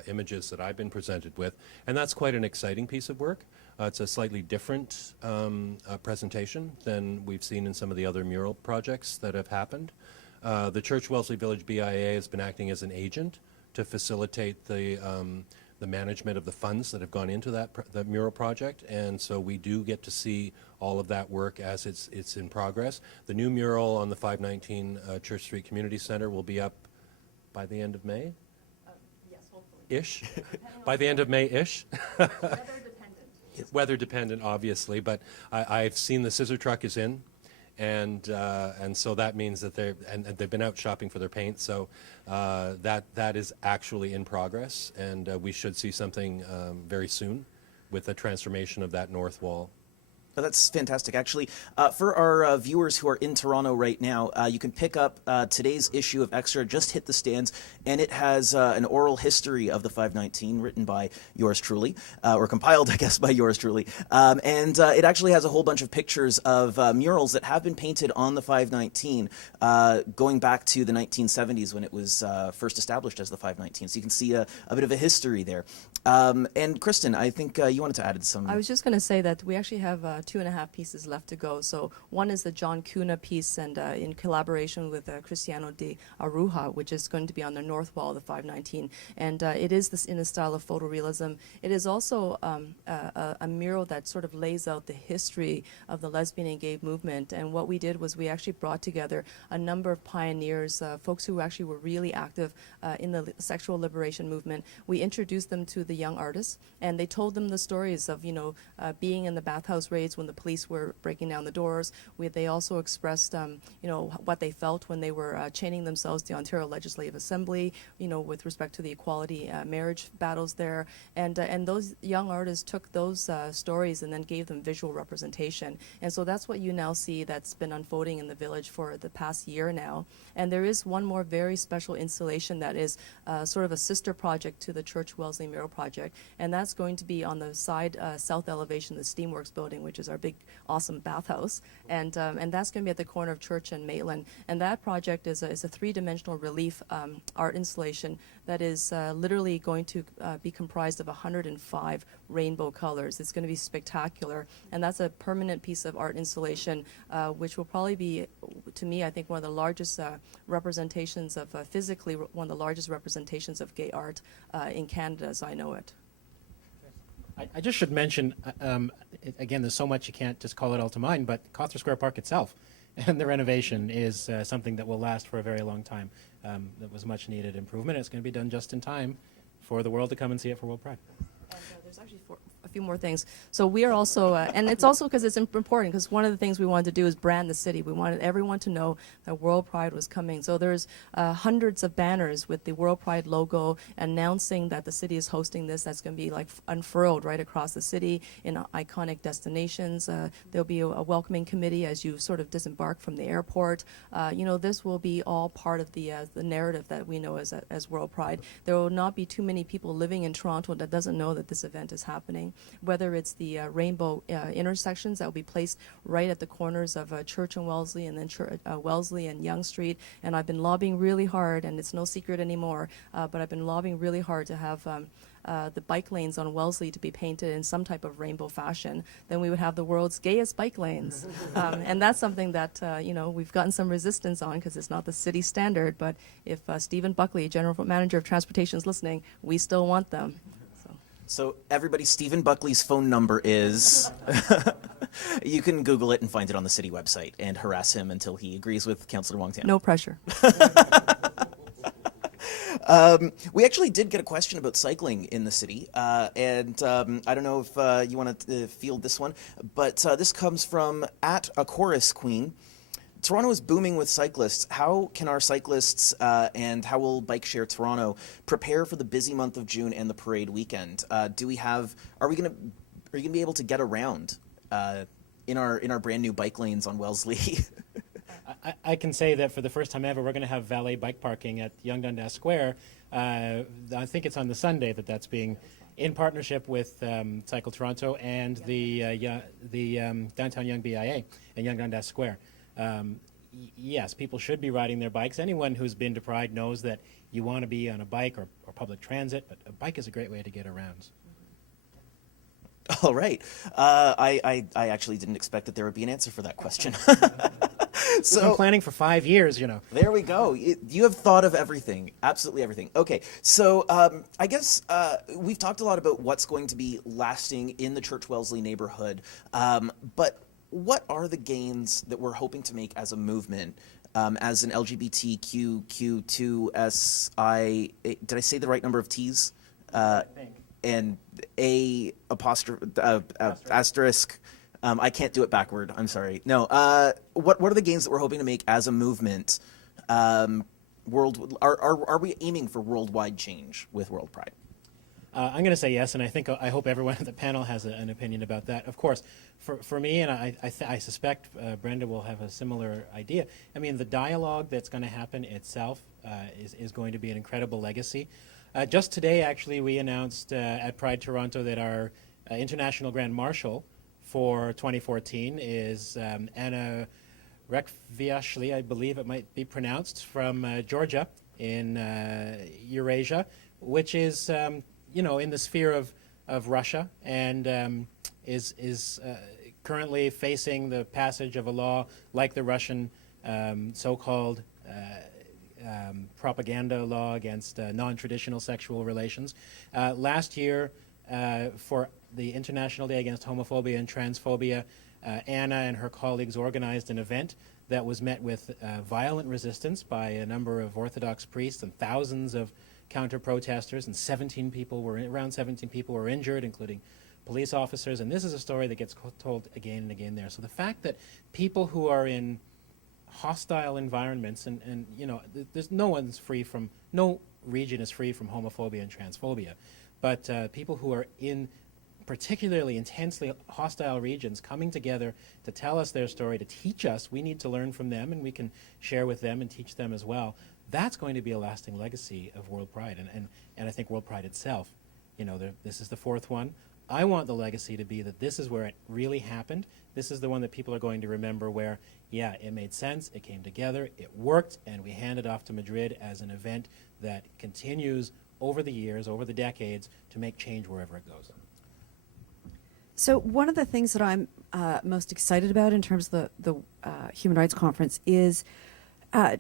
images that I've been presented with, and that's quite an exciting piece of work. It's a slightly different presentation than we've seen in some of the other mural projects that have happened. The Church Wellesley Village BIA has been acting as an agent to facilitate the management of the funds that have gone into the mural project, and so we do get to see all of that work as it's in progress. The new mural on the 519 Church Street Community Center will be up by the end of May? Yes, hopefully. Ish? By the end of May-ish? Weather dependent, obviously, but I've seen the scissor truck is in, and so that means that they've been out shopping for their paint, so that is actually in progress, and we should see something very soon with the transformation of that north wall. Oh, that's fantastic. Actually, for our viewers who are in Toronto right now, you can pick up today's issue of Xtra, just hit the stands, and it has an oral history of the 519 written by yours truly, or compiled, I guess, by yours truly. And it actually has a whole bunch of pictures of murals that have been painted on the 519 going back to the 1970s when it was first established as the 519. So you can see a bit of a history there. And Kristen, I think you wanted to add some... I was just going to say that we actually have 2.5 pieces left to go. So one is the John Cunha piece, and in collaboration with Cristiano de Aruja, which is going to be on the north wall of the 519. And it is this in the style of photorealism. It is also a mural that sort of lays out the history of the lesbian and gay movement. And what we did was we actually brought together a number of pioneers, folks who actually were really active in the sexual liberation movement. We introduced them to the young artists, and they told them the stories of, being in the bathhouse raids when the police were breaking down the doors. They also expressed, what they felt when they were chaining themselves to the Ontario Legislative Assembly, with respect to the equality marriage battles there. And those young artists took those stories and then gave them visual representation. And so that's what you now see that's been unfolding in the village for the past year now. And there is one more very special installation that is sort of a sister project to the Church Wellesley Mural Project, and that's going to be on the side south elevation of the Steamworks building, which is our big, awesome bathhouse, and that's going to be at the corner of Church and Maitland. And that project is a three-dimensional relief art installation that is literally going to be comprised of 105 rainbow colors. It's going to be spectacular, and that's a permanent piece of art installation, which will probably be, to me, I think, one of the largest representations of, physically, one of the largest representations of gay art in Canada as I know it. I just should mention, again, there's so much you can't just call it all to mind, but Cawthra Square Park itself and the renovation is something that will last for a very long time. That was much needed improvement. It's going to be done just in time for the world to come and see it for WorldPride. And there's actually a few more things. So we are also, and it's also because it's important, because one of the things we wanted to do is brand the city. We wanted everyone to know that WorldPride was coming. So there's hundreds of banners with the WorldPride logo announcing that the city is hosting this. That's going to be like unfurled right across the city in iconic destinations. There'll be a welcoming committee as you sort of disembark from the airport. This will be all part of the narrative that we know as WorldPride. There will not be too many people living in Toronto that doesn't know that this event is happening. Whether it's the rainbow intersections that will be placed right at the corners of Church and Wellesley, and then Wellesley and Yonge Street. And I've been lobbying really hard, and it's no secret anymore, but I've been lobbying really hard to have the bike lanes on Wellesley to be painted in some type of rainbow fashion. Then we would have the world's gayest bike lanes. And that's something that, we've gotten some resistance on because it's not the city standard, but if Stephen Buckley, General Manager of Transportation, is listening, we still want them. So everybody, Stephen Buckley's phone number is, you can Google it and find it on the city website and harass him until he agrees with Councillor Wong-tam. No pressure. We actually did get a question about cycling in the city, and I don't know if you want to field this one, but this comes from @AChorusQueen. Toronto is booming with cyclists. How can our cyclists and how will Bike Share Toronto prepare for the busy month of June and the parade weekend? Are you going to be able to get around in our brand new bike lanes on Wellesley? I can say that for the first time ever, we're going to have valet bike parking at Yonge Dundas Square. I think it's on the Sunday that's being in partnership with Cycle Toronto and the Downtown Yonge BIA and Yonge Dundas Square. Yes, people should be riding their bikes. Anyone who's been to Pride knows that you want to be on a bike or public transit, but a bike is a great way to get around. All right. I actually didn't expect that there would be an answer for that question. We've been planning for 5 years, you know. There we go. You have thought of everything, absolutely everything. Okay, so I guess we've talked a lot about what's going to be lasting in the Church Wellesley neighborhood, but what are the gains that we're hoping to make as a movement, as an LGBTQ2SI? Did I say the right number of T's? I think. And A asterisk. I can't do it backward. I'm sorry. No. What are the gains that we're hoping to make as a movement? Are we aiming for worldwide change with WorldPride? I'm going to say yes, and I hope everyone on the panel has an opinion about that. Of course, for me, and I suspect Brenda will have a similar idea. I mean, the dialogue that's going to happen itself is going to be an incredible legacy. Just today, actually, we announced at Pride Toronto that our International Grand Marshal for 2014 is Anna Rekviashli, I believe it might be pronounced, from Georgia in Eurasia, which is in the sphere of Russia, and is currently facing the passage of a law like the Russian so-called propaganda law against non-traditional sexual relations. Last year, for the International Day Against Homophobia and Transphobia, Anna and her colleagues organized an event that was met with violent resistance by a number of Orthodox priests and thousands of counter-protesters, and around 17 people were injured, including police officers, and this is a story that gets told again and again there. So the fact that people who are in hostile environments, and there's no region is free from homophobia and transphobia, but people who are in particularly intensely hostile regions coming together to tell us their story, to teach us, we need to learn from them, and we can share with them and teach them as well. That's going to be a lasting legacy of WorldPride, and I think WorldPride itself, this is the fourth one. I want the legacy to be that this is where it really happened. This is the one that people are going to remember where, yeah, it made sense, it came together, it worked, and we handed off to Madrid as an event that continues over the years, over the decades, to make change wherever it goes. So one of the things that I'm most excited about in terms of the Human Rights Conference is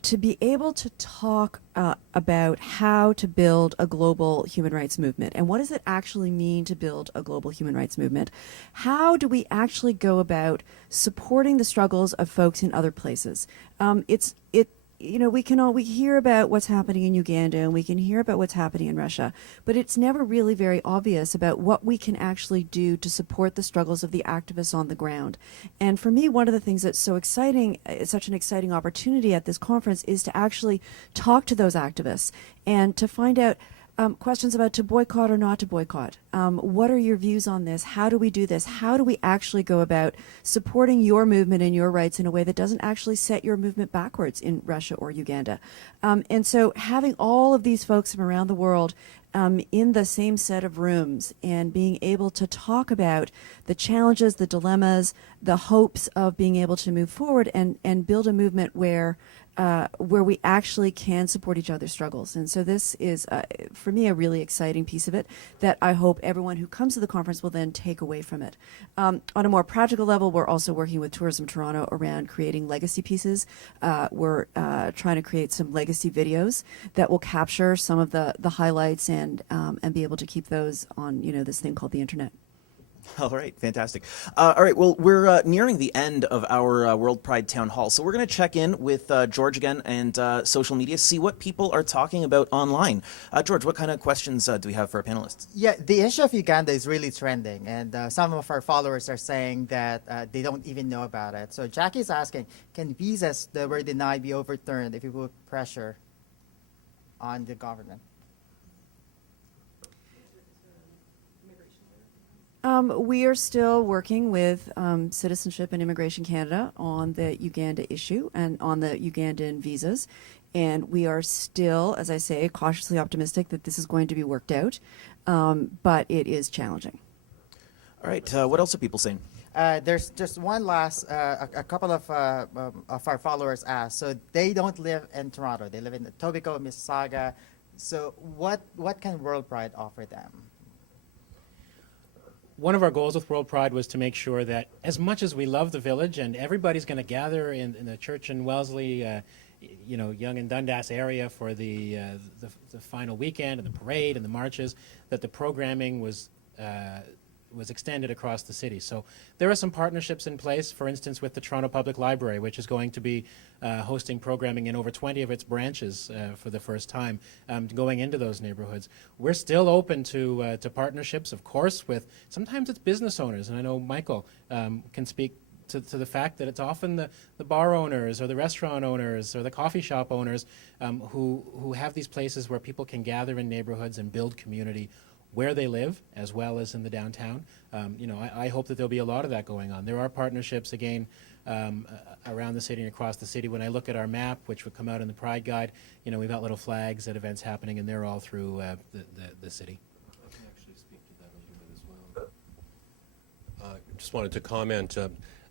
to be able to talk about how to build a global human rights movement, and what does it actually mean to build a global human rights movement? How do we actually go about supporting the struggles of folks in other places? We hear about what's happening in Uganda, and we can hear about what's happening in Russia, but it's never really very obvious about what we can actually do to support the struggles of the activists on the ground. And for me, one of the things that's so exciting, it's such an exciting opportunity at this conference, is to actually talk to those activists and to find out questions about to boycott or not to boycott. What are your views on this? How do we do this? How do we actually go about supporting your movement and your rights in a way that doesn't actually set your movement backwards in Russia or Uganda? And so having all of these folks from around the world in the same set of rooms and being able to talk about the challenges, the dilemmas, the hopes of being able to move forward and build a movement where we actually can support each other's struggles. And so this is, for me, a really exciting piece of it that I hope everyone who comes to the conference will then take away from it. On a more practical level, we're also working with Tourism Toronto around creating legacy pieces. We're trying to create some legacy videos that will capture some of the highlights and be able to keep those on this thing called the internet. All right, fantastic. All right, well, we're nearing the end of our WorldPride Town Hall, so we're going to check in with George again and social media, see what people are talking about online. George, what kind of questions do we have for our panelists? Yeah, the issue of Uganda is really trending, and some of our followers are saying that they don't even know about it. So Jackie's asking, can visas that were denied be overturned if you put pressure on the government? We are still working with Citizenship and Immigration Canada on the Uganda issue and on the Ugandan visas. And we are still, as I say, cautiously optimistic that this is going to be worked out. But it is challenging. All right. What else are people saying? There's just one last, a couple of our followers asked. So they don't live in Toronto. They live in Etobicoke, Mississauga. So what can WorldPride offer them? one of our goals with World Pride was to make sure that as much as we love the village and everybody's going to gather in the church in Wellesley, Yonge and Dundas area for the final weekend and the parade and the marches, that the programming was extended across the city. So there are some partnerships in place, for instance, with the Toronto Public Library, which is going to be hosting programming in over 20 of its branches for the first time, going into those neighborhoods. We're still open to partnerships, of course, with sometimes it's business owners, and I know Michael can speak to the fact that it's often the bar owners or the restaurant owners or the coffee shop owners who have these places where people can gather in neighborhoods and build community where they live as well as in the downtown. I hope that there'll be a lot of that going on. There are partnerships, again, around the city and across the city. When I look at our map, which would come out in the Pride Guide, we've got little flags at events happening, and they're all through the city. I can actually speak to that a little bit as well. Just wanted to comment.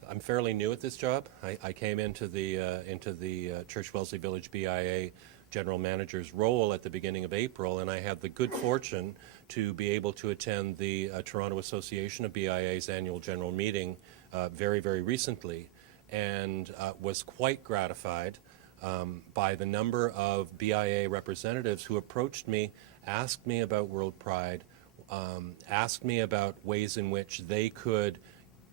I'm fairly new at this job. I came into the Church Wellesley Village BIA General Manager's role at the beginning of April, and I had the good fortune to be able to attend the Toronto Association of BIA's annual general meeting very, very recently, and was quite gratified by the number of BIA representatives who approached me, asked me about World Pride, asked me about ways in which they could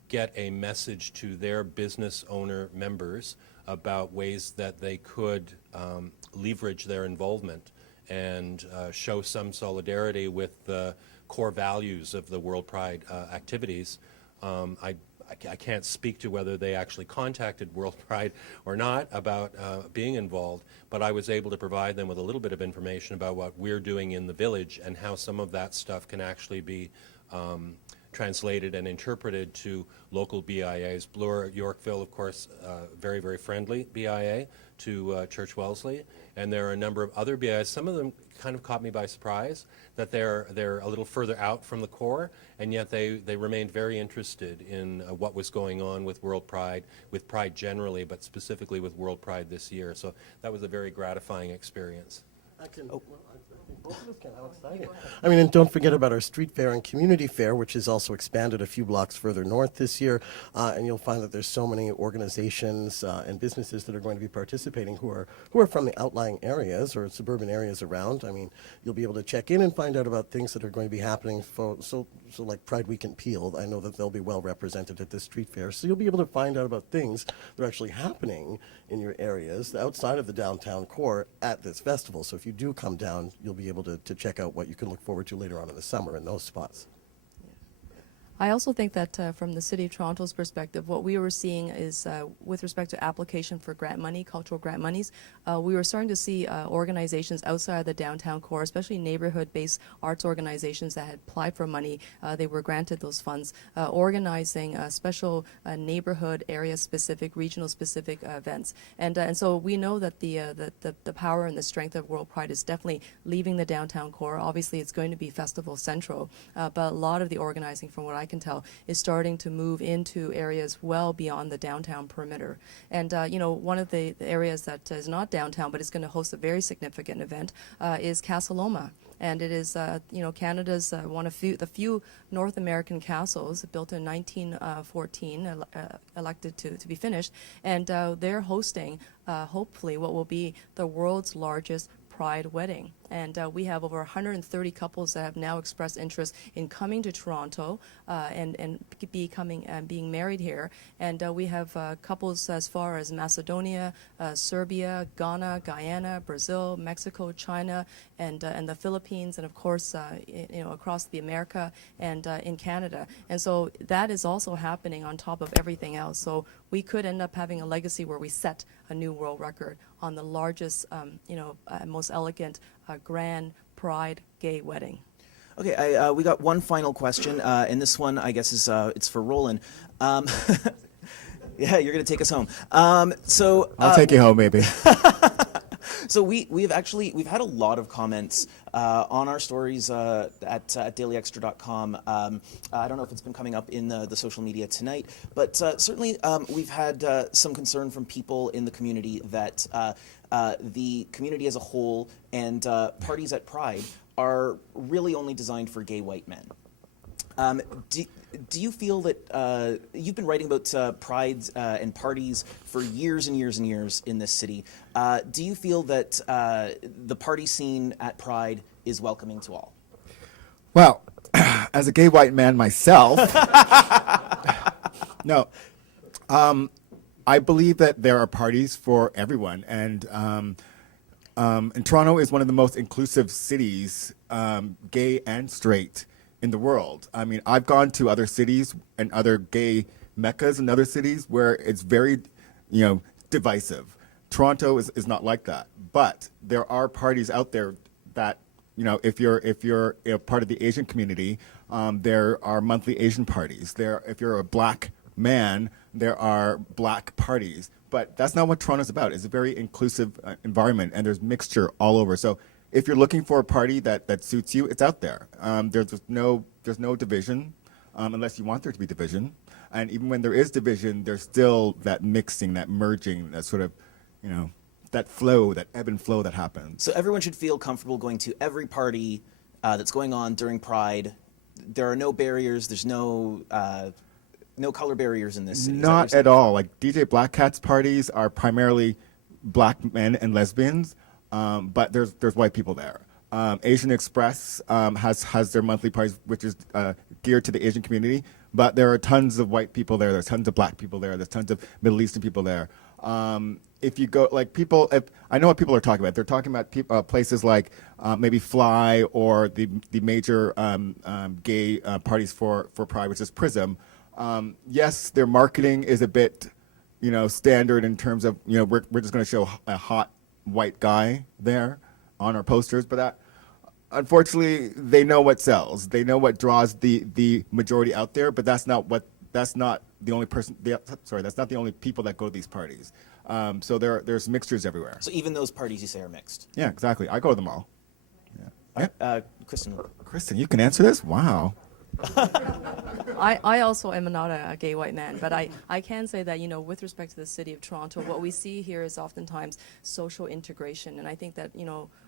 get a message to their business owner members about ways that they could leverage their involvement and show some solidarity with the core values of the World Pride activities. I can't speak to whether they actually contacted World Pride or not about being involved, but I was able to provide them with a little bit of information about what we're doing in the village and how some of that stuff can actually be translated and interpreted to local BIAs. Bloor, Yorkville, of course, very, very friendly BIA to Church Wellesley, and there are a number of other BIAs. Some of them kind of caught me by surprise that they're a little further out from the core, and yet they remained very interested in what was going on with World Pride, with Pride generally, but specifically with World Pride this year. So that was a very gratifying experience. I think both of us can. How exciting. I mean, and don't forget about our street fair and community fair, which is also expanded a few blocks further north this year. And you'll find that there's so many organizations and businesses that are going to be participating who are from the outlying areas or suburban areas around. I mean, you'll be able to check in and find out about things that are going to be happening. So like Pride Week in Peel, I know that they'll be well represented at this street fair. So you'll be able to find out about things that are actually happening in your areas outside of the downtown core at this festival. So if you do come down, you'll be able to check out what you can look forward to later on in the summer in those spots. I also think that from the City of Toronto's perspective, what we were seeing is with respect to application for grant money, cultural grant monies, we were starting to see organizations outside the downtown core, especially neighborhood-based arts organizations that had applied for money, they were granted those funds, organizing special neighborhood area-specific, regional-specific events. And so we know that the power and the strength of World Pride is definitely leaving the downtown core. Obviously, it's going to be festival central, but a lot of the organizing, from what I can tell, is starting to move into areas well beyond the downtown perimeter. And one of the areas that is not downtown but is going to host a very significant event is Casa Loma. And it is, Canada's one of the few North American castles built in 1914, elected to be finished. And they're hosting, hopefully, what will be the world's largest Pride wedding. And we have over 130 couples that have now expressed interest in coming to Toronto and being married here. And we have couples as far as Macedonia, Serbia, Ghana, Guyana, Brazil, Mexico, China, and the Philippines, and of course, across the America and in Canada. And so that is also happening on top of everything else. So we could end up having a legacy where we set a new world record on the largest, most elegant, grand Pride gay wedding. Okay, we got one final question, and this one, I guess, is it's for Roland. Yeah, you're going to take us home. I'll take you home, maybe. So we've had a lot of comments on our stories at dailyxtra.com. I don't know if it's been coming up in the social media tonight, but certainly we've had some concern from people in the community that the community as a whole and parties at Pride are really only designed for gay white men. Do you feel that you've been writing about prides and parties for years and years and years in this city? Do you feel that the party scene at Pride is welcoming to all? Well, as a gay white man myself, no, I believe that there are parties for everyone, and Toronto is one of the most inclusive cities, gay and straight, in the world. I mean, I've gone to other cities and other gay meccas in other cities where it's very, divisive. Toronto is not like that, but there are parties out there that, if you're a part of the Asian community, there are monthly Asian parties. If you're a black man, there are black parties. But that's not what Toronto's about. It's a very inclusive environment, and there's mixture all over. So if you're looking for a party that suits you, it's out there. There's no division, unless you want there to be division. And even when there is division, there's still that mixing, that merging, that sort of, that flow, that ebb and flow that happens. So everyone should feel comfortable going to every party that's going on during Pride. There are no barriers. There's no color barriers in this city. Not at all. Like DJ Black Cat's parties are primarily black men and lesbians, but there's white people there. Asian Express has their monthly parties, which is geared to the Asian community, but there are tons of white people there. There's tons of black people there. There's tons of Middle Eastern people there. If you go, I know what people are talking about. They're talking about places like maybe Fly or the major gay parties for Pride, which is Prism. Yes, their marketing is a bit, standard in terms of, we're just going to show a hot white guy there on our posters, but that, unfortunately, they know what sells. They know what draws the majority out there, but that's not the only person. That's not the only people that go to these parties. So there's mixtures everywhere. So even those parties you say are mixed. Yeah, exactly. I go to them all. Yeah. Kristen, you can answer this? Wow. I also am not a gay white man, but I can say that, with respect to the city of Toronto, what we see here is oftentimes social integration. And I think that,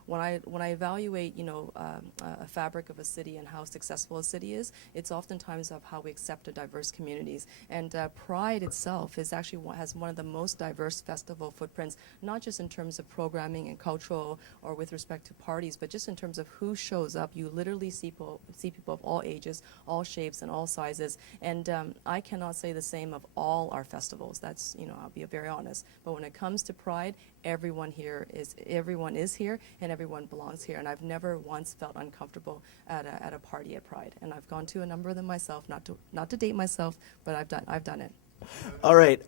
when I evaluate, a fabric of a city and how successful a city is, it's oftentimes of how we accept diverse communities. And Pride itself has one of the most diverse festival footprints, not just in terms of programming and cultural or with respect to parties, but just in terms of who shows up. You literally see people of all ages, all shapes, and all sizes. And I cannot say the same of all our festivals. That's, I'll be very honest. But when it comes to Pride, everyone is here, and everyone belongs here. And I've never once felt uncomfortable at a party at Pride. And I've gone to a number of them myself, not to date myself, but I've done it. All right,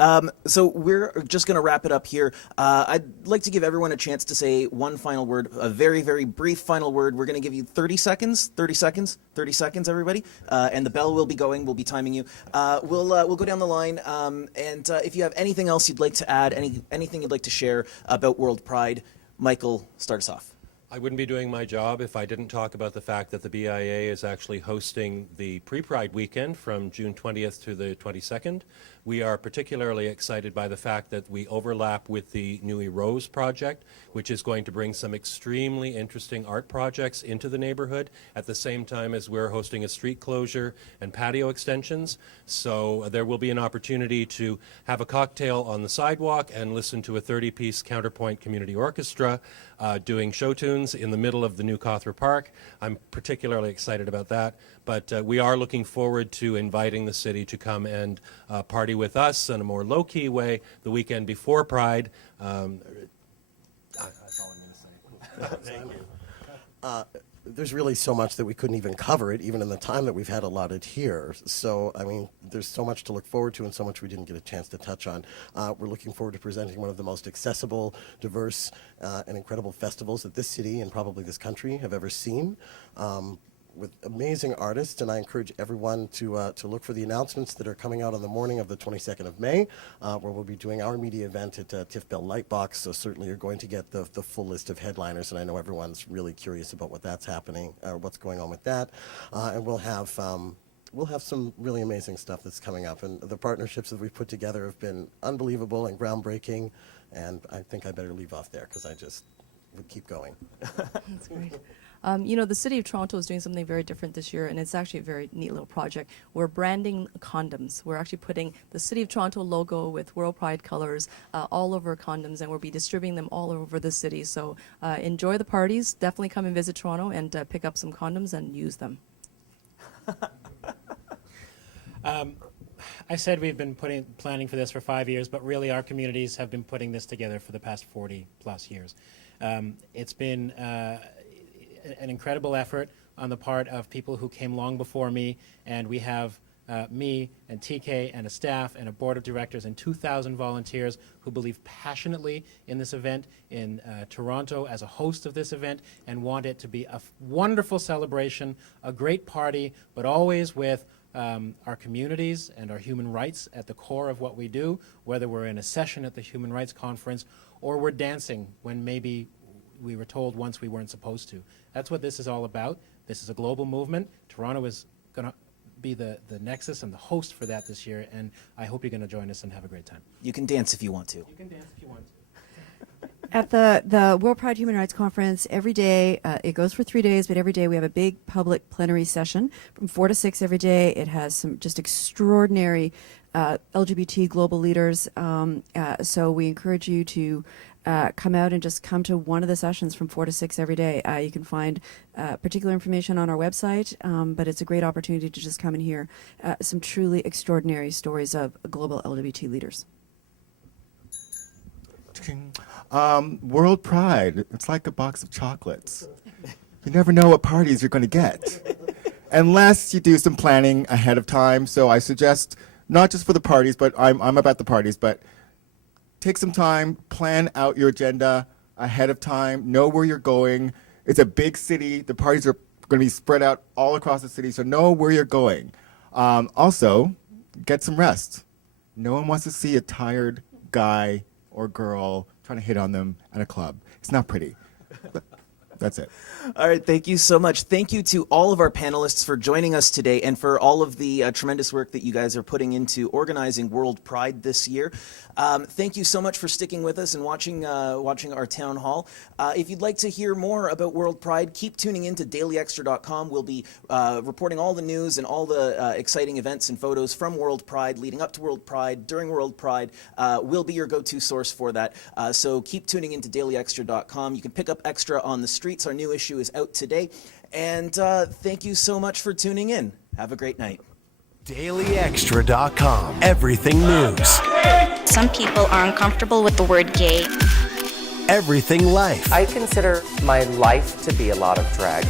so we're just going to wrap it up here. I'd like to give everyone a chance to say one final word, a very, very brief final word. We're going to give you 30 seconds, everybody, and the bell will be going. We'll be timing you. We'll go down the line, and if you have anything else you'd like to add, anything you'd like to share about World Pride, Michael, start us off. I wouldn't be doing my job if I didn't talk about the fact that the BIA is actually hosting the pre-Pride weekend from June 20th to the 22nd. We are particularly excited by the fact that we overlap with the Nui Rose project, which is going to bring some extremely interesting art projects into the neighborhood at the same time as we're hosting a street closure and patio extensions. So there will be an opportunity to have a cocktail on the sidewalk and listen to a 30-piece Counterpoint Community Orchestra doing show tunes in the middle of the new Cawthra Park. I'm particularly excited about that. But we are looking forward to inviting the city to come and party with us in a more low-key way the weekend before Pride. That's all I'm going to say. Thank you. There's really so much that we couldn't even cover it, even in the time that we've had allotted here. So, I mean, there's so much to look forward to and so much we didn't get a chance to touch on. We're looking forward to presenting one of the most accessible, diverse, and incredible festivals that this city and probably this country have ever seen. With amazing artists, and I encourage everyone to look for the announcements that are coming out on the morning of the 22nd of May, where we'll be doing our media event at TIFF Bell Lightbox, so certainly you're going to get the full list of headliners, and I know everyone's really curious about what that's happening, or what's going on with that, and we'll have some really amazing stuff that's coming up, and the partnerships that we've put together have been unbelievable and groundbreaking, and I think I better leave off there, because I just would keep going. That's great. The City of Toronto is doing something very different this year, and it's actually a very neat little project. We're branding condoms. We're actually putting the City of Toronto logo with World Pride colors all over condoms, and we'll be distributing them all over the city. So enjoy the parties. Definitely come and visit Toronto and pick up some condoms and use them. I said we've been planning for this for 5 years, but really our communities have been putting this together for the past 40 plus years. It's been an incredible effort on the part of people who came long before me, and we have me and TK and a staff and a board of directors and 2,000 volunteers who believe passionately in this event, in Toronto as a host of this event, and want it to be a wonderful celebration, a great party, but always with our communities and our human rights at the core of what we do, whether we're in a session at the Human Rights Conference or we're dancing when maybe we were told once we weren't supposed to. That's what this is all about. This is a global movement. Toronto is going to be the nexus and the host for that this year, and I hope you're going to join us and have a great time. You can dance if you want to. You can dance if you want to. At the World Pride Human Rights Conference, every day, it goes for 3 days, but every day we have a big public plenary session from 4 to 6 every day. It has some just extraordinary LGBT global leaders. So we encourage you to come out and just come to one of the sessions from 4 to 6 every day. You can find particular information on our website, but it's a great opportunity to just come and hear some truly extraordinary stories of global LGBT leaders. World Pride, it's like a box of chocolates. You never know what parties you're going to get. Unless you do some planning ahead of time. So I suggest, not just for the parties, but I'm about the parties, but take some time, plan out your agenda ahead of time, know where you're going. It's a big city. The parties are going to be spread out all across the city, so know where you're going. Also, get some rest. No one wants to see a tired guy or girl trying to hit on them at a club. It's not pretty. That's it. All right, thank you so much. Thank you to all of our panelists for joining us today and for all of the tremendous work that you guys are putting into organizing World Pride this year. Thank you so much for sticking with us and watching our town hall. If you'd like to hear more about World Pride, keep tuning in to dailyxtra.com. We'll be reporting all the news and all the exciting events and photos from World Pride leading up to World Pride, during World Pride. We'll be your go-to source for that. So keep tuning in to dailyxtra.com. You can pick up Extra on the streets. Our new issue is out today. And thank you so much for tuning in. Have a great night. DailyXtra.com. Everything news. Some people are uncomfortable with the word gay. Everything life. I consider my life to be a lot of drag.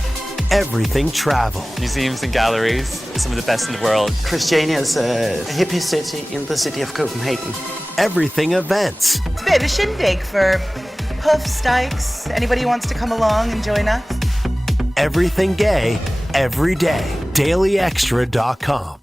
Everything travel. Museums and galleries, some of the best in the world. Christiania is a hippie city in the city of Copenhagen. Everything events. It's a bit of a shindig for Puffs, Dykes, anybody who wants to come along and join us. Everything gay, every day. DailyXtra.com.